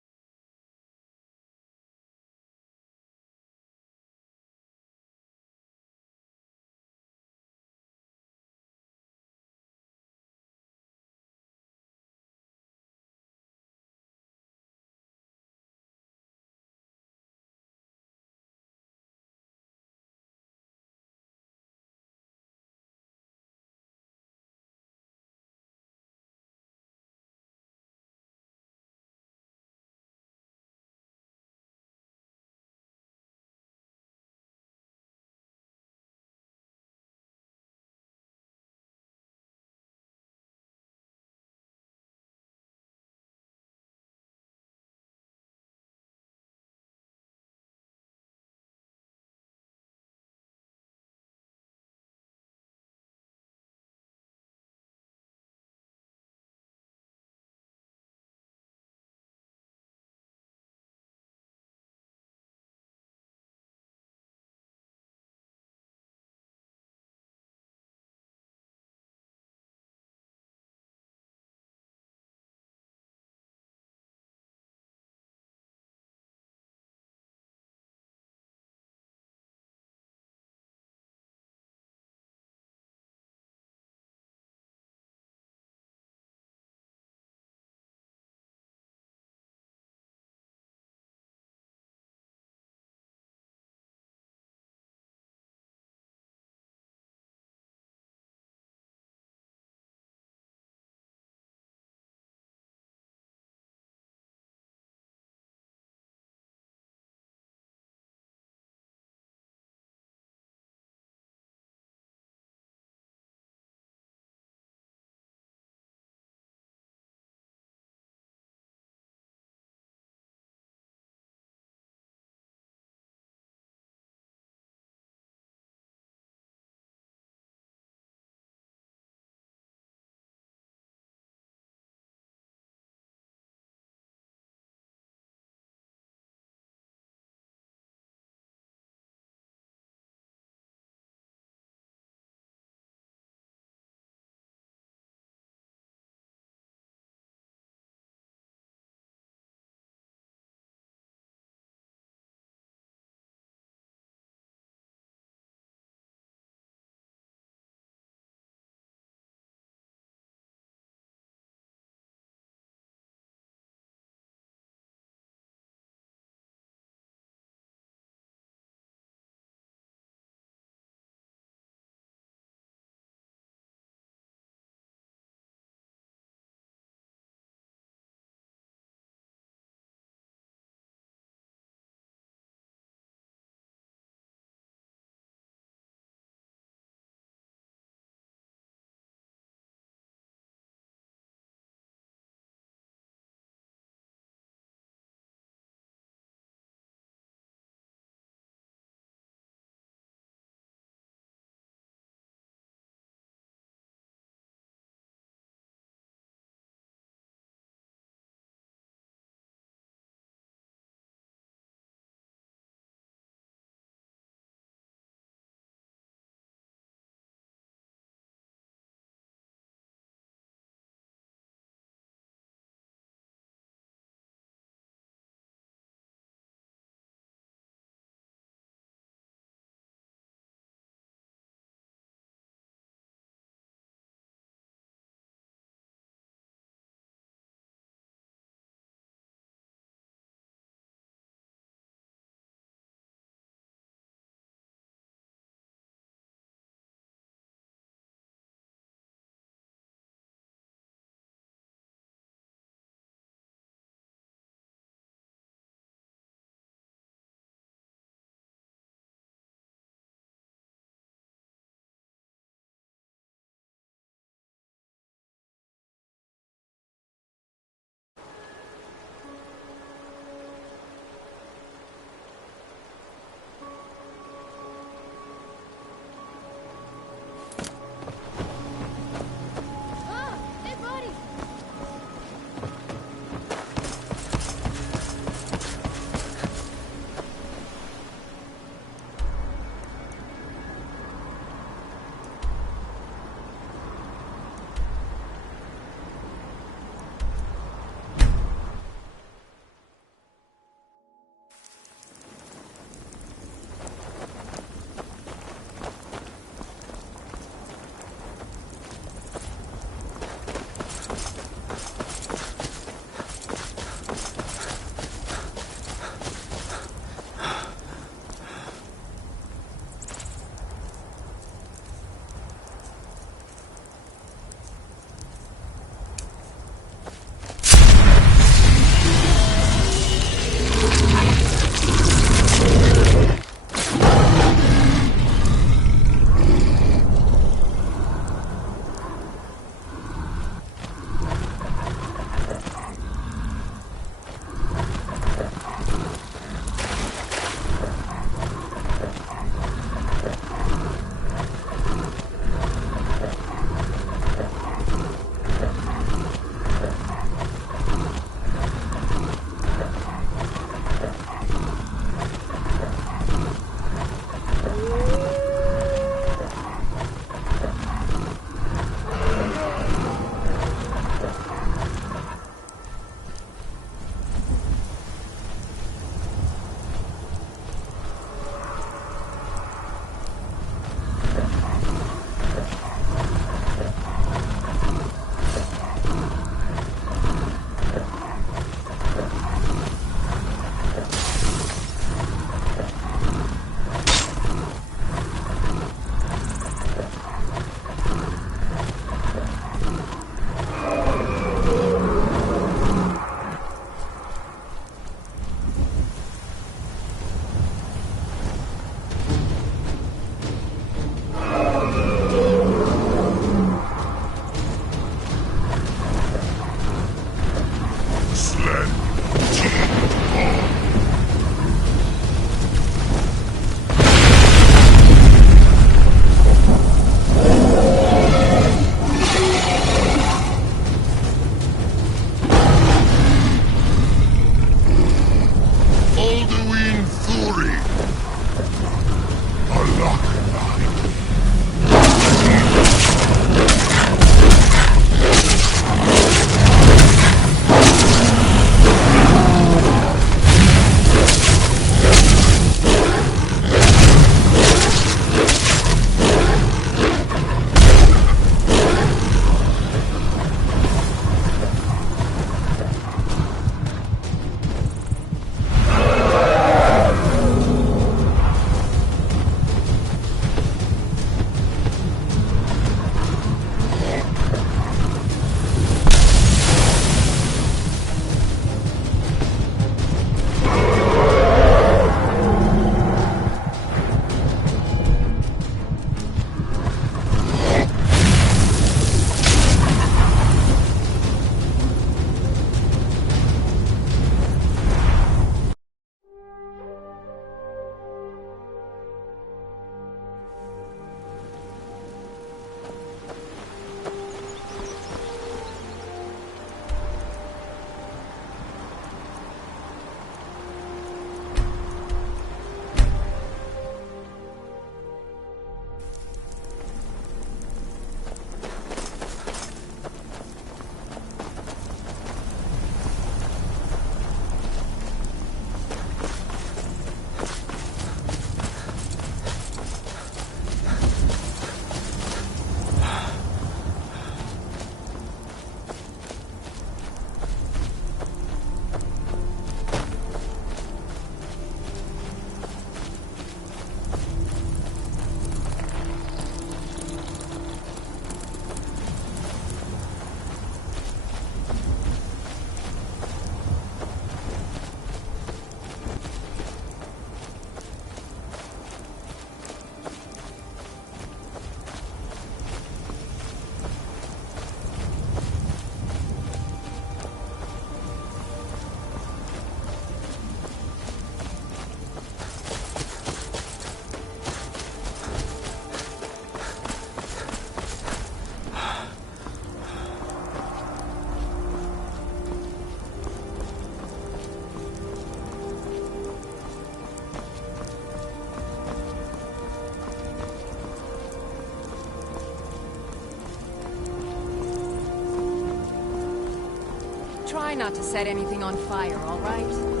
Try not to set anything on fire, all right?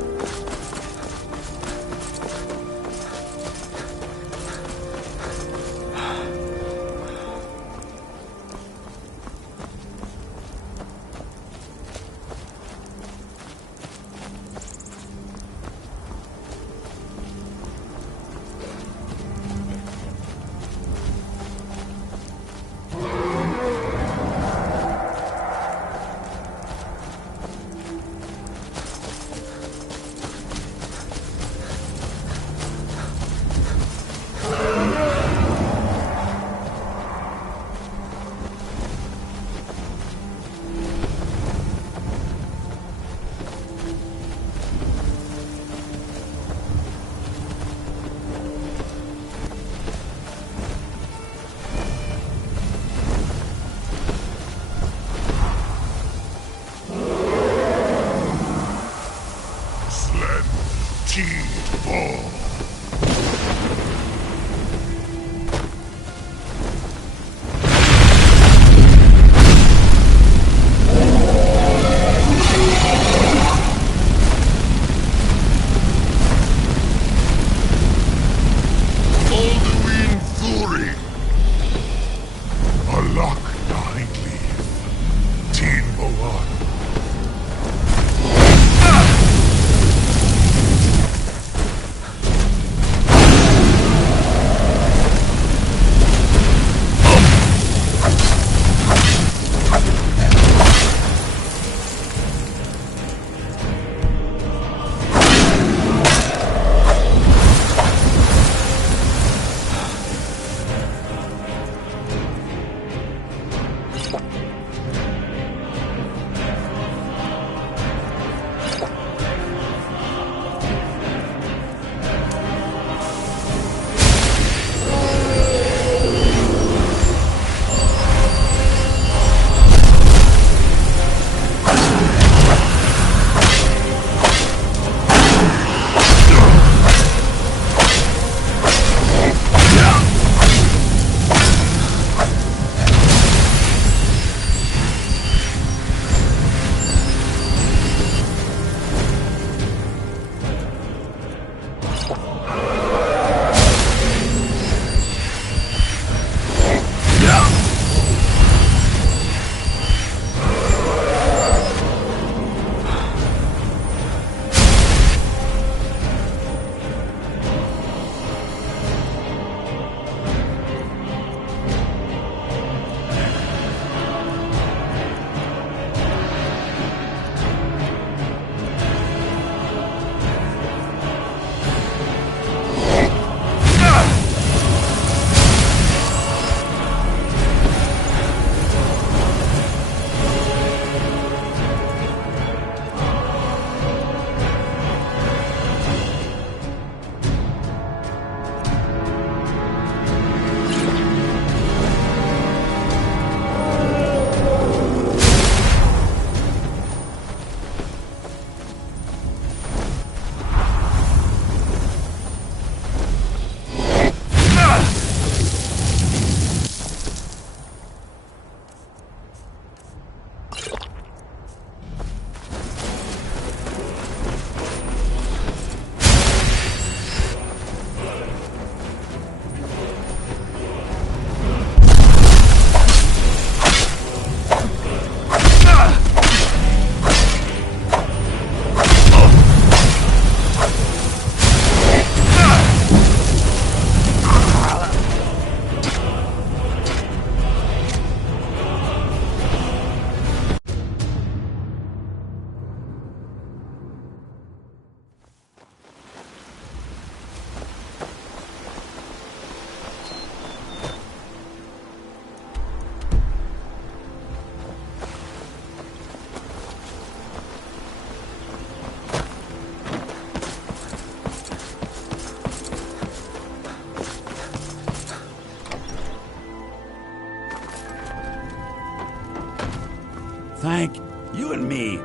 Thank you and me.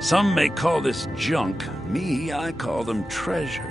Some may call this junk. Me, I call them treasures.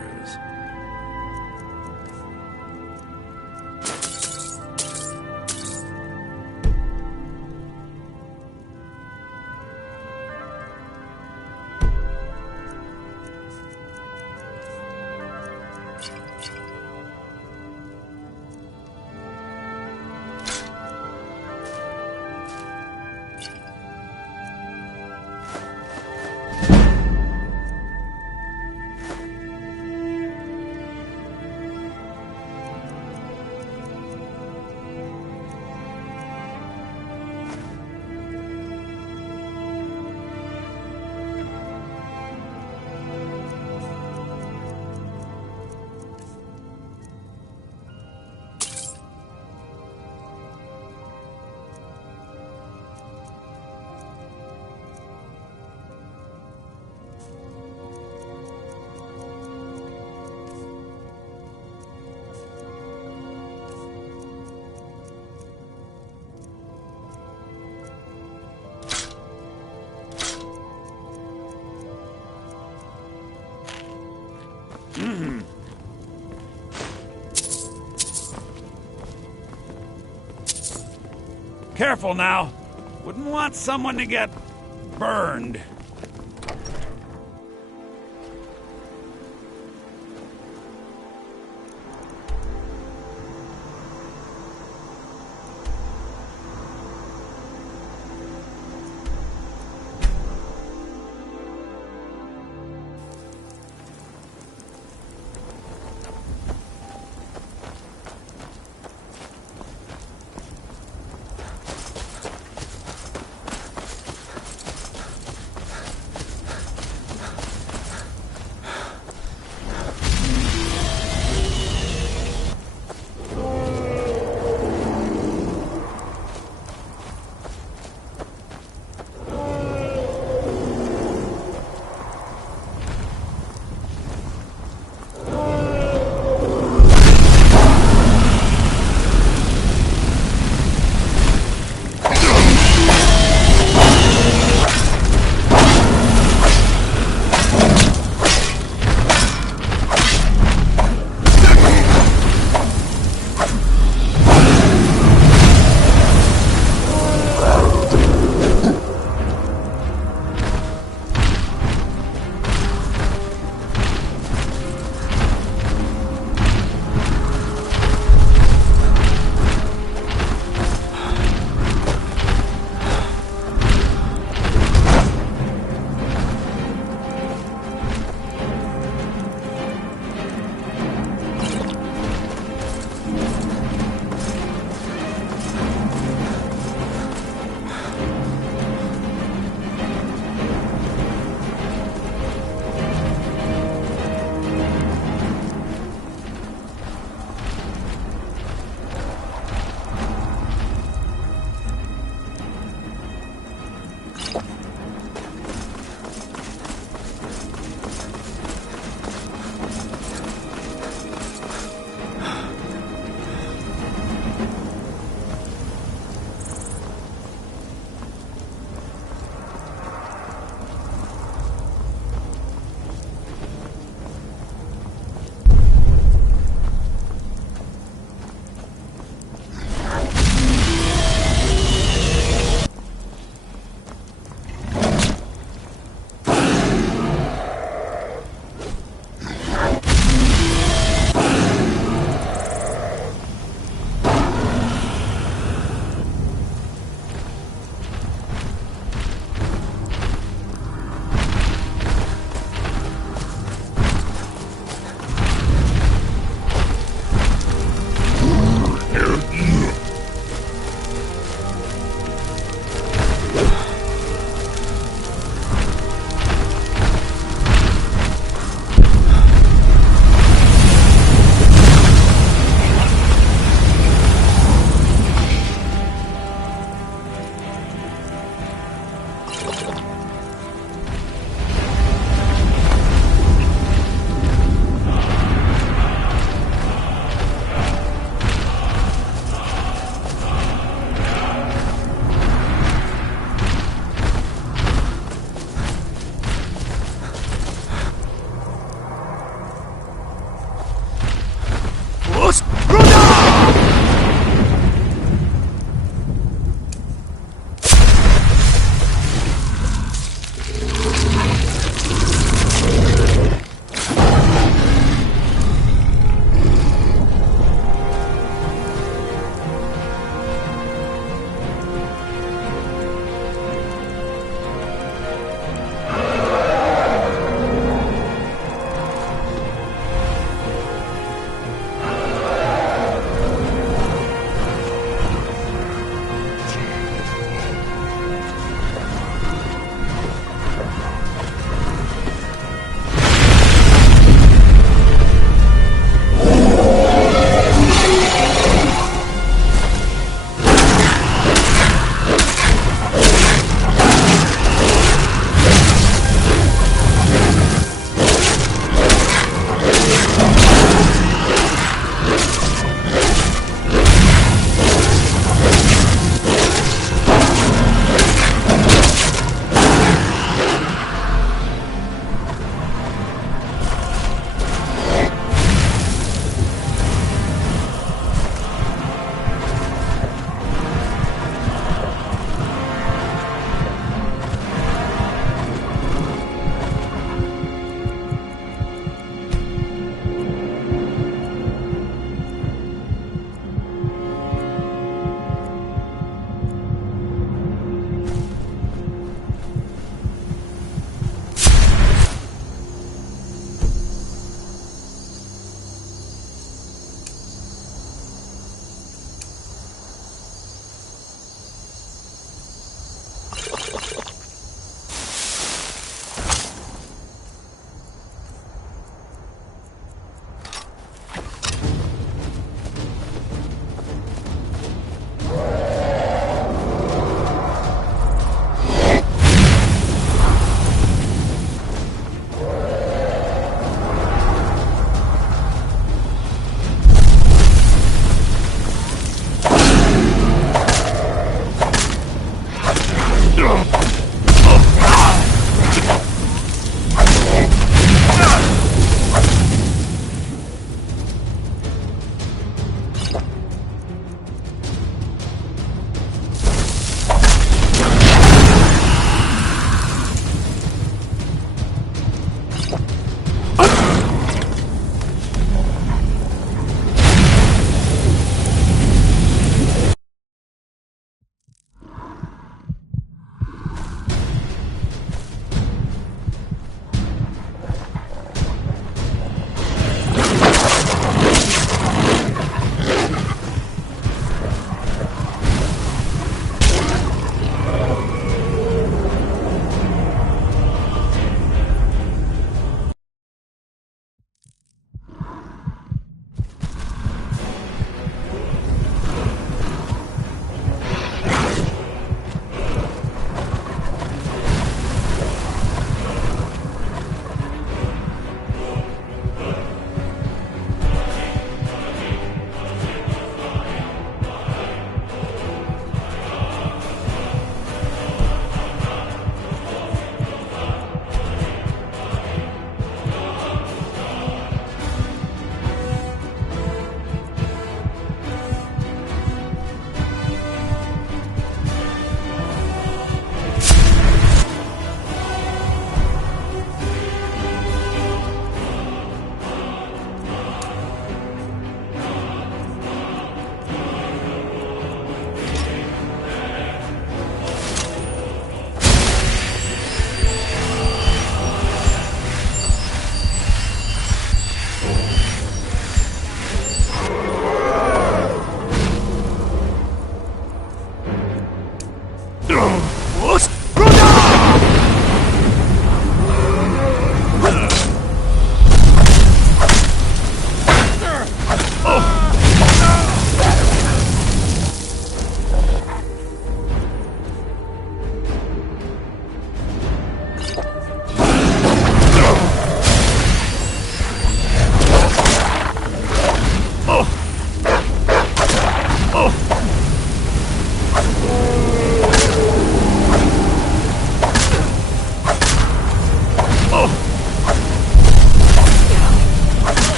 Careful now. Wouldn't want someone to get burned.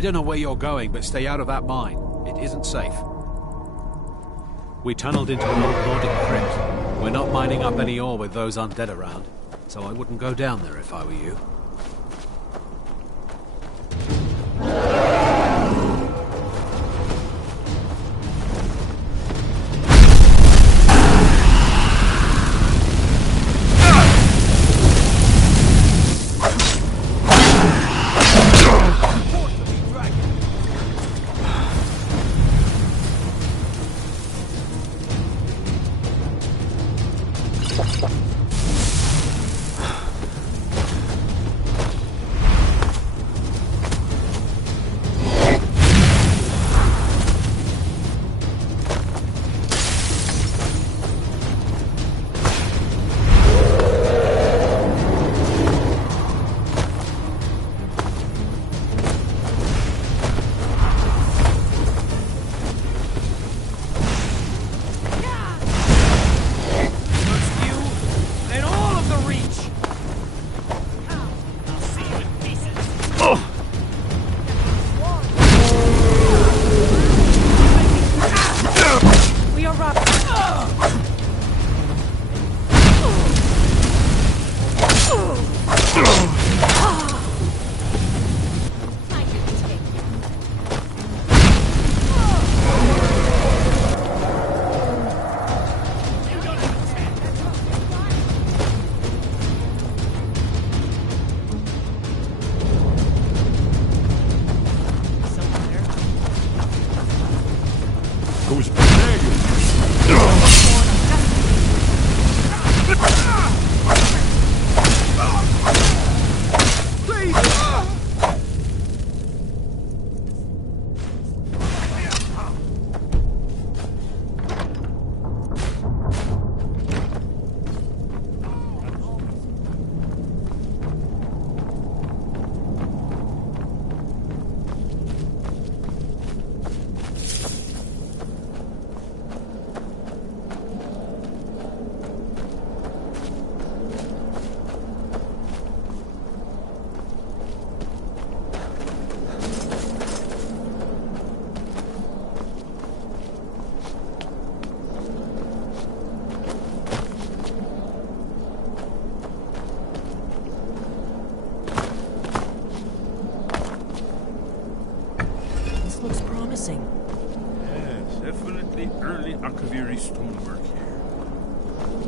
I don't know where you're going, but stay out of that mine. It isn't safe. We tunneled into an old Nordic crypt. We're not mining up any ore with those undead around, so I wouldn't go down there if I were you.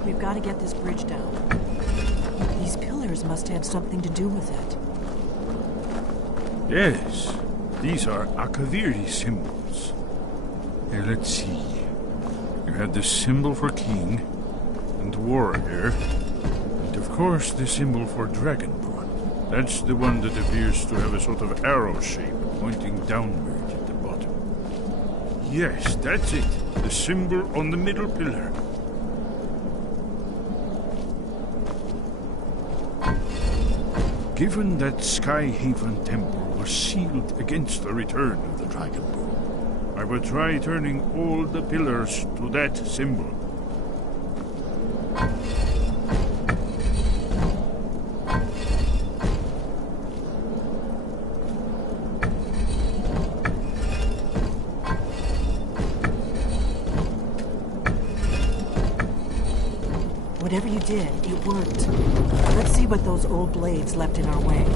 We've got to get this bridge down. These pillars must have something to do with it. Yes, these are Akaviri symbols. Here, let's see. You have the symbol for king and warrior, and of course the symbol for dragonborn. That's the one that appears to have a sort of arrow shape pointing downward at the bottom. Yes, that's it. The symbol on the middle pillar. Given that Skyhaven Temple was sealed against the return of the Dragonborn, I will try turning all the pillars to that symbol. Whatever you did, it worked. Let's see what those old blades left in our way.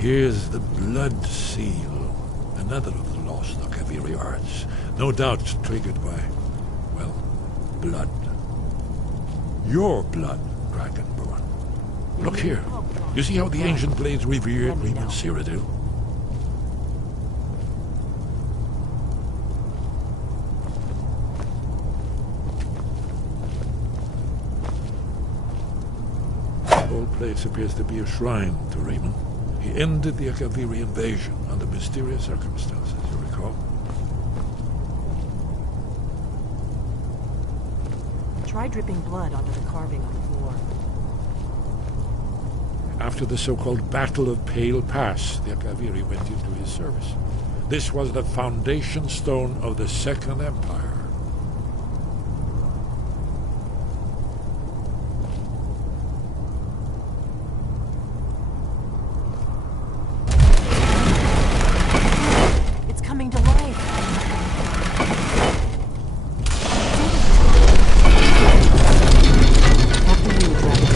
Here's the Blood Seal, another of the lost Akaviri arts. No doubt triggered by, well, blood. Your blood, Dragonborn. Look here. You see how the ancient blades revered Reman Cyrodiil? The whole place appears to be a shrine to Reman. He ended the Akaviri invasion under mysterious circumstances, you recall? Try dripping blood onto the carving on the floor. After the so-called Battle of Pale Pass, the Akaviri went into his service. This was the foundation stone of the Second Empire. It's coming to life. After you, Dragon.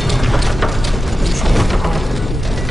You should have the honor of being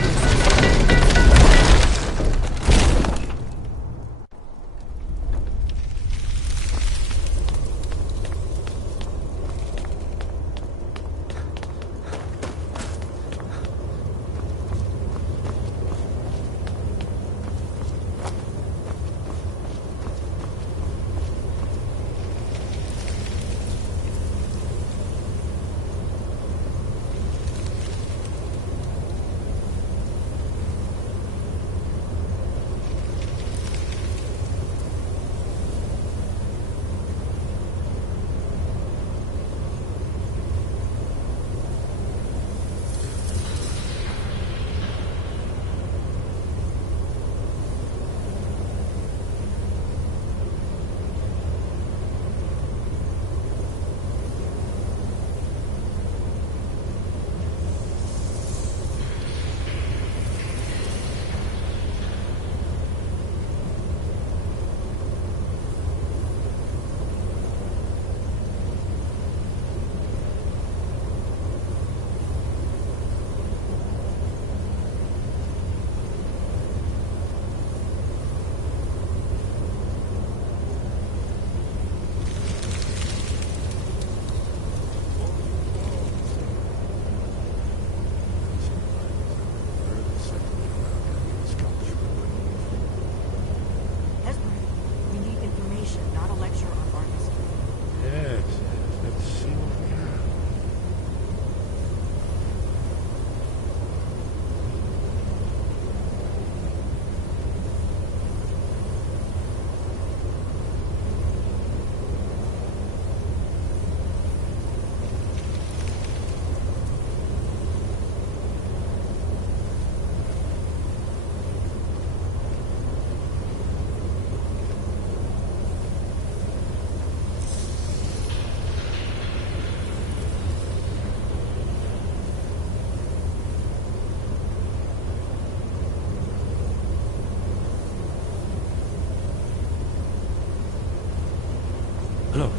Look,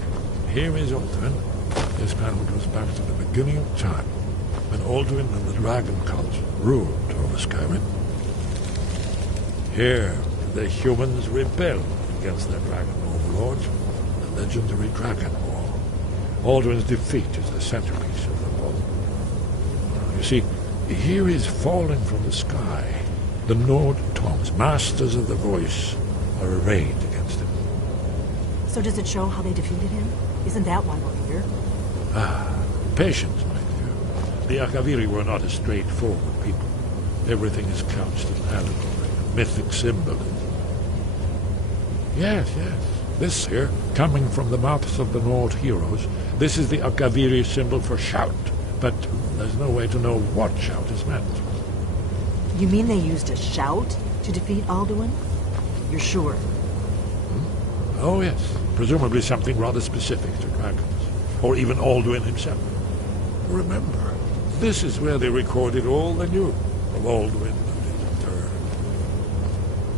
here is Alduin. This panel goes back to the beginning of time, when Alduin and the Dragon Cult ruled over Skyrim. Here, the humans rebelled against their dragon overlords, the legendary Dragon War. Alduin's defeat is the centerpiece of the wall. You see, here is falling from the sky. The Nord Tongs, masters of the voice, are arrayed against him. So does it show how they defeated him? Isn't that why we're here? Patience, my dear. The Akaviri were not a straightforward people. Everything is couched in allegory, mythic symbolism. Yes. This here, coming from the mouths of the Nord heroes, this is the Akaviri symbol for shout. But there's no way to know what shout is meant. You mean they used a shout to defeat Alduin? You're sure? Oh, yes. Presumably something rather specific to dragons. Or even Alduin himself. Remember, this is where they recorded all they knew of Alduin and his return.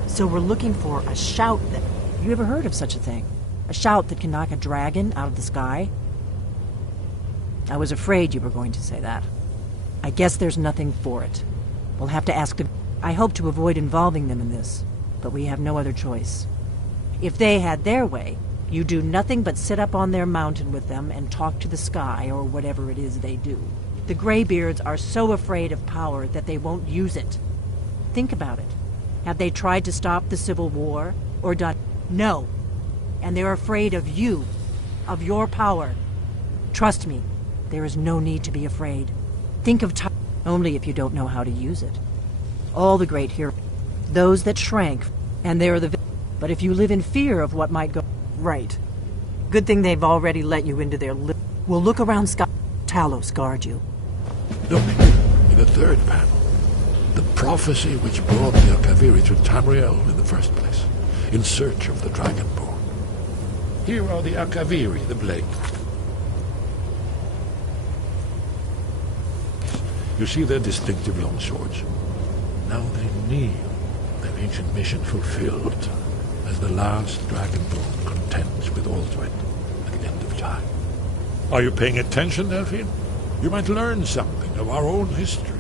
So we're looking for a shout then. You ever heard of such a thing? A shout that can knock a dragon out of the sky? I was afraid you were going to say that. I guess there's nothing for it. We'll have to ask the... I hope to avoid involving them in this, but we have no other choice. If they had their way, you do nothing but sit up on their mountain with them and talk to the sky or whatever it is they do. The Greybeards are so afraid of power that they won't use it. Think about it. Have they tried to stop the Civil War or done? No. And they're afraid of you, of your power. Trust me, there is no need to be afraid. Think of time only if you don't know how to use it. All the great heroes, those that shrank, and they're the but if you live in fear of what might go right. Good thing they've already let you into their We'll look around Sky. Talos guard you. Look, in the third panel, the prophecy which brought the Akaviri to Tamriel in the first place, in search of the Dragonborn. Here are the Akaviri, the blade. You see their distinctive long swords? Now they kneel, their ancient mission fulfilled, as the last Dragonborn contends with Aldred at the end of time. Are you paying attention, Delphine? You might learn something of our own history.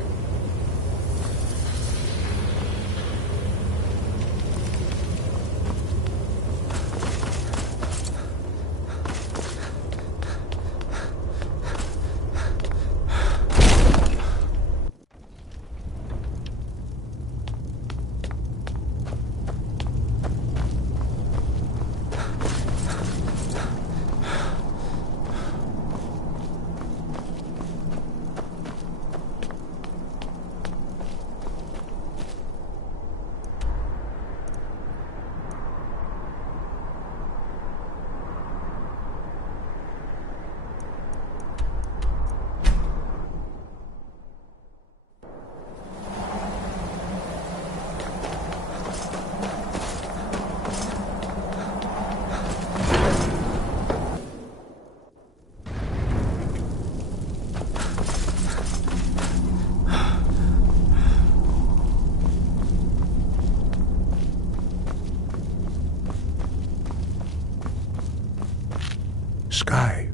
Sky,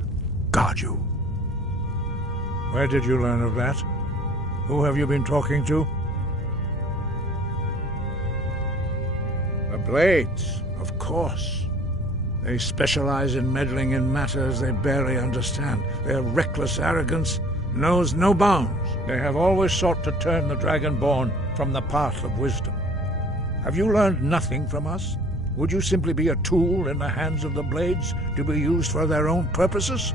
guard you. Where did you learn of that? Who have you been talking to? The Blades, of course. They specialize in meddling in matters they barely understand. Their reckless arrogance knows no bounds. They have always sought to turn the Dragonborn from the path of wisdom. Have you learned nothing from us? Would you simply be a tool in the hands of the Blades to be used for their own purposes?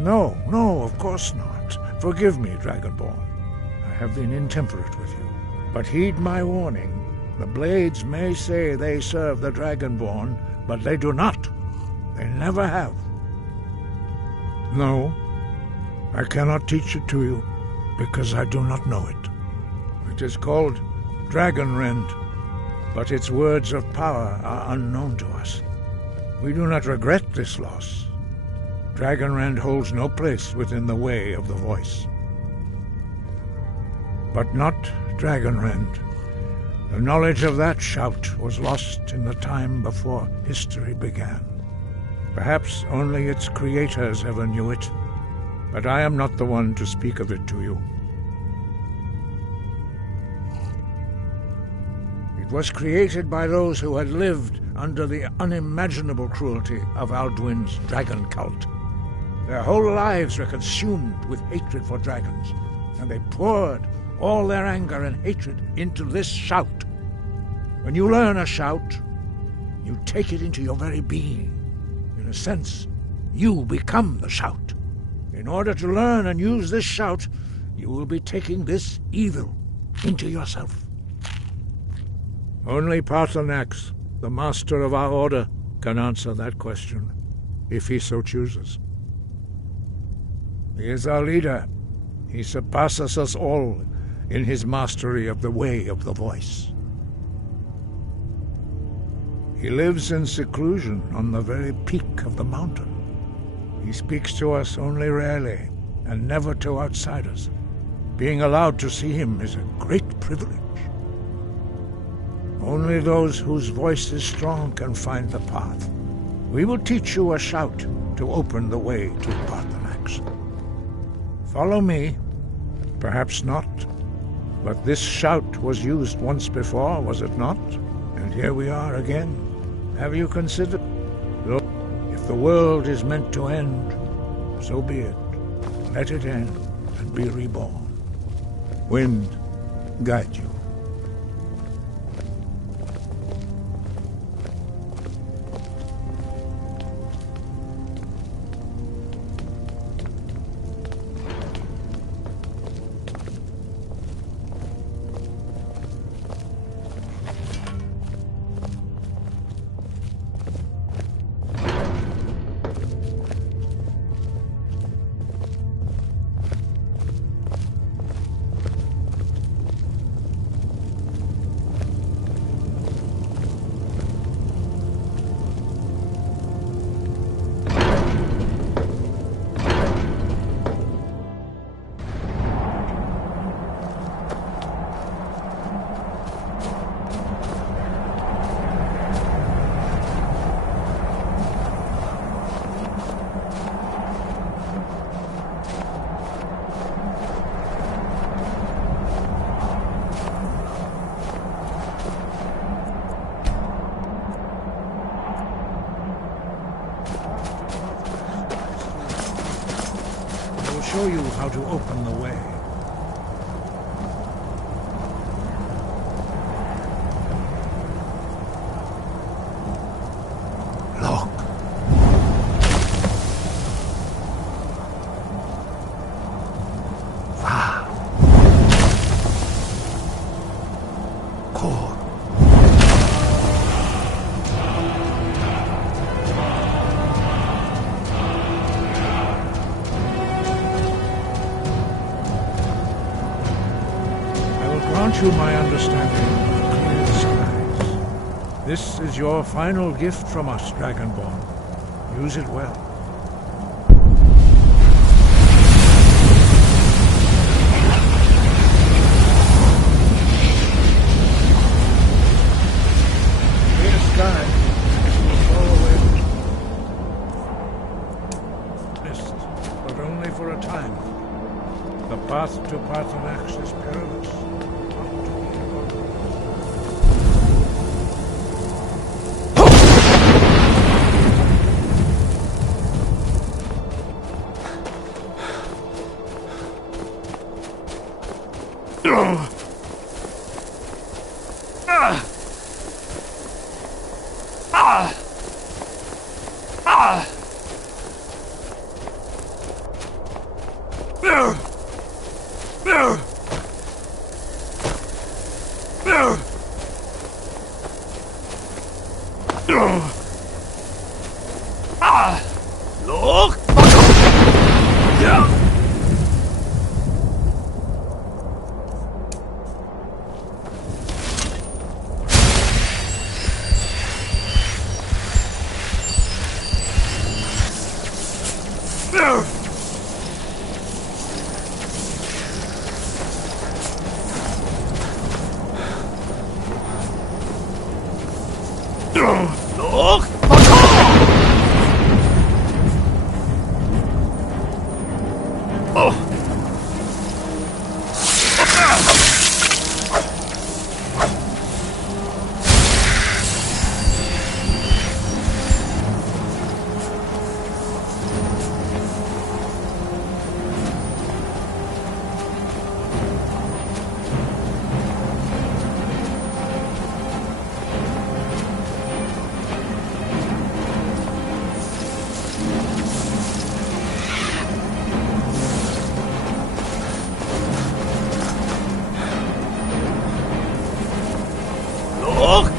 No, of course not. Forgive me, Dragonborn. I have been intemperate with you. But heed my warning. The Blades may say they serve the Dragonborn, but they do not. They never have. No, I cannot teach it to you, because I do not know it. It is called Dragonrend, but its words of power are unknown to us. We do not regret this loss. Dragonrend holds no place within the way of the voice. But not Dragonrend. The knowledge of that shout was lost in the time before history began. Perhaps only its creators ever knew it, but I am not the one to speak of it to you. It was created by those who had lived under the unimaginable cruelty of Alduin's dragon cult. Their whole lives were consumed with hatred for dragons, and they poured all their anger and hatred into this shout. When you learn a shout, you take it into your very being. In a sense, you become the shout. In order to learn and use this shout, you will be taking this evil into yourself. Only Paarthurnax, the master of our order, can answer that question, if he so chooses. He is our leader. He surpasses us all in his mastery of the way of the voice. He lives in seclusion on the very peak of the mountain. He speaks to us only rarely, and never to outsiders. Being allowed to see him is a great privilege. Only those whose voice is strong can find the path. We will teach you a shout to open the way to Paarthurnax. Follow me. Perhaps not. But this shout was used once before, was it not? And here we are again. Have you considered? Look, if the world is meant to end, so be it. Let it end and be reborn. Wind, guide you. Show you how to open the way. Lock. Va. Core. Grant you my understanding of clear skies. This is your final gift from us, Dragonborn. Use it well. Clear skies will fall away. Mist, but only for a time. The path to Paarthurnax is perilous. Look! Look!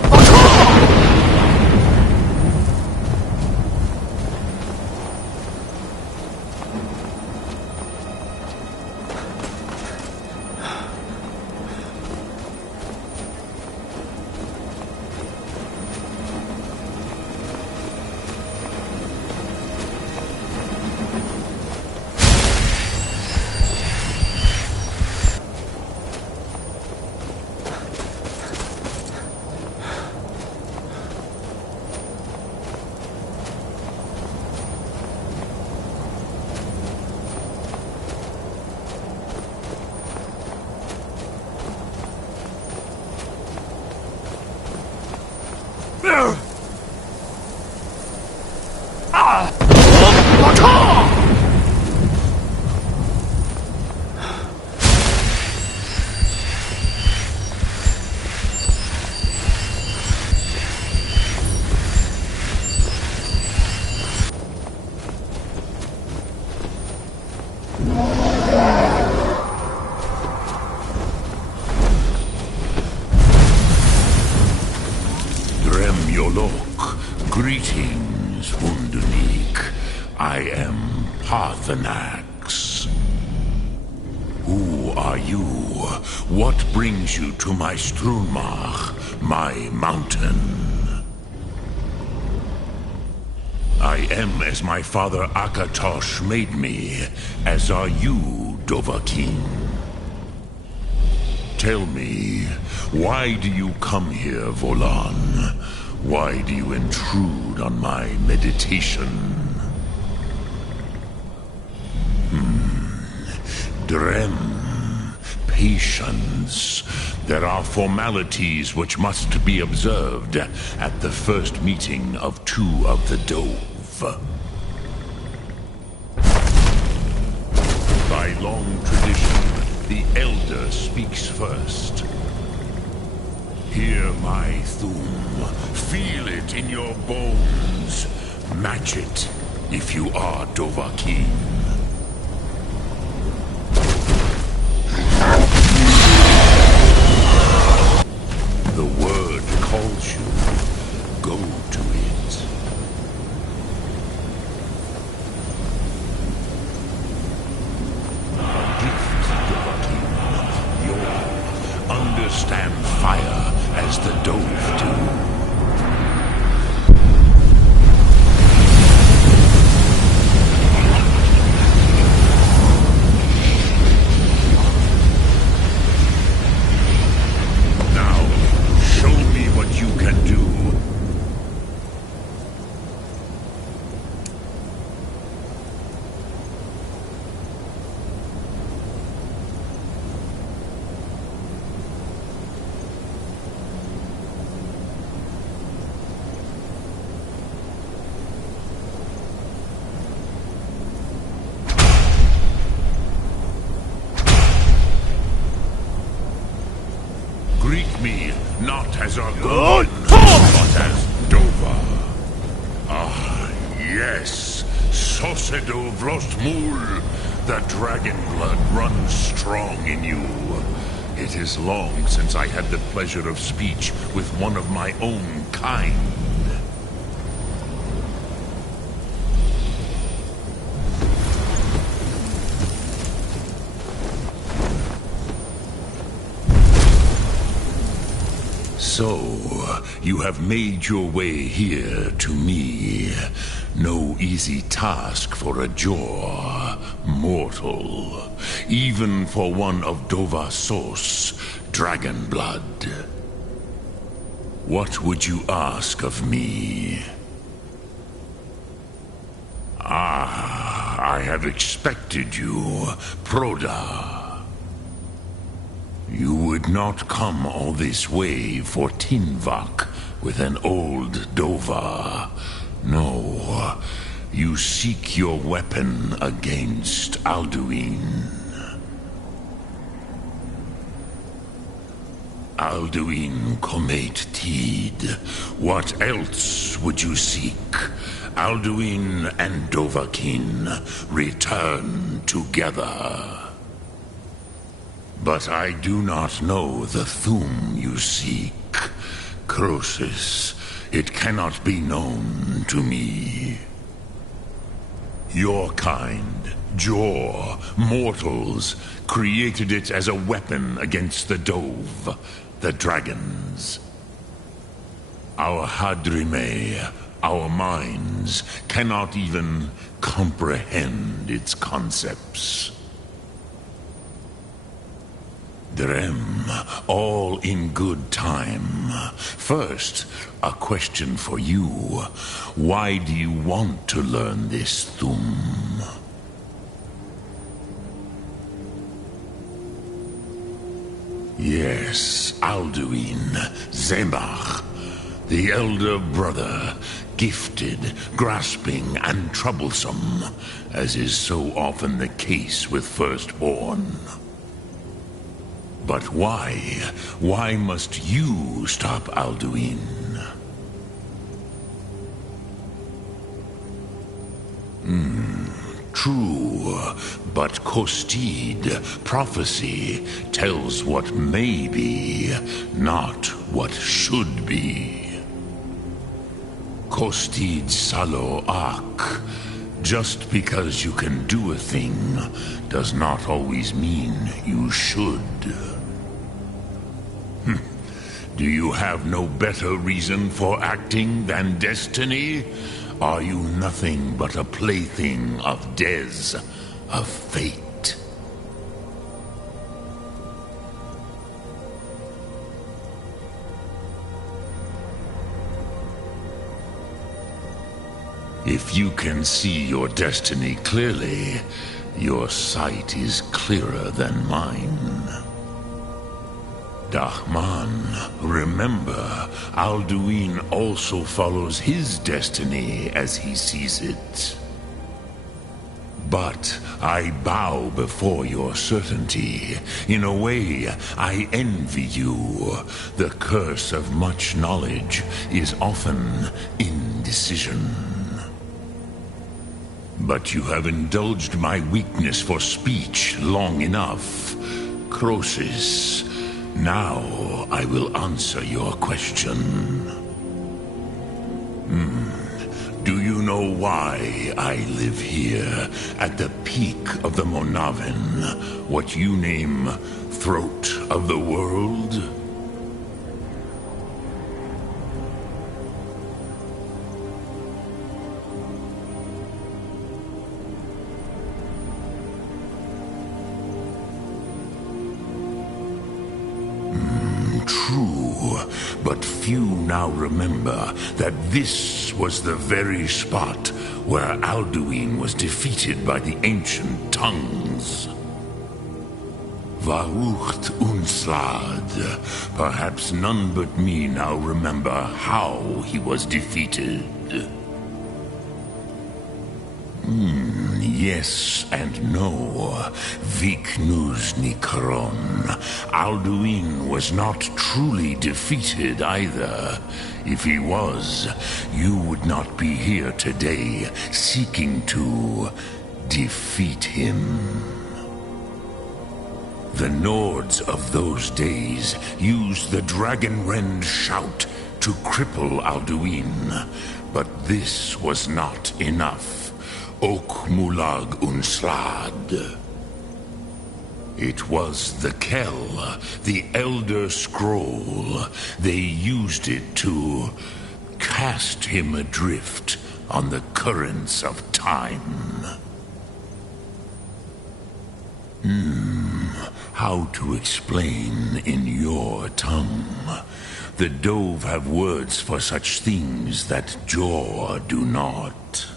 Greetings, Undunik. I am Parthenax. Who are you? What brings you to my Strunmach, my mountain? I am as my father Akatosh made me, as are you, Dovahkiin. Tell me, why do you come here, Volan? Why do you intrude on my meditation? Drem, patience. There are formalities which must be observed at the first meeting of two of the Dove. By long tradition, the Elder speaks first. Hear my Thum. Feel it in your bones. Match it if you are Dovahkiin. The word calls you. Go to it. A gift, Dovahkiin. You understand fire as the Dove do. Greet me not as Argon, but as Dova. Ah, yes, Sosedo Vrostmul. The dragon blood runs strong in you. It is long since I had the pleasure of speech with one of my own kind. So, you have made your way here to me. No easy task for a Jor, mortal. Even for one of Dovahsos, dragon blood. What would you ask of me? Ah, I have expected you, Proda. You would not come all this way for Tinvak with an old Dova. No, you seek your weapon against Alduin. Alduin Comate Tid. What else would you seek? Alduin and Dovahkiin return together. But I do not know the Thum you seek. Croesus, it cannot be known to me. Your kind, Jor, mortals, created it as a weapon against the Dove, the dragons. Our Hadrime, our minds, cannot even comprehend its concepts. Drem, all in good time. First, a question for you. Why do you want to learn this Thum? Yes, Alduin, Zemach, the elder brother, gifted, grasping, and troublesome, as is so often the case with firstborn. But why? Why must you stop Alduin? True, but Kostid, prophecy, tells what may be, not what should be. Kostid Salo Ak. Just because you can do a thing does not always mean you should. Do you have no better reason for acting than destiny? Are you nothing but a plaything of Des, of fate? If you can see your destiny clearly, your sight is clearer than mine. Dahman, remember, Alduin also follows his destiny as he sees it. But I bow before your certainty. In a way, I envy you. The curse of much knowledge is often indecision. But you have indulged my weakness for speech long enough. Croesus, now I will answer your question. Do you know why I live here, at the peak of the Monavin, what you name Throat of the World? True, but few now remember that this was the very spot where Alduin was defeated by the ancient tongues. Varucht Unslad. Perhaps none but me now remember how he was defeated. Yes and no. Viknus Nikaron. Alduin was not truly defeated either. If he was, you would not be here today seeking to defeat him. The Nords of those days used the Dragonrend shout to cripple Alduin, but this was not enough. Ok Mulag Unslad. It was the Kell, the Elder Scroll. They used it to cast him adrift on the currents of time. How to explain in your tongue? The Dove have words for such things that Jor do not.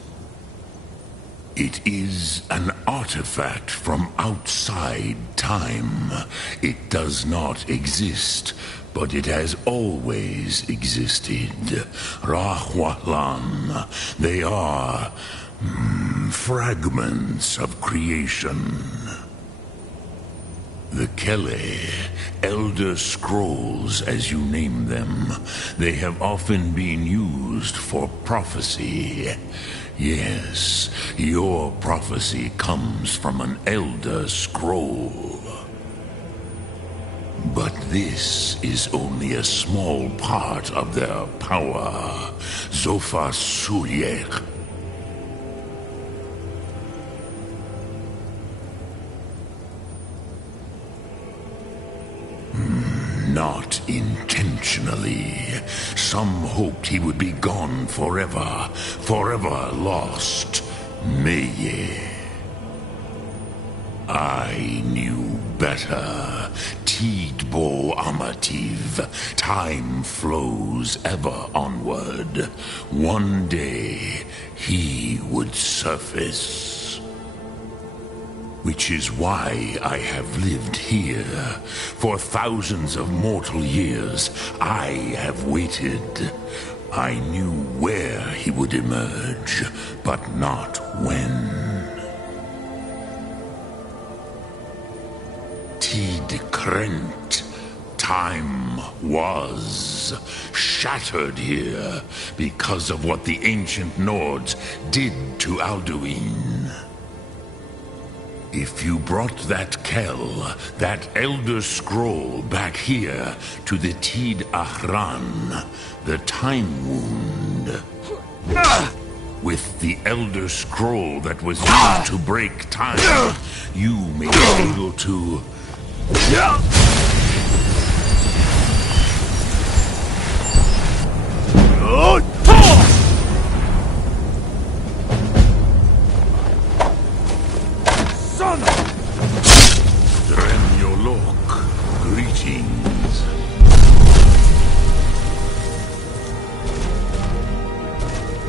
It is an artifact from outside time. It does not exist, but it has always existed. Rahwalan. They are fragments of creation. The Kele, Elder Scrolls as you name them, they have often been used for prophecy. Yes, your prophecy comes from an Elder Scroll. But this is only a small part of their power. Zofa Sulyek. Not intentionally. Some hoped he would be gone forever, forever lost. Meye. I knew better. Tidbo Amativ. Time flows ever onward. One day, he would surface. Which is why I have lived here. For thousands of mortal years, I have waited. I knew where he would emerge, but not when. Tid Krent. Time was shattered here because of what the ancient Nords did to Alduin. If you brought that Kell, that Elder Scroll, back here to the Tid Ahran, the Time Wound, With the Elder Scroll that was used to break time, you may be able to... Son! Dremyolok, greetings.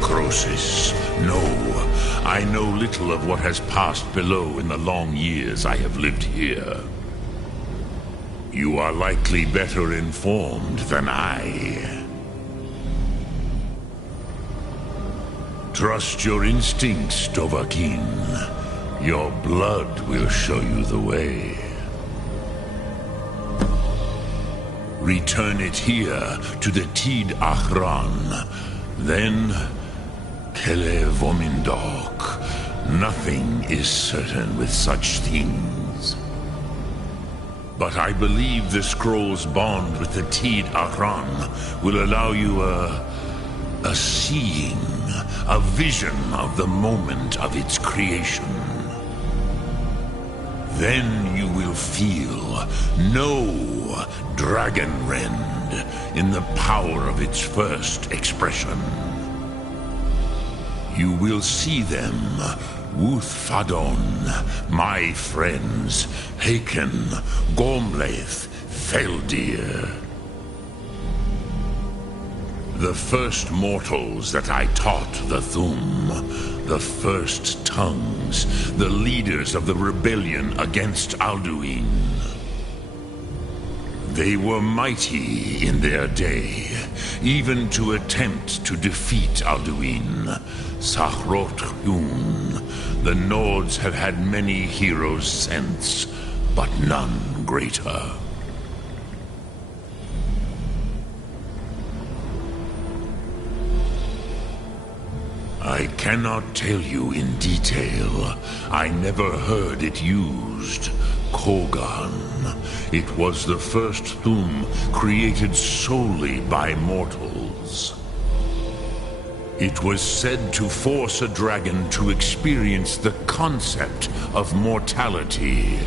Croesus, no. I know little of what has passed below in the long years I have lived here. You are likely better informed than I. Trust your instincts, Dovahkiin. Your blood will show you the way. Return it here to the Tid Achran. Then, Kele Vomindok. Nothing is certain with such things. But I believe the scroll's bond with the Tid Achran will allow you a seeing, a vision of the moment of its creation. Then you will feel, know Dragonrend in the power of its first expression. You will see them, Wuthfadon, my friends, Haken, Gormlaith, Feldir. The first mortals that I taught the Thum, the first tongues, the leaders of the rebellion against Alduin. They were mighty in their day, even to attempt to defeat Alduin. Sahrot Yun. The Nords have had many heroes since, but none greater. I cannot tell you in detail. I never heard it used. Kogan. It was the first Thum created solely by mortals. It was said to force a dragon to experience the concept of mortality.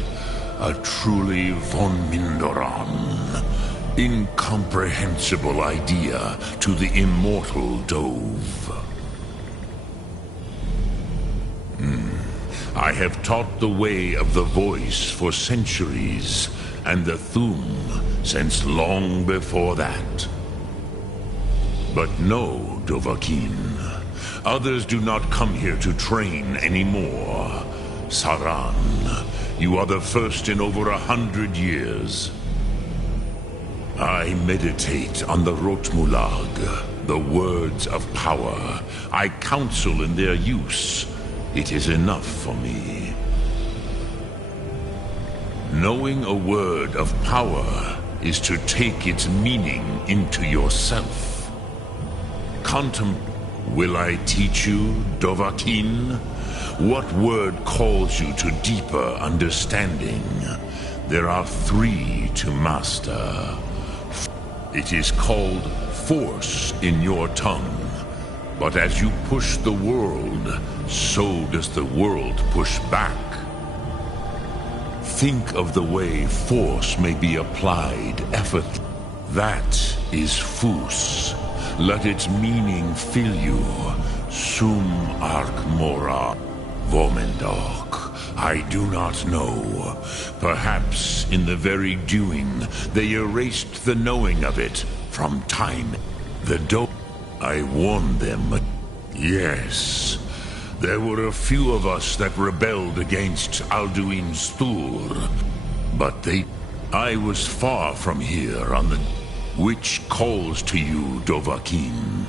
A truly von Mindoran. Incomprehensible idea to the immortal Dove. I have taught the way of the voice for centuries, and the Thum since long before that. But no, Dovahkiin. Others do not come here to train anymore. Saran, you are the first in over 100 years. I meditate on the Rotmulag, the words of power. I counsel in their use. It is enough for me. Knowing a word of power is to take its meaning into yourself. Will I teach you, Dovahkiin? What word calls you to deeper understanding? There are 3 to master. It is called force in your tongue. But as you push the world, so does the world push back. Think of the way force may be applied effortlessly. That is Fus. Let its meaning fill you. Sum Ark Mora Vomendok. I do not know. Perhaps in the very doing, they erased the knowing of it from time. I warned them. Yes. There were a few of us that rebelled against Alduin's Thur. But I was far from here on the... Which calls to you, Dovahkiin?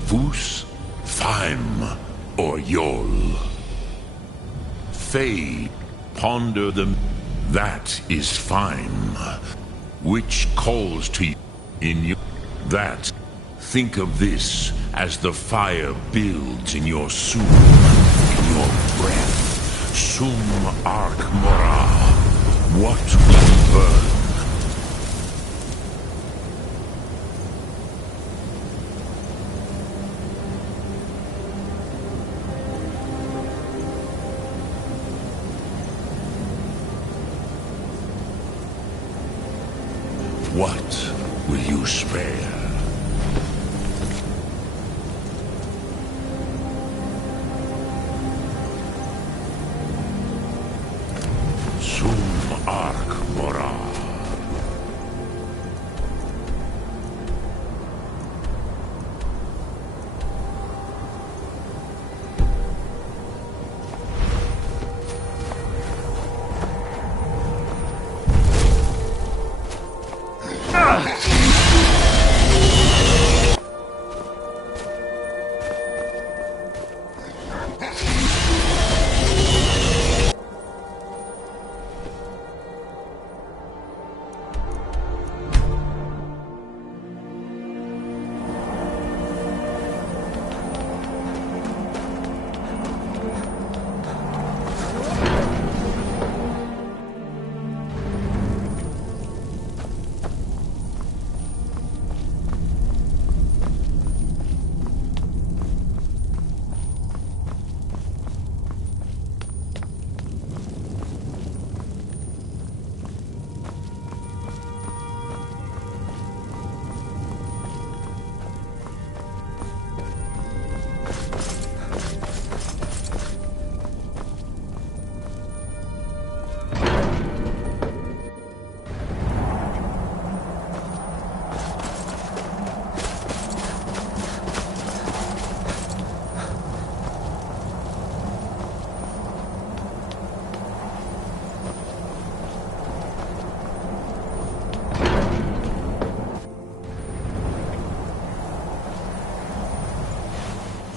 Fus, Thaim, or Yol? Fae, ponder them. That is Thaim. Which calls to you in you? That. Think of this as the fire builds in your soul, in your breath. Sum Ark Mora. What will burn? What will you spare? Sum Arc Mora.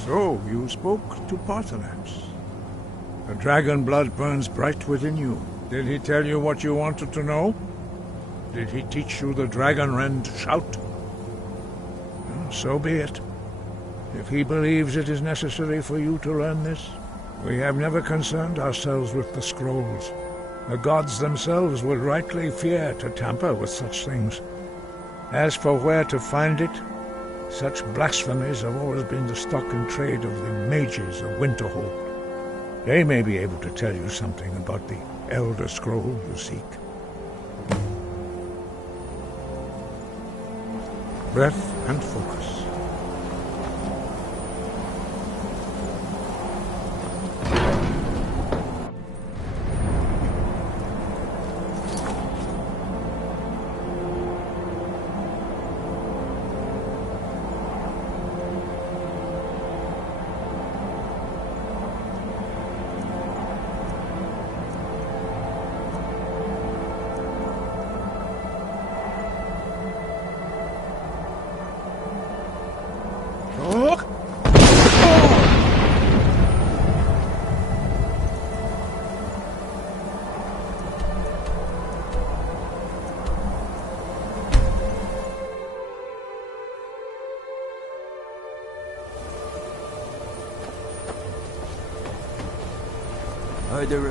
So, you spoke to Parthanax. The dragon blood burns bright within you. Did he tell you what you wanted to know? Did he teach you the dragon rend shout? Well, so be it. If he believes it is necessary for you to learn this, we have never concerned ourselves with the scrolls. The gods themselves would rightly fear to tamper with such things. As for where to find it, such blasphemies have always been the stock and trade of the mages of Winterhold. They may be able to tell you something about the Elder Scroll you seek. Breath and focus.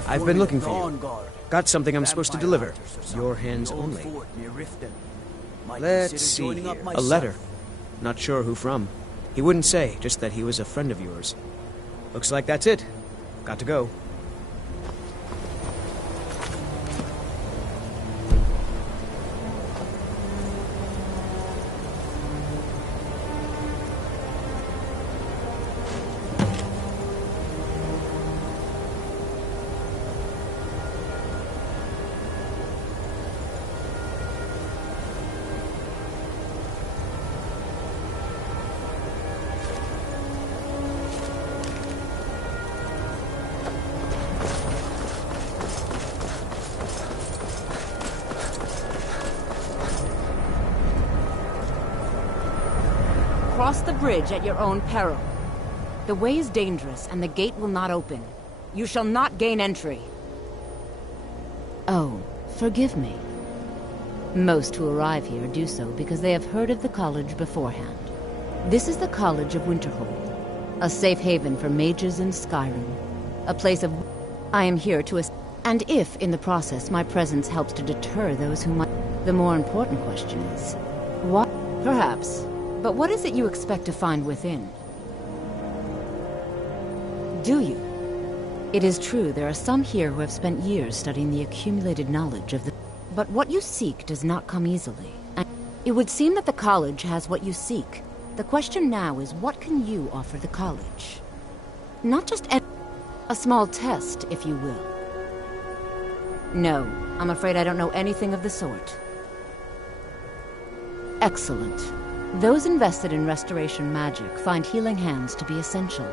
I've been looking for you. Got something I'm supposed to deliver. Your hands only. Let's see here. A letter. Not sure who from. He wouldn't say, just that he was a friend of yours. Looks like that's it. Got to go. Cross the bridge at your own peril. The way is dangerous, and the gate will not open. You shall not gain entry. Oh, forgive me. Most who arrive here do so because they have heard of the college beforehand. This is the College of Winterhold, a safe haven for mages in Skyrim. A place of... I am here to... And if, in the process, my presence helps to deter those who might... The more important question is... What? Perhaps. But what is it you expect to find within? Do you? It is true there are some here who have spent years studying the accumulated knowledge of the... But what you seek does not come easily. And it would seem that the college has what you seek. The question now is, what can you offer the college? Not just a small test, if you will. No, I'm afraid I don't know anything of the sort. Excellent. Those invested in restoration magic find healing hands to be essential.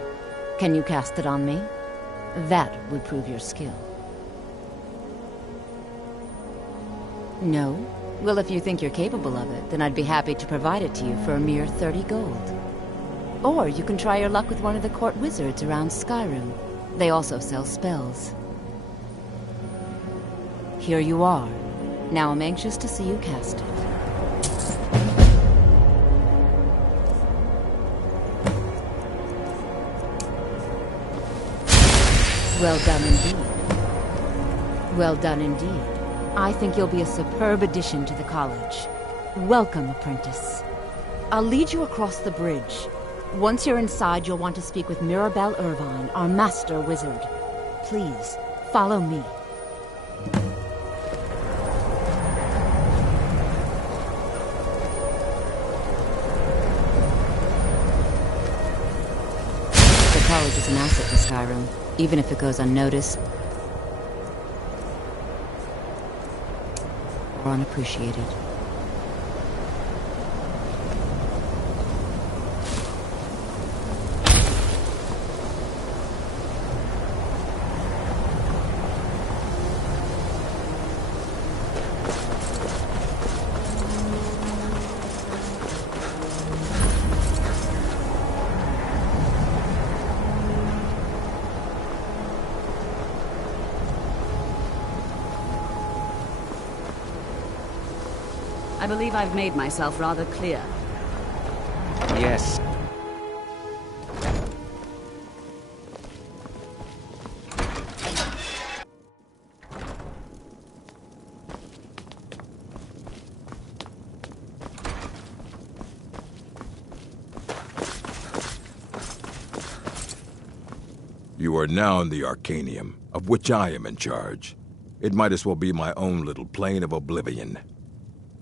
Can you cast it on me? That would prove your skill. No? Well, if you think you're capable of it, then I'd be happy to provide it to you for a mere 30 gold. Or you can try your luck with one of the court wizards around Skyrim. They also sell spells. Here you are. Now I'm anxious to see you cast it. Well done indeed. Well done indeed. I think you'll be a superb addition to the college. Welcome, apprentice. I'll lead you across the bridge. Once you're inside, you'll want to speak with Mirabelle Irvine, our master wizard. Please, follow me. The college is an asset to Skyrim, even if it goes unnoticed or unappreciated. I believe I've made myself rather clear. Yes. You are now in the Arcanium, of which I am in charge. It might as well be my own little plane of oblivion.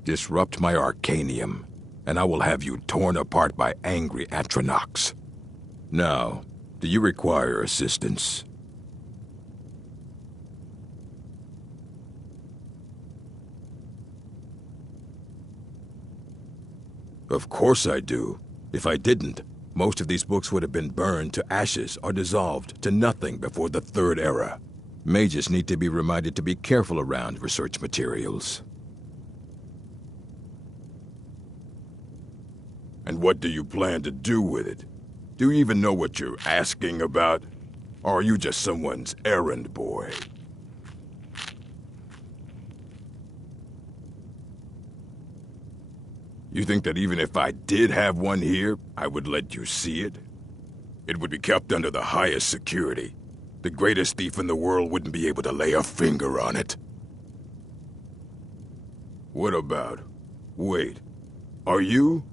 Disrupt my Arcanium, and I will have you torn apart by angry Atronachs. Now, do you require assistance? Of course I do. If I didn't, most of these books would have been burned to ashes or dissolved to nothing before the Third Era. Mages need to be reminded to be careful around research materials. And what do you plan to do with it? Do you even know what you're asking about? Or are you just someone's errand boy? You think that even if I did have one here, I would let you see it? It would be kept under the highest security. The greatest thief in the world wouldn't be able to lay a finger on it. What about? Wait, are you?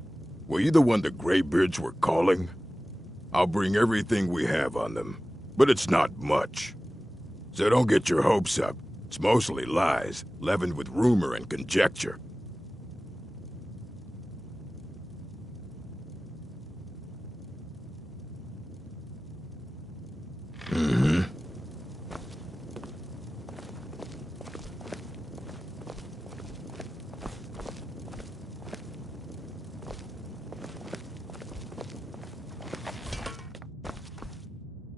Were you the one the Greybeards were calling? I'll bring everything we have on them, but it's not much. So don't get your hopes up. It's mostly lies, leavened with rumor and conjecture. Mm-hmm.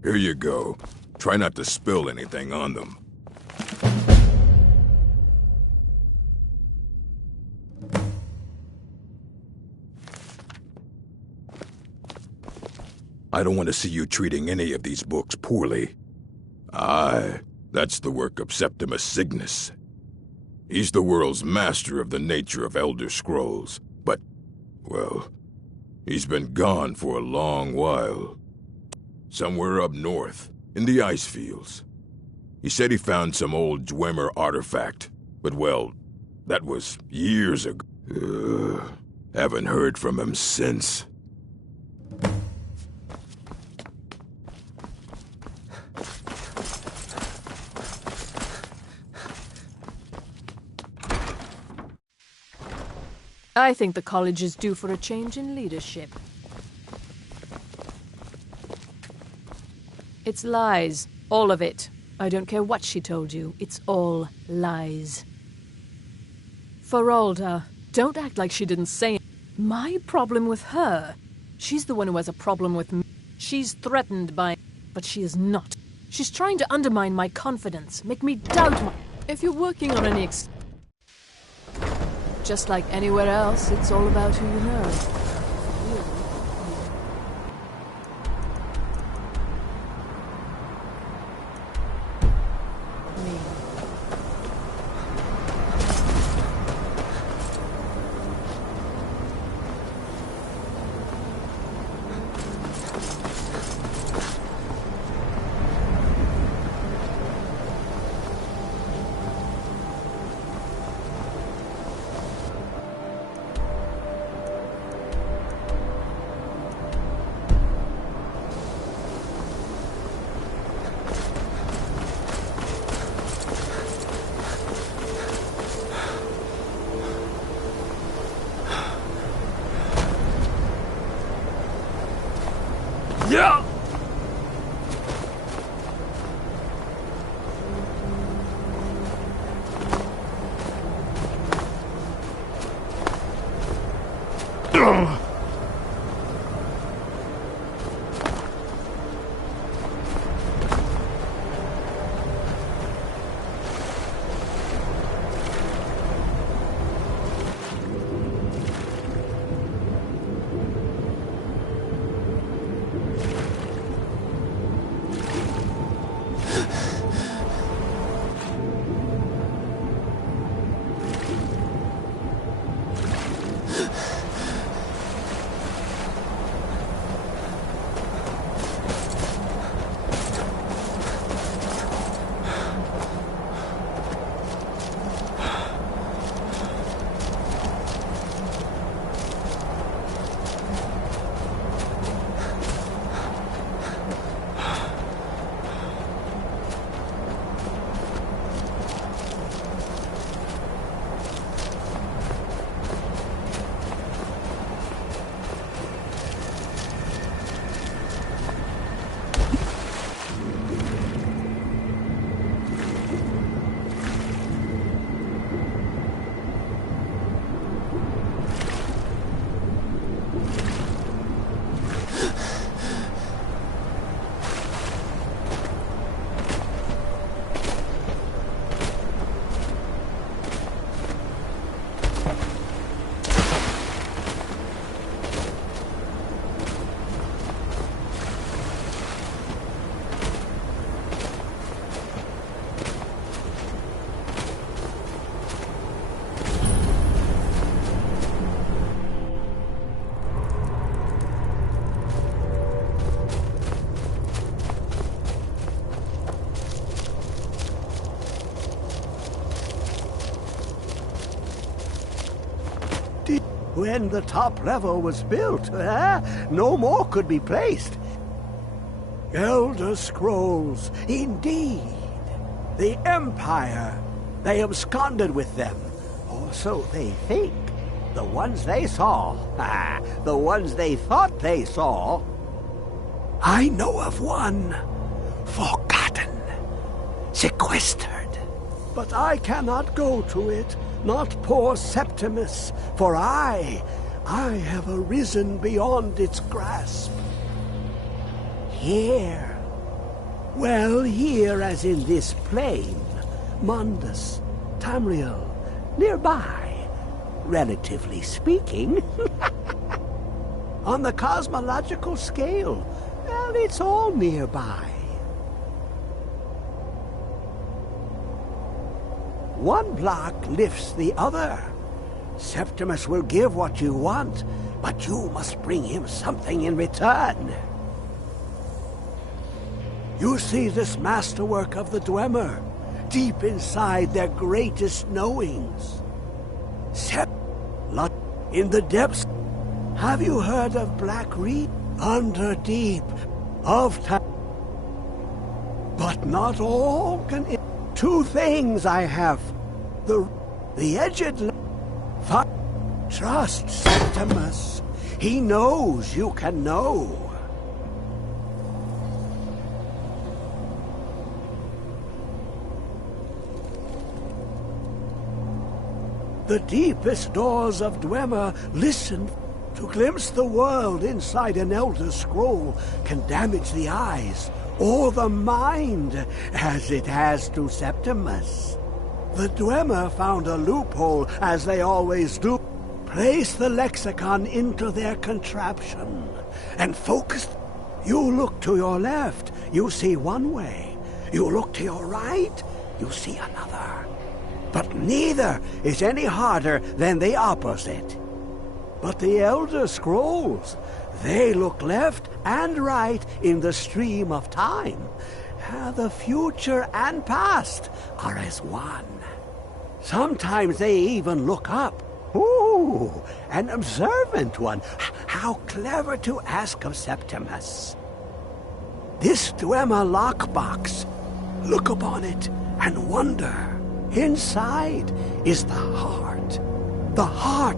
Here you go. Try not to spill anything on them. I don't want to see you treating any of these books poorly. Aye, that's the work of Septimus Cygnus. He's the world's master of the nature of Elder Scrolls, but, well, he's been gone for a long while. Somewhere up north, in the ice fields. He said he found some old Dwemer artifact, but well, that was years ago. Haven't heard from him since. I think the college is due for a change in leadership. It's lies. All of it. I don't care what she told you. It's all lies. Feralda, don't act like she didn't say it. My problem with her. She's the one who has a problem with me. She's threatened by... But she is not. She's trying to undermine my confidence, make me doubt my... If you're working on any just like anywhere else, it's all about who you know. Yeah! When the top level was built, no more could be placed. Elder Scrolls, indeed. The Empire. They absconded with them. Or so they think. The ones they saw. The ones they thought they saw. I know of one. Forgotten. Sequestered. But I cannot go to it. Not poor Septimus, for I have arisen beyond its grasp. Here, well, here as in this plain, Mundus, Tamriel, nearby, relatively speaking. On the cosmological scale, well, it's all nearby. One block lifts the other. Septimus will give what you want, but you must bring him something in return. You see this masterwork of the Dwemer, deep inside their greatest knowings. In the depths. Have you heard of Black Reed? Under deep of time. But not all can... Two things I have. The edged... Trust Septimus. He knows you can know. The deepest doors of Dwemer listen. To glimpse the world inside an Elder Scroll can damage the eyes or the mind, as it has to Septimus. The Dwemer found a loophole, as they always do. Place the lexicon into their contraption, and focus. You look to your left, you see one way. You look to your right, you see another. But neither is any harder than the opposite. But the Elder Scrolls, they look left and right in the stream of time. The future and past are as one. Sometimes they even look up. Ooh, an observant one. How clever to ask of Septimus. This Dwemer lockbox, look upon it and wonder. Inside is the heart. The heart.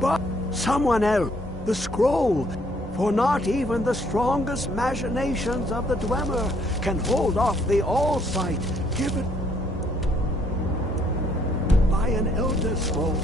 But someone else, the scroll, for not even the strongest machinations of the Dwemer can hold off the all-sight given by an Elder Scroll.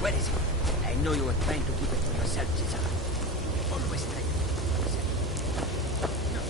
Where is it? I know you were trying to keep it for yourself, Cesar. Always trying to keep it for yourself. No,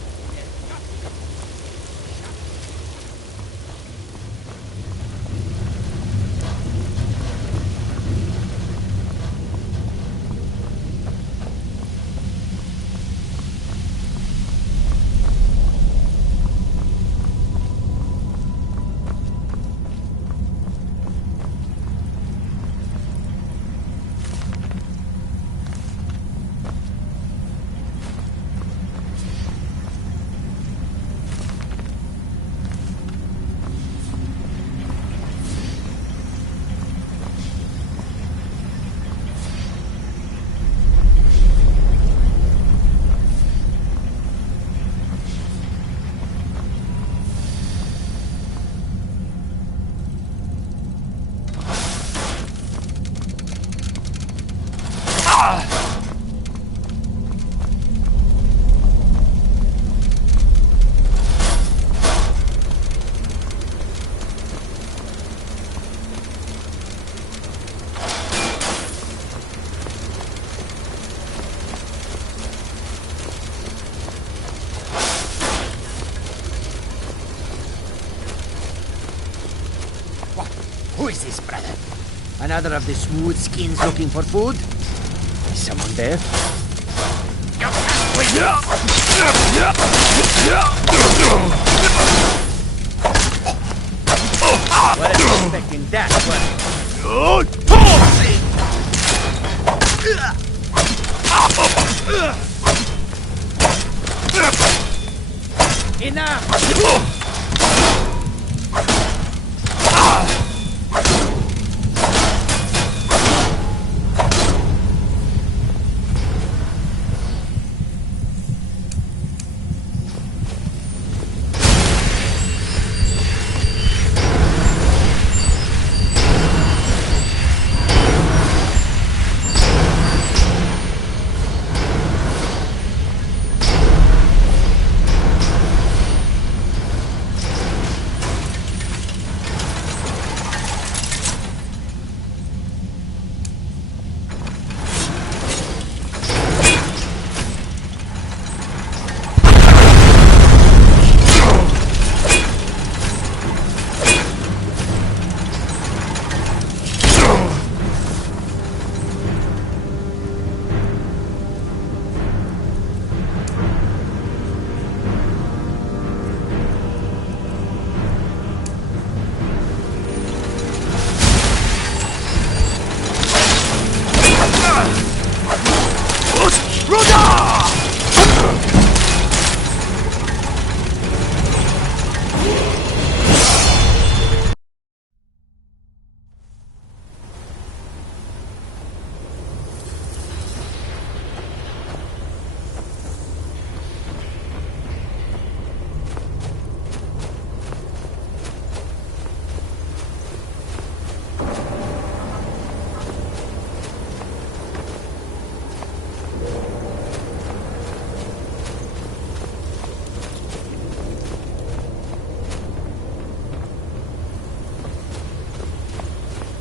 is this, brother? Another of the smooth skins looking for food? Is someone there? Wasn't expecting that one. Enough!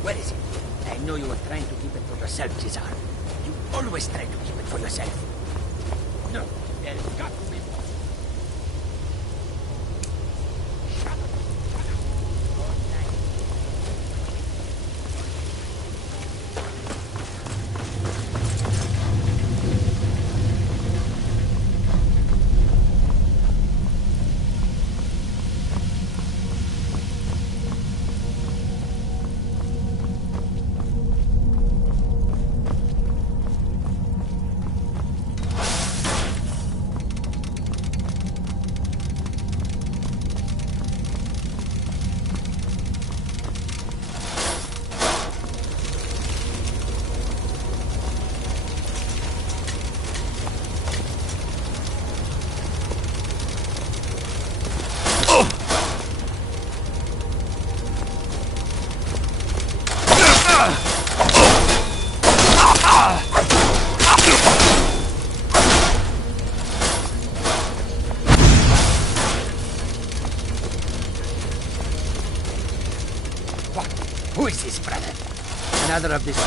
Where is it? I know you were trying to keep it for yourself, Cesar. You always try to keep it for yourself. No, there's got to be more. Who is this, brother? Another of this...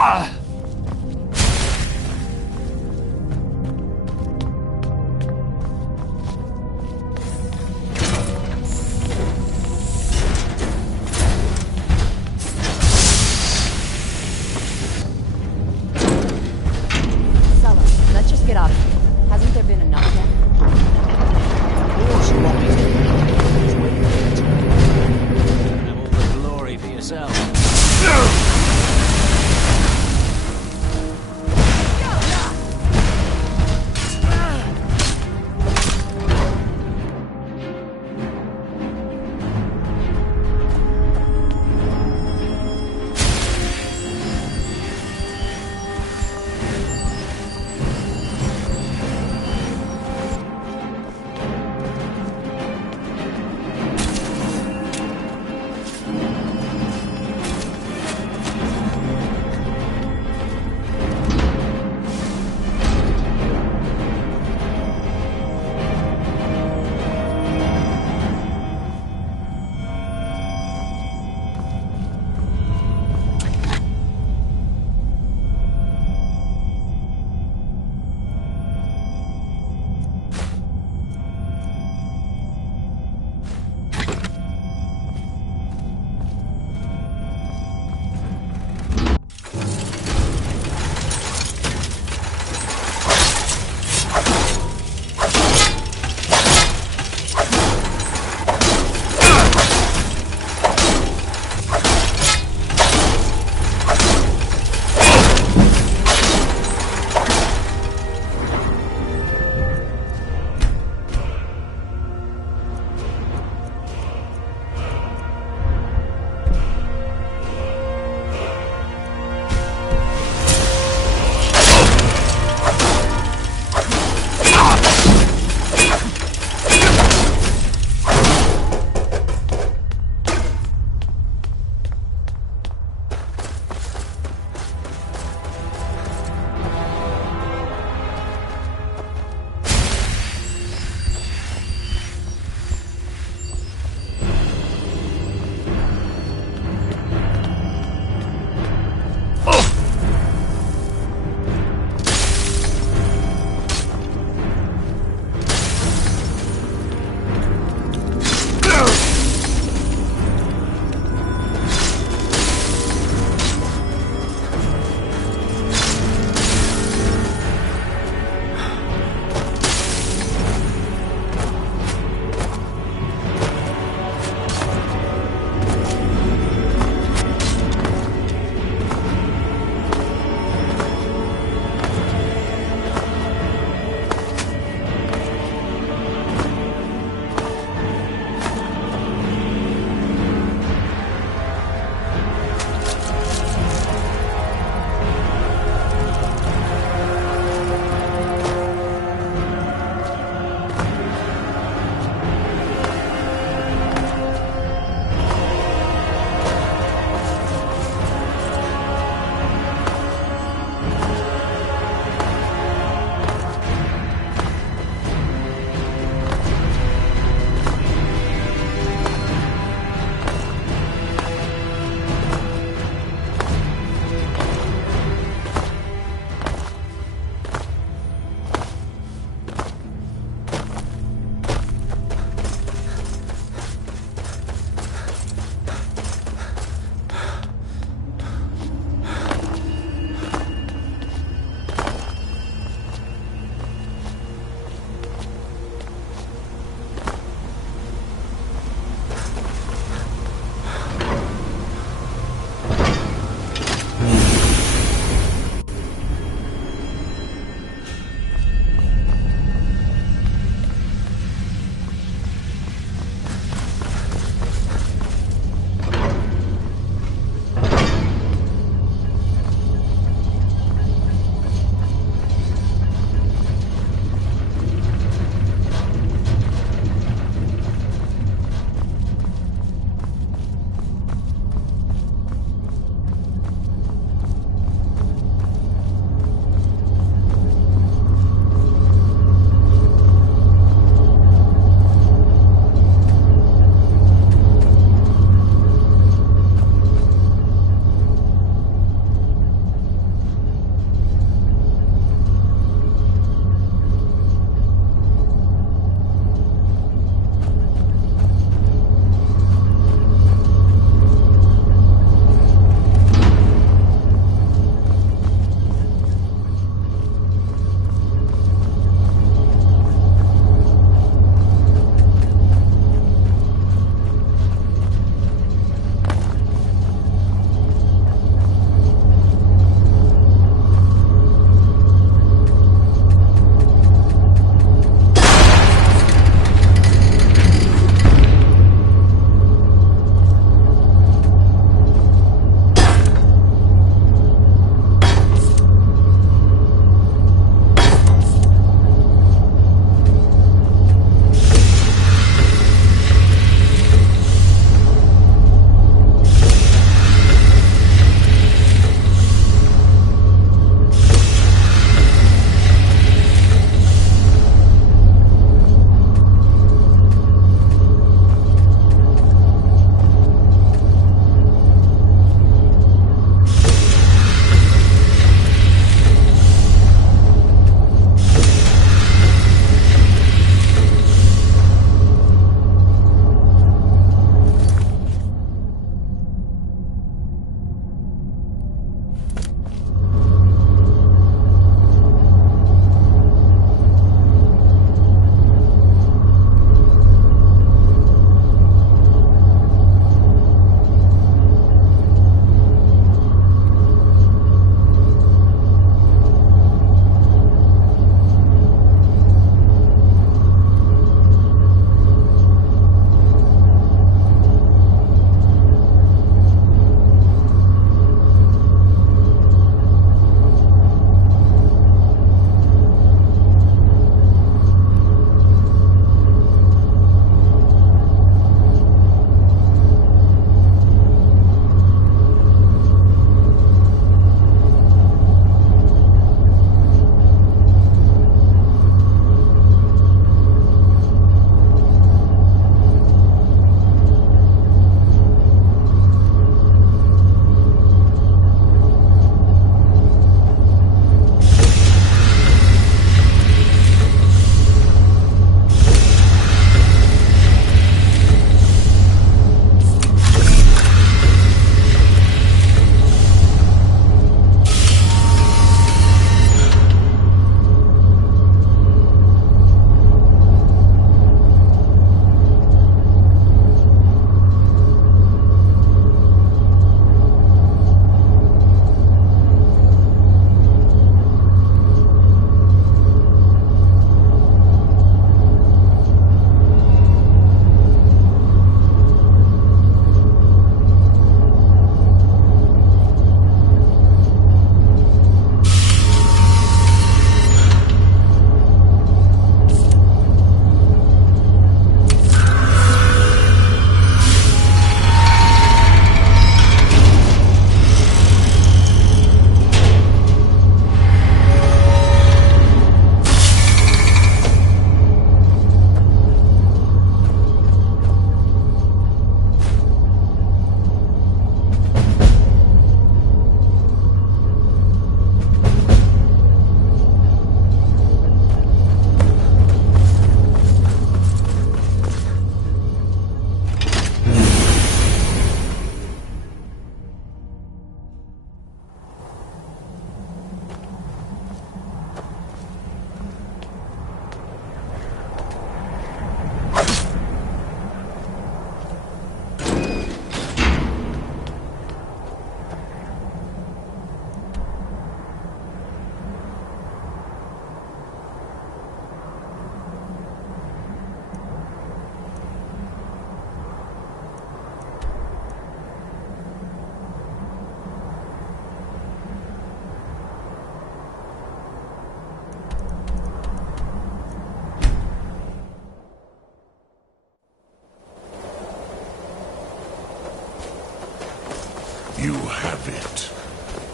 Sulla, let's just get out of here. Hasn't there been enough yet? Of course you want me to. Just wait a minute. Have all the glory for yourself.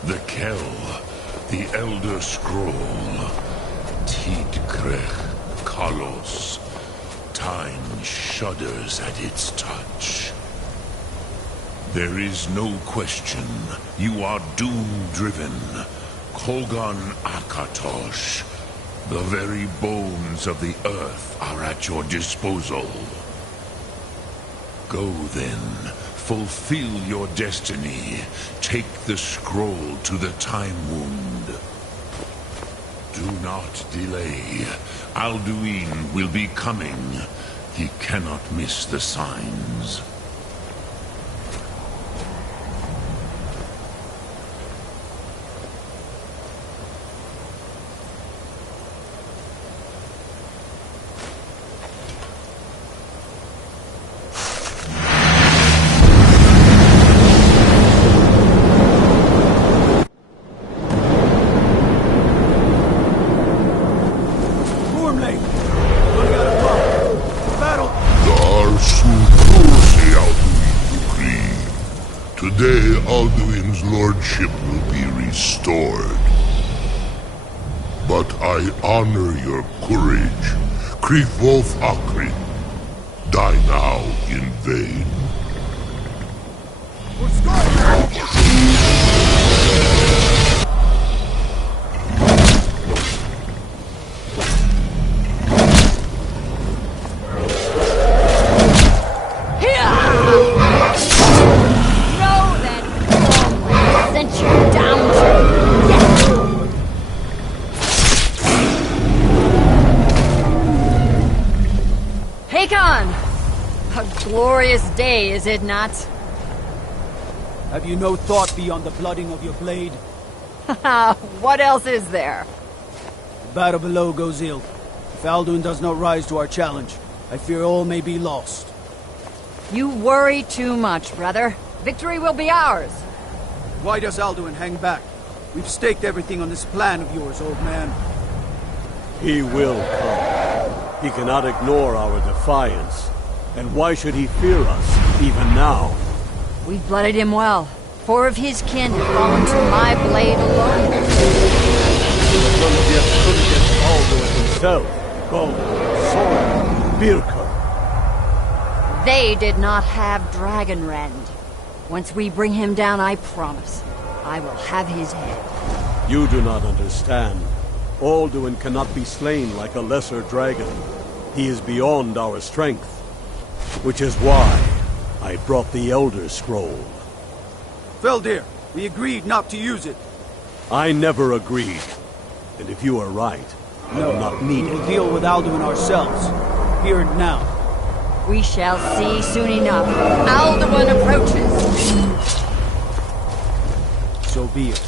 The Kell, the Elder Scroll, Tidkrech Kalos. Time shudders at its touch. There is no question. You are doom-driven. Kogan Akatosh. The very bones of the earth are at your disposal. Go then. Fulfill your destiny. Take the scroll to the Time Wound. Do not delay. Alduin will be coming. He cannot miss the signs. Today, Alduin's lordship will be restored. But I honor your courage. Krifwolf Akrin. Die now in vain. Glorious day, is it not? Have you no thought beyond the blooding of your blade? What else is there? The battle below goes ill. If Alduin does not rise to our challenge, I fear all may be lost. You worry too much, brother. Victory will be ours. Why does Alduin hang back? We've staked everything on this plan of yours, old man. He will come. He cannot ignore our defiance. And why should he fear us, even now? We've blooded him well. 4 of his kin have fallen to my blade alone. None of yet stood against Alduin himself. Gold, Sword, Birka. They did not have Dragonrend. Once we bring him down, I promise, I will have his head. You do not understand. Alduin cannot be slain like a lesser dragon. He is beyond our strength. Which is why I brought the Elder Scroll. Feldir, we agreed not to use it. I never agreed. And if you are right, I will not need we will it. deal with Alduin ourselves. Here and now. We shall see soon enough. Alduin approaches. So be it.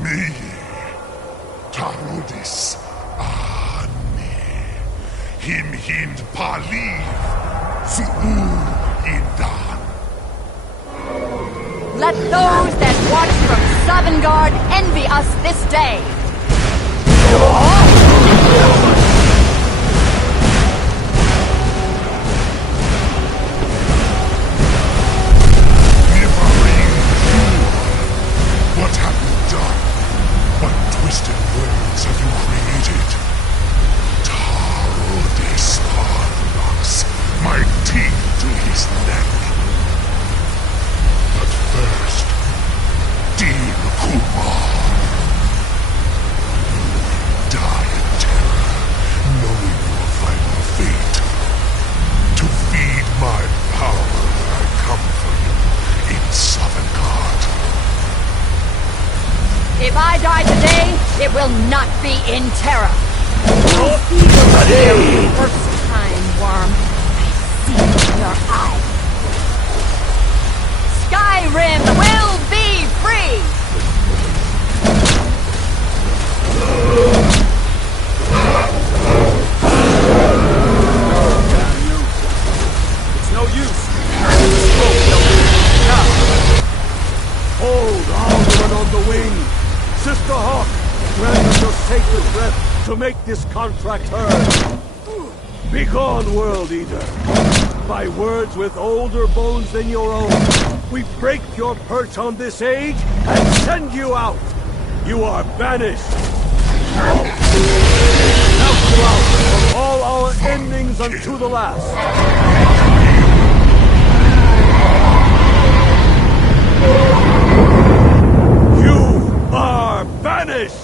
Me, Tarudis. Him hind paliv, zu'ur indan. Let those that watch from Sovngarde envy us this day. What have you done? What twisted worlds have you created? Tarudis hard-locks my teeth to his neck. But first, dear Kumar, die in terror, knowing your final fate. To feed my power, I come for you in Sovngarde. If I die today, it will not be in terror. First time, worm. I see it in your eye. Skyrim will be free! It's no use. Hold Alduin on the wing! Sister Hawk, grant us your sacred breath to make this contract heard! Begone, World Eater! by words with older bones than your own, we break your perch on this age and send you out. You are banished. Now go out from all our endings unto the last. You are banished.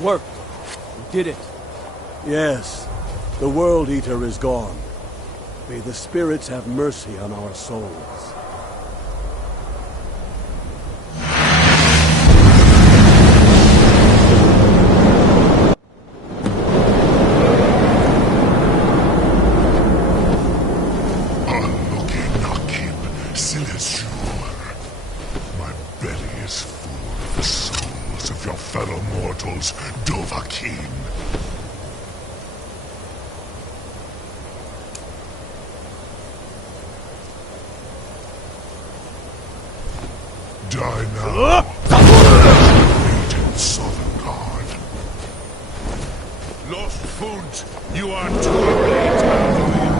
Worked. We did it. Yes, the World Eater is gone. May the spirits have mercy on our souls. My belly is full of the souls of your fellow mortals, Dovahkiin. Die now. Wait in Sovngarde. Lost Food, you are too late, Alduin.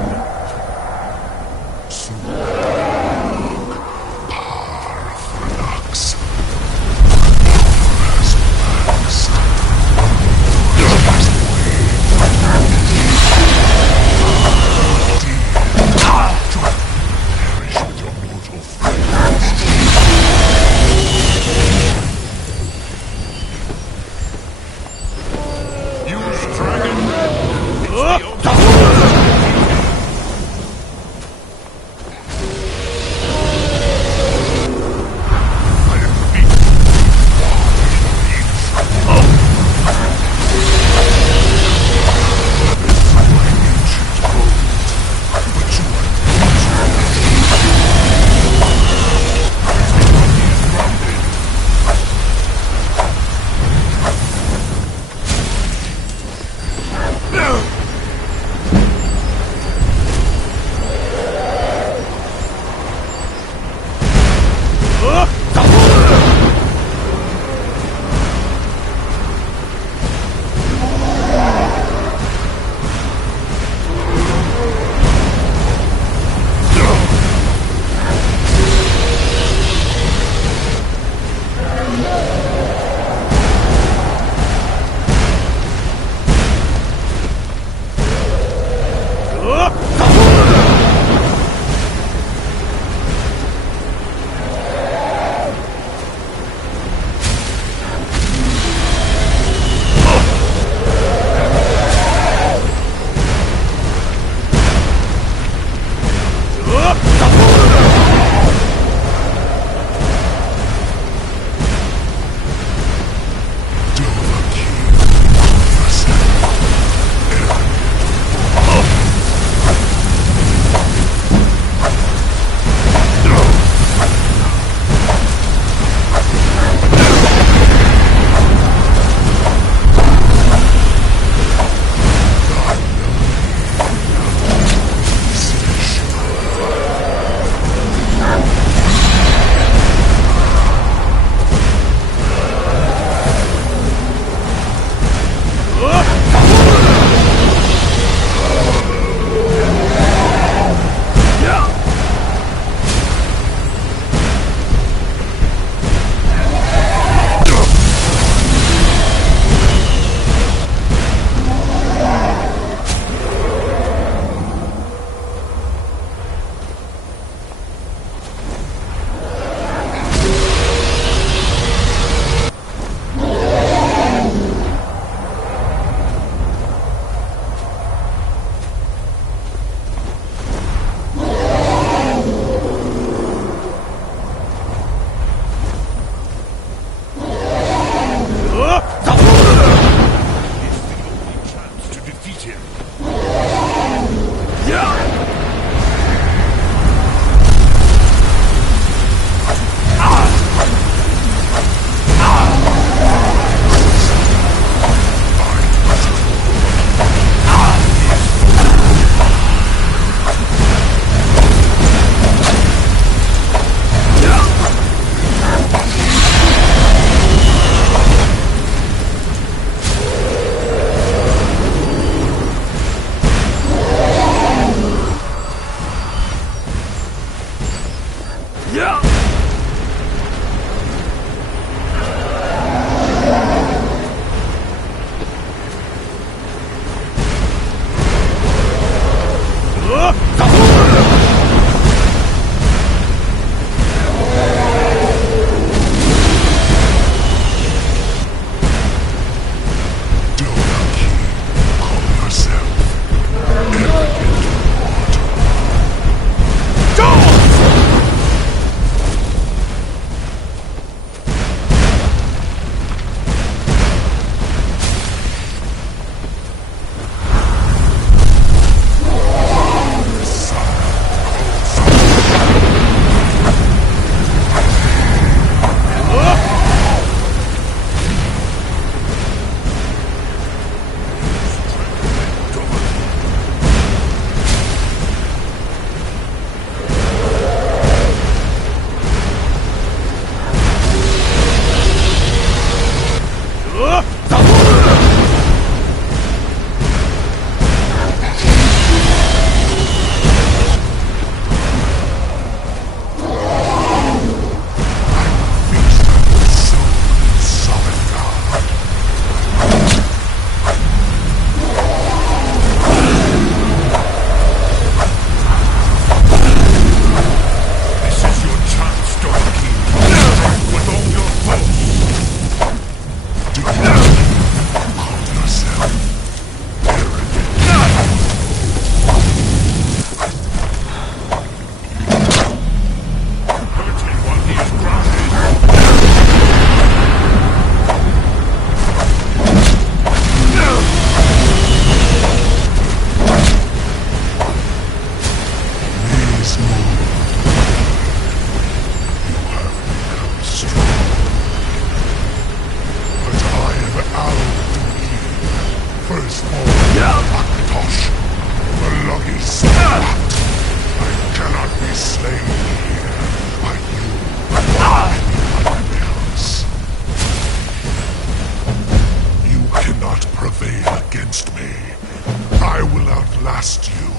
trust you,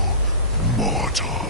mortal.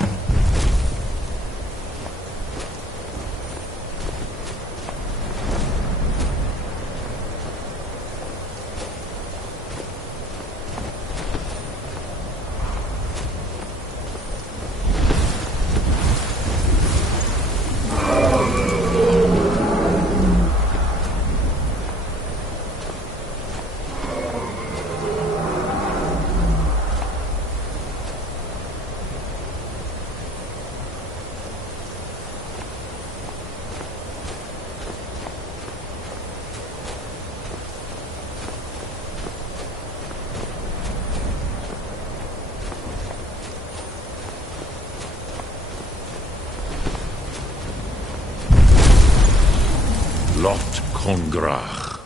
Lot Kongrach,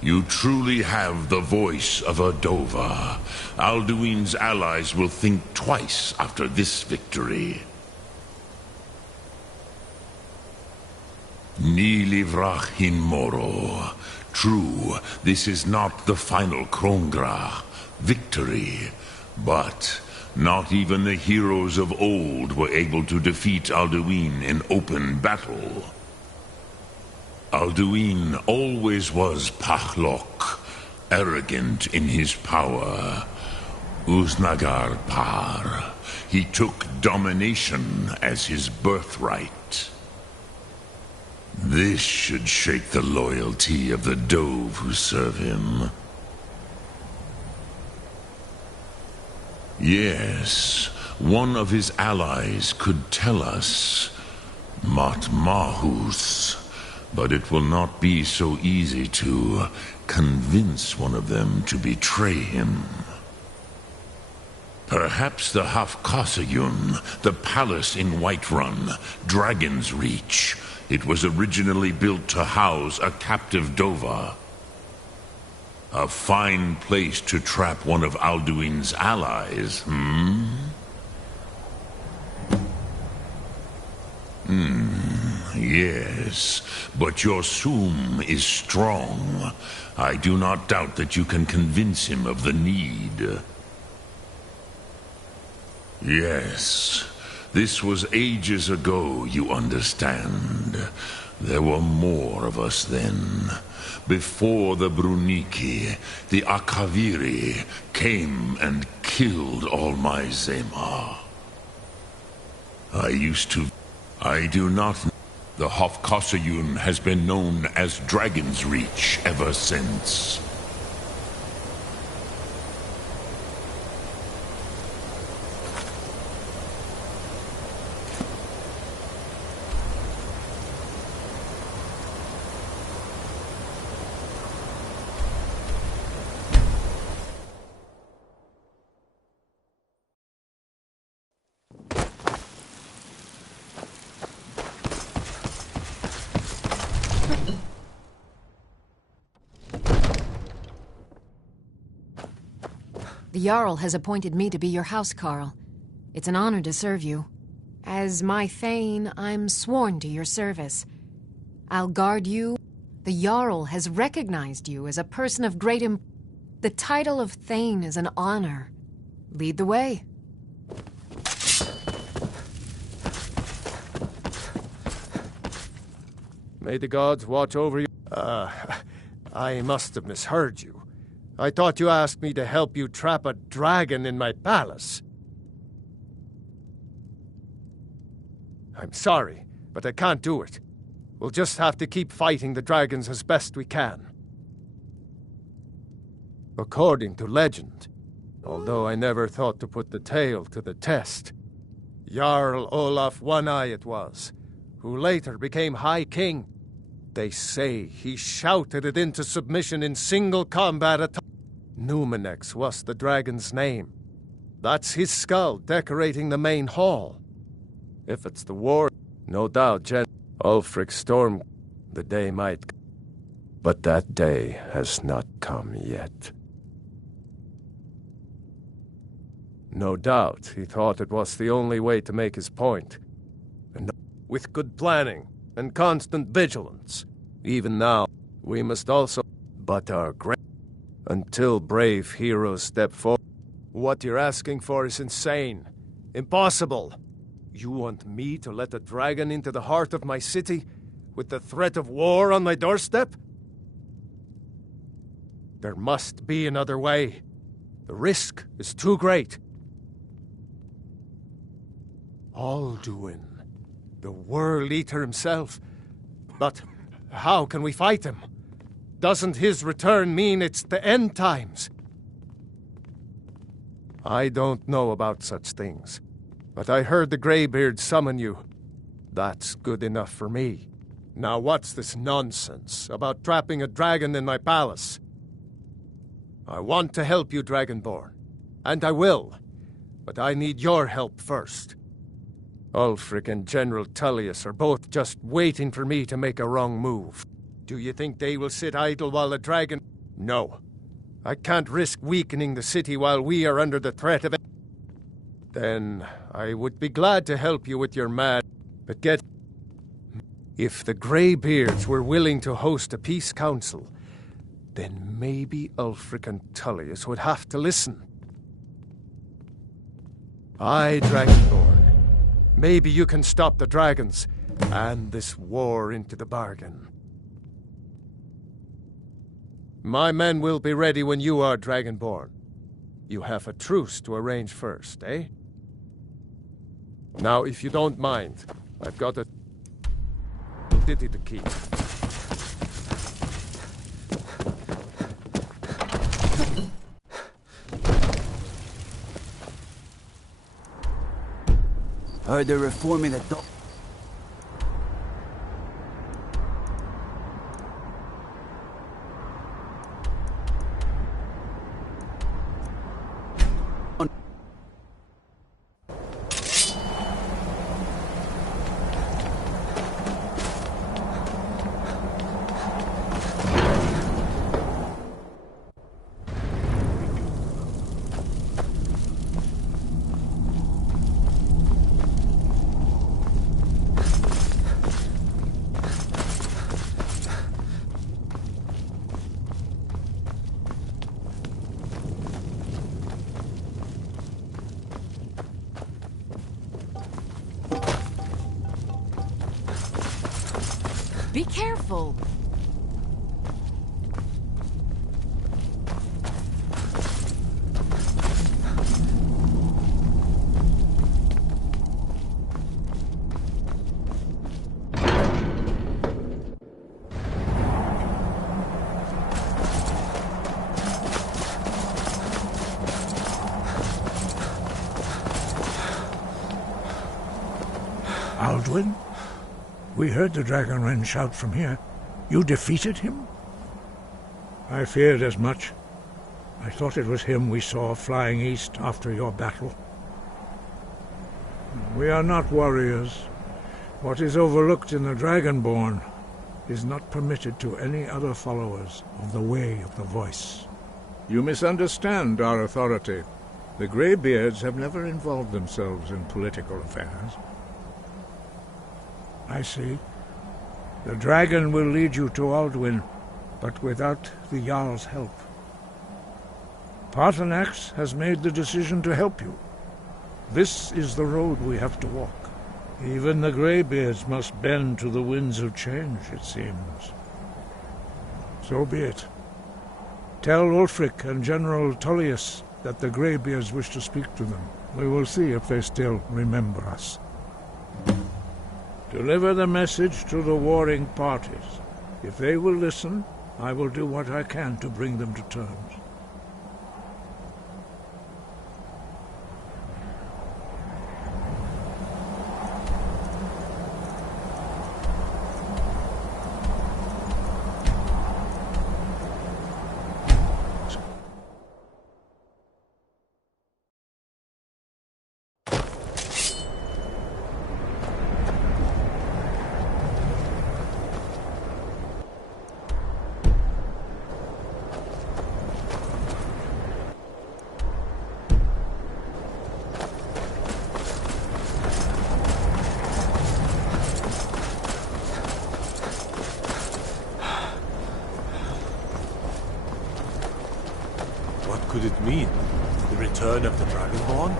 you truly have the voice of a Dova. Alduin's allies will think twice after this victory. Ni livrach hin moro. True, this is not the final Kongrach victory, but not even the heroes of old were able to defeat Alduin in open battle. Alduin always was Pachlok, arrogant in his power. Uznagar Par. He took domination as his birthright. This should shake the loyalty of the Dove who serve him. Yes, one of his allies could tell us. Matmahus. But it will not be so easy to convince one of them to betray him. Perhaps the Hafkasayun, the palace in Whiterun, Dragon's Reach. It was originally built to house a captive Dova. A fine place to trap one of Alduin's allies, Yes, but your Sum is strong. I do not doubt that you can convince him of the need. Yes, this was ages ago, you understand. There were more of us then. Before the Bruniki, the Akaviri came and killed all my Zema. I do not... The Hofkosayun has been known as Dragon's Reach ever since. The Jarl has appointed me to be your housecarl. It's an honor to serve you. As my Thane, I'm sworn to your service. I'll guard you. The Jarl has recognized you as a person of great The title of Thane is an honor. Lead the way. May the gods watch over you. I must have misheard you. I thought you asked me to help you trap a dragon in my palace. I'm sorry, but I can't do it. We'll just have to keep fighting the dragons as best we can. According to legend, although I never thought to put the tale to the test, Jarl Olaf One-Eye it was, who later became High King. They say he shouted it into submission in single combat at Numenex was the dragon's name. That's his skull decorating the main hall. If it's the war, no doubt Ulfric Storm, the day might. But that day has not come yet. No doubt he thought it was the only way to make his point. And with good planning and constant vigilance, even now, we must also... But our until brave heroes step forward, What you're asking for is insane. Impossible. You want me to let a dragon into the heart of my city, with the threat of war on my doorstep? There must be another way. The risk is too great. Alduin, the World Eater himself. But how can we fight him? Doesn't his return mean it's the end times? I don't know about such things, but I heard the Greybeard summon you. That's good enough for me. Now what's this nonsense about trapping a dragon in my palace? I want to help you, Dragonborn, and I will, but I need your help first. Ulfric and General Tullius are both just waiting for me to make a wrong move. Do you think they will sit idle while the dragon... No. I can't risk weakening the city while we are under the threat of it. Then I would be glad to help you with your mad... But get... If the Greybeards were willing to host a peace council, then maybe Ulfric and Tullius would have to listen. Aye, Dragonborn. Maybe you can stop the dragons, and this war into the bargain. My men will be ready when you are, Dragonborn. You have a truce to arrange first, eh? Now, if you don't mind, I've got a city to keep. Heard they're reforming the Be careful. Alduin? We heard the Dragonren shout from here. You defeated him? I feared as much. I thought it was him we saw flying east after your battle. We are not warriors. What is overlooked in the Dragonborn is not permitted to any other followers of the Way of the Voice. You misunderstand our authority. The Greybeards have never involved themselves in political affairs. I see. The dragon will lead you to Alduin, but without the Jarl's help. Paarthurnax has made the decision to help you. This is the road we have to walk. Even the Greybeards must bend to the winds of change, it seems. So be it. Tell Ulfric and General Tullius that the Greybeards wish to speak to them. We will see if they still remember us. Deliver the message to the warring parties. If they will listen, I will do what I can to bring them to terms. What could it mean? The The return of the Dragonborn?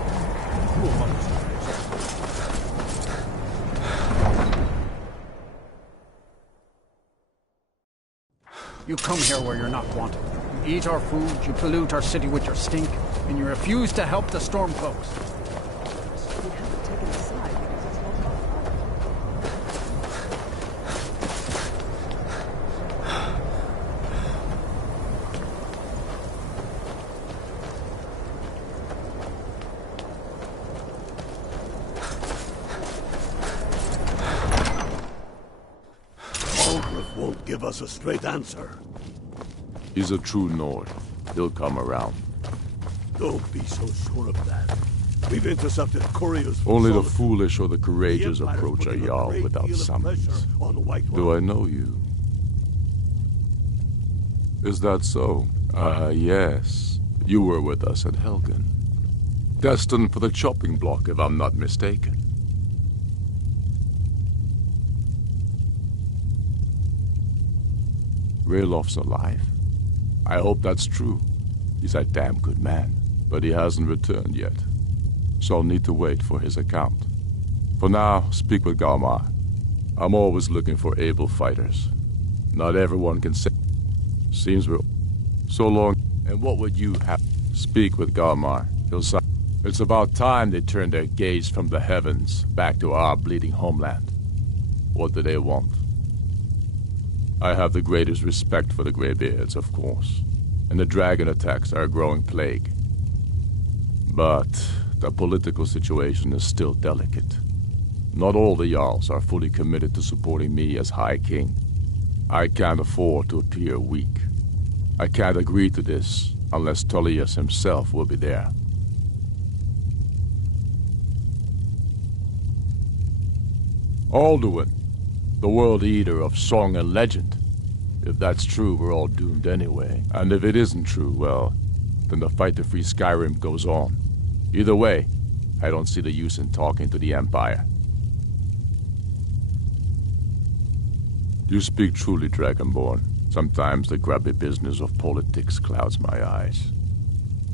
You come here where you're not wanted. You eat our food, you pollute our city with your stink, and you refuse to help the Stormcloaks. We haven't taken a side because it's not our Ulgrif won't give us a straight answer. He's a true Nord. He'll come around. Don't be so sure of that. We've intercepted couriers from Only the Solomon. foolish or the courageous The Empire approach a putting a Jarl great without deal of summons. pressure on White Do I Rose. know you? Is that so? Ah, yes. You were with us at Helgen. Destined for the chopping block, if I'm not mistaken. Raylof's alive? I hope that's true. He's a damn good man, but he hasn't returned yet. So I'll need to wait for his account. For now, speak with Galmar. I'm always looking for able fighters. Not everyone can say. Seems we're so long. And what would you have? Speak with Galmar. He'll say it's about time they turned their gaze from the heavens back to our bleeding homeland. What do they want? I have the greatest respect for the Greybeards, of course, and the dragon attacks are a growing plague. But the political situation is still delicate. Not all the Jarls are fully committed to supporting me as High King. I can't afford to appear weak. I can't agree to this unless Tullius himself will be there. Alduin, the World Eater of song and legend. If that's true, we're all doomed anyway. And if it isn't true, well, then the fight to free Skyrim goes on. Either way, I don't see the use in talking to the Empire. You speak truly, Dragonborn. Sometimes the grubby business of politics clouds my eyes.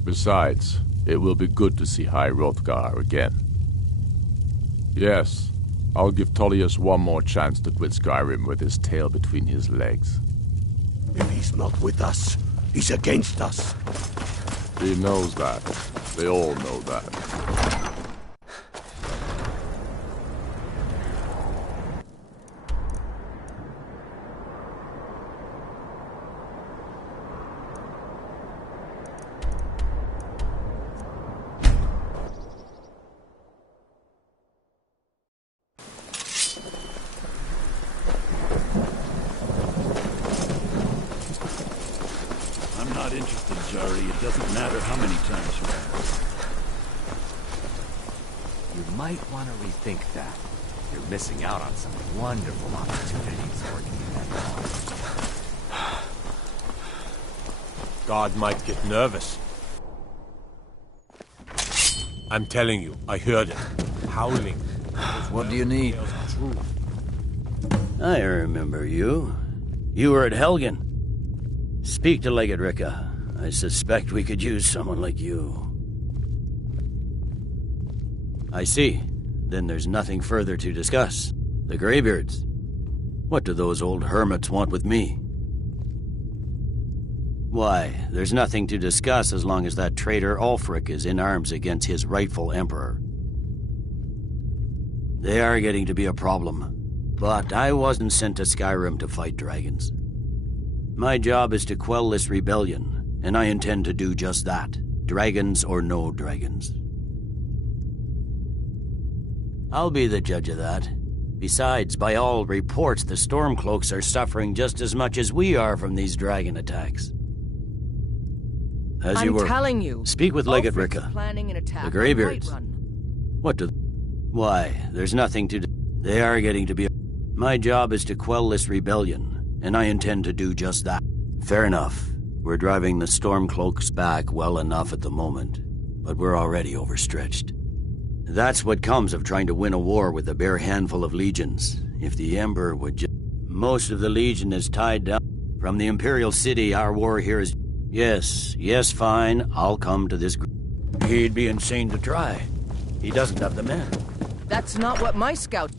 Besides, it will be good to see High Hrothgar again. Yes, I'll give Tullius one more chance to quit Skyrim with his tail between his legs. If he's not with us, he's against us. He knows that. They all know that. I'm not interested, Jari. It doesn't matter how many times you ask. You might want to rethink that. You're missing out on some wonderful opportunities working in that bar. God might get nervous. I'm telling you, I heard it. Howling. What do you need? I remember you. You were at Helgen. Speak to Legate Ricka. I suspect we could use someone like you. I see. Then there's nothing further to discuss. The Greybeards. What do those old hermits want with me? Why, there's nothing to discuss as long as that traitor Ulfric is in arms against his rightful emperor. They are getting to be a problem. But I wasn't sent to Skyrim to fight dragons. My job is to quell this rebellion, and I intend to do just that. Dragons or no dragons. I'll be the judge of that. Besides, by all reports, the Stormcloaks are suffering just as much as we are from these dragon attacks. As you were. I'm telling you. Speak with Legate Ulfric's Ricka. planning an attack The on Greybeards. Whiterun. What do... Why, there's nothing to do. They are getting to be... My job is to quell this rebellion, and I intend to do just that. Fair enough. We're driving the Stormcloaks back well enough at the moment, but we're already overstretched. That's what comes of trying to win a war with a bare handful of legions. If the Emperor would just... Most of the Legion is tied down. From the Imperial City, our war here is... Yes, fine, I'll come to this... He'd be insane to try. He doesn't have the men. That's not what my scout...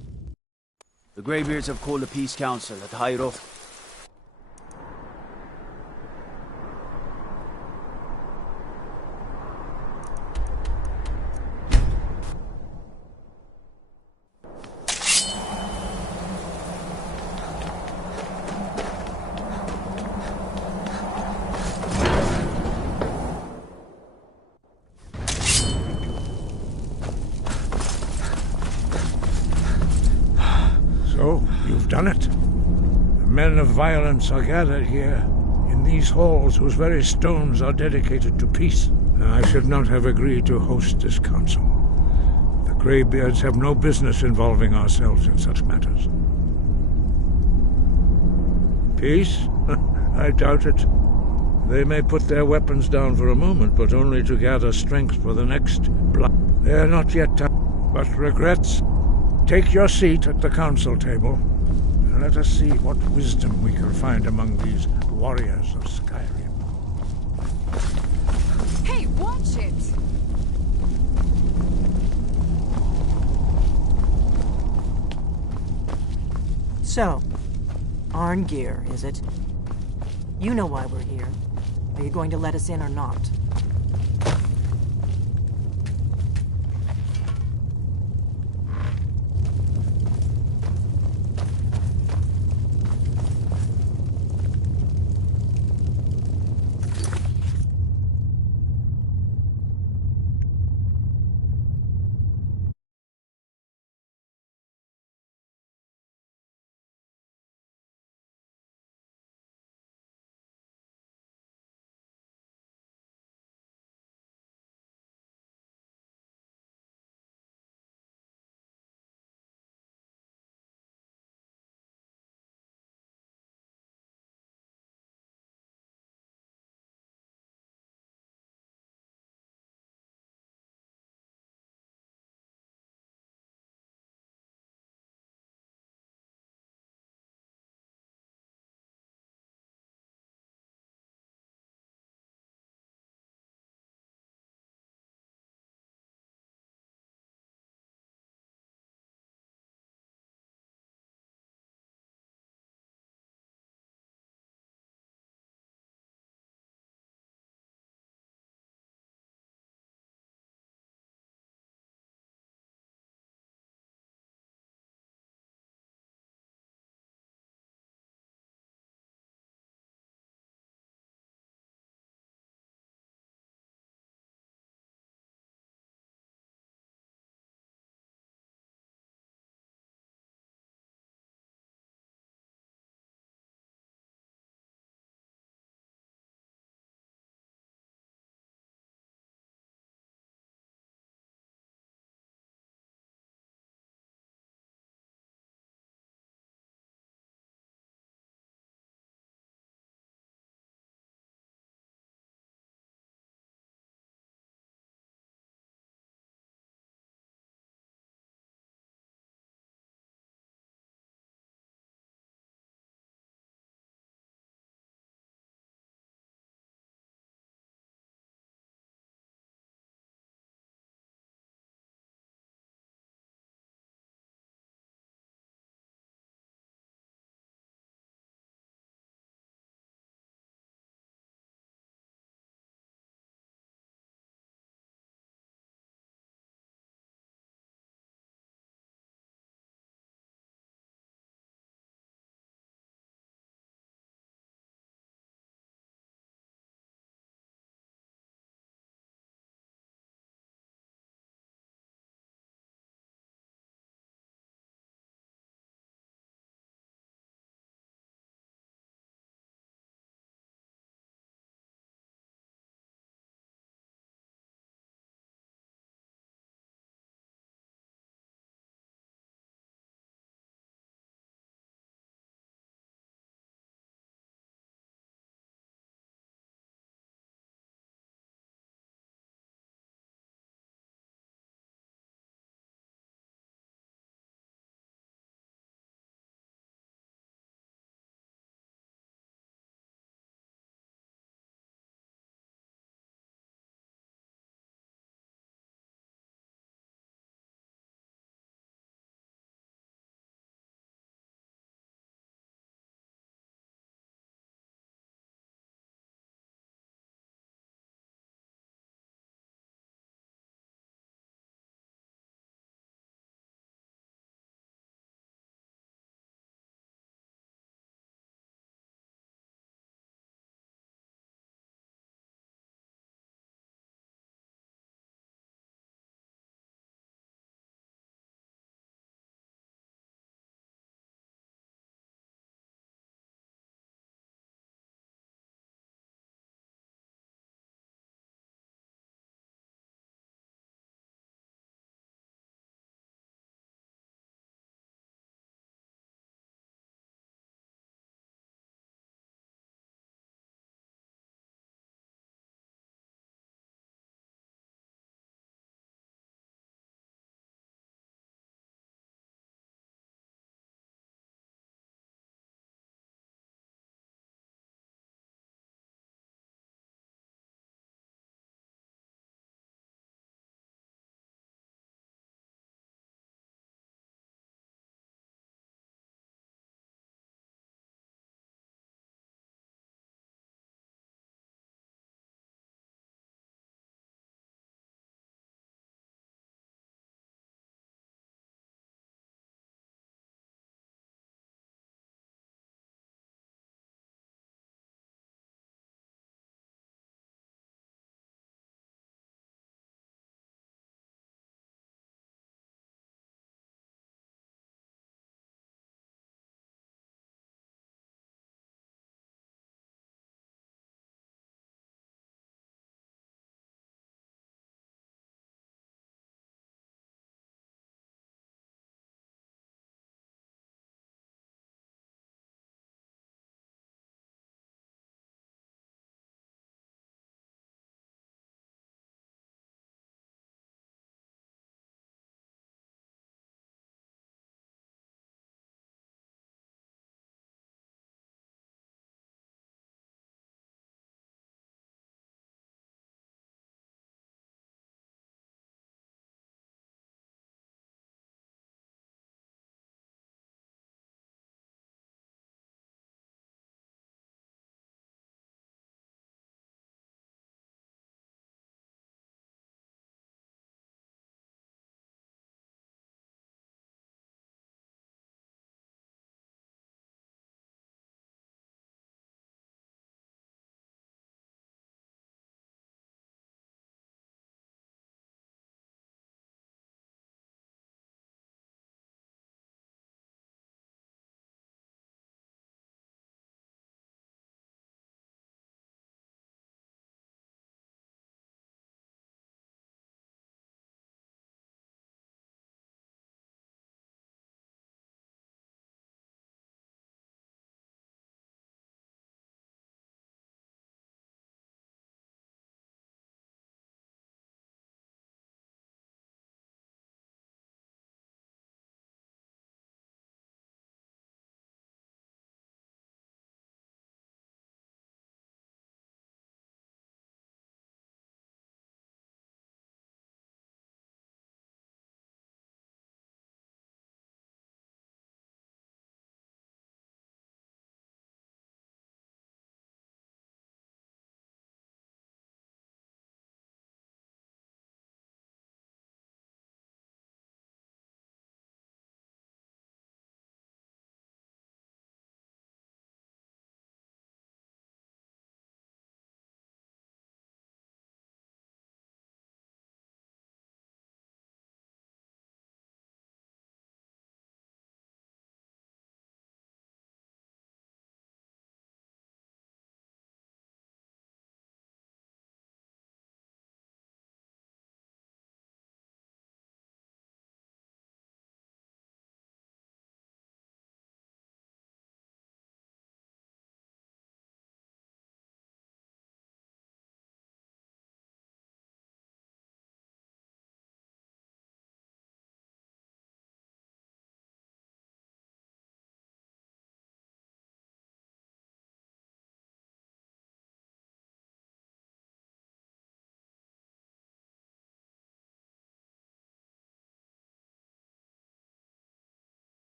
The Greybeards have called a peace council at High Rough. So, you've done it. The men of violence are gathered here, in these halls whose very stones are dedicated to peace. And I should not have agreed to host this council. The Greybeards have no business involving ourselves in such matters. Peace? I doubt it. They may put their weapons down for a moment, but only to gather strength for the next blood. They are not yet done, but regrets. Take your seat at the council table, and let us see what wisdom we can find among these warriors of Skyrim. Hey, watch it! So, Arngeir, is it? You know why we're here. Are you going to let us in or not?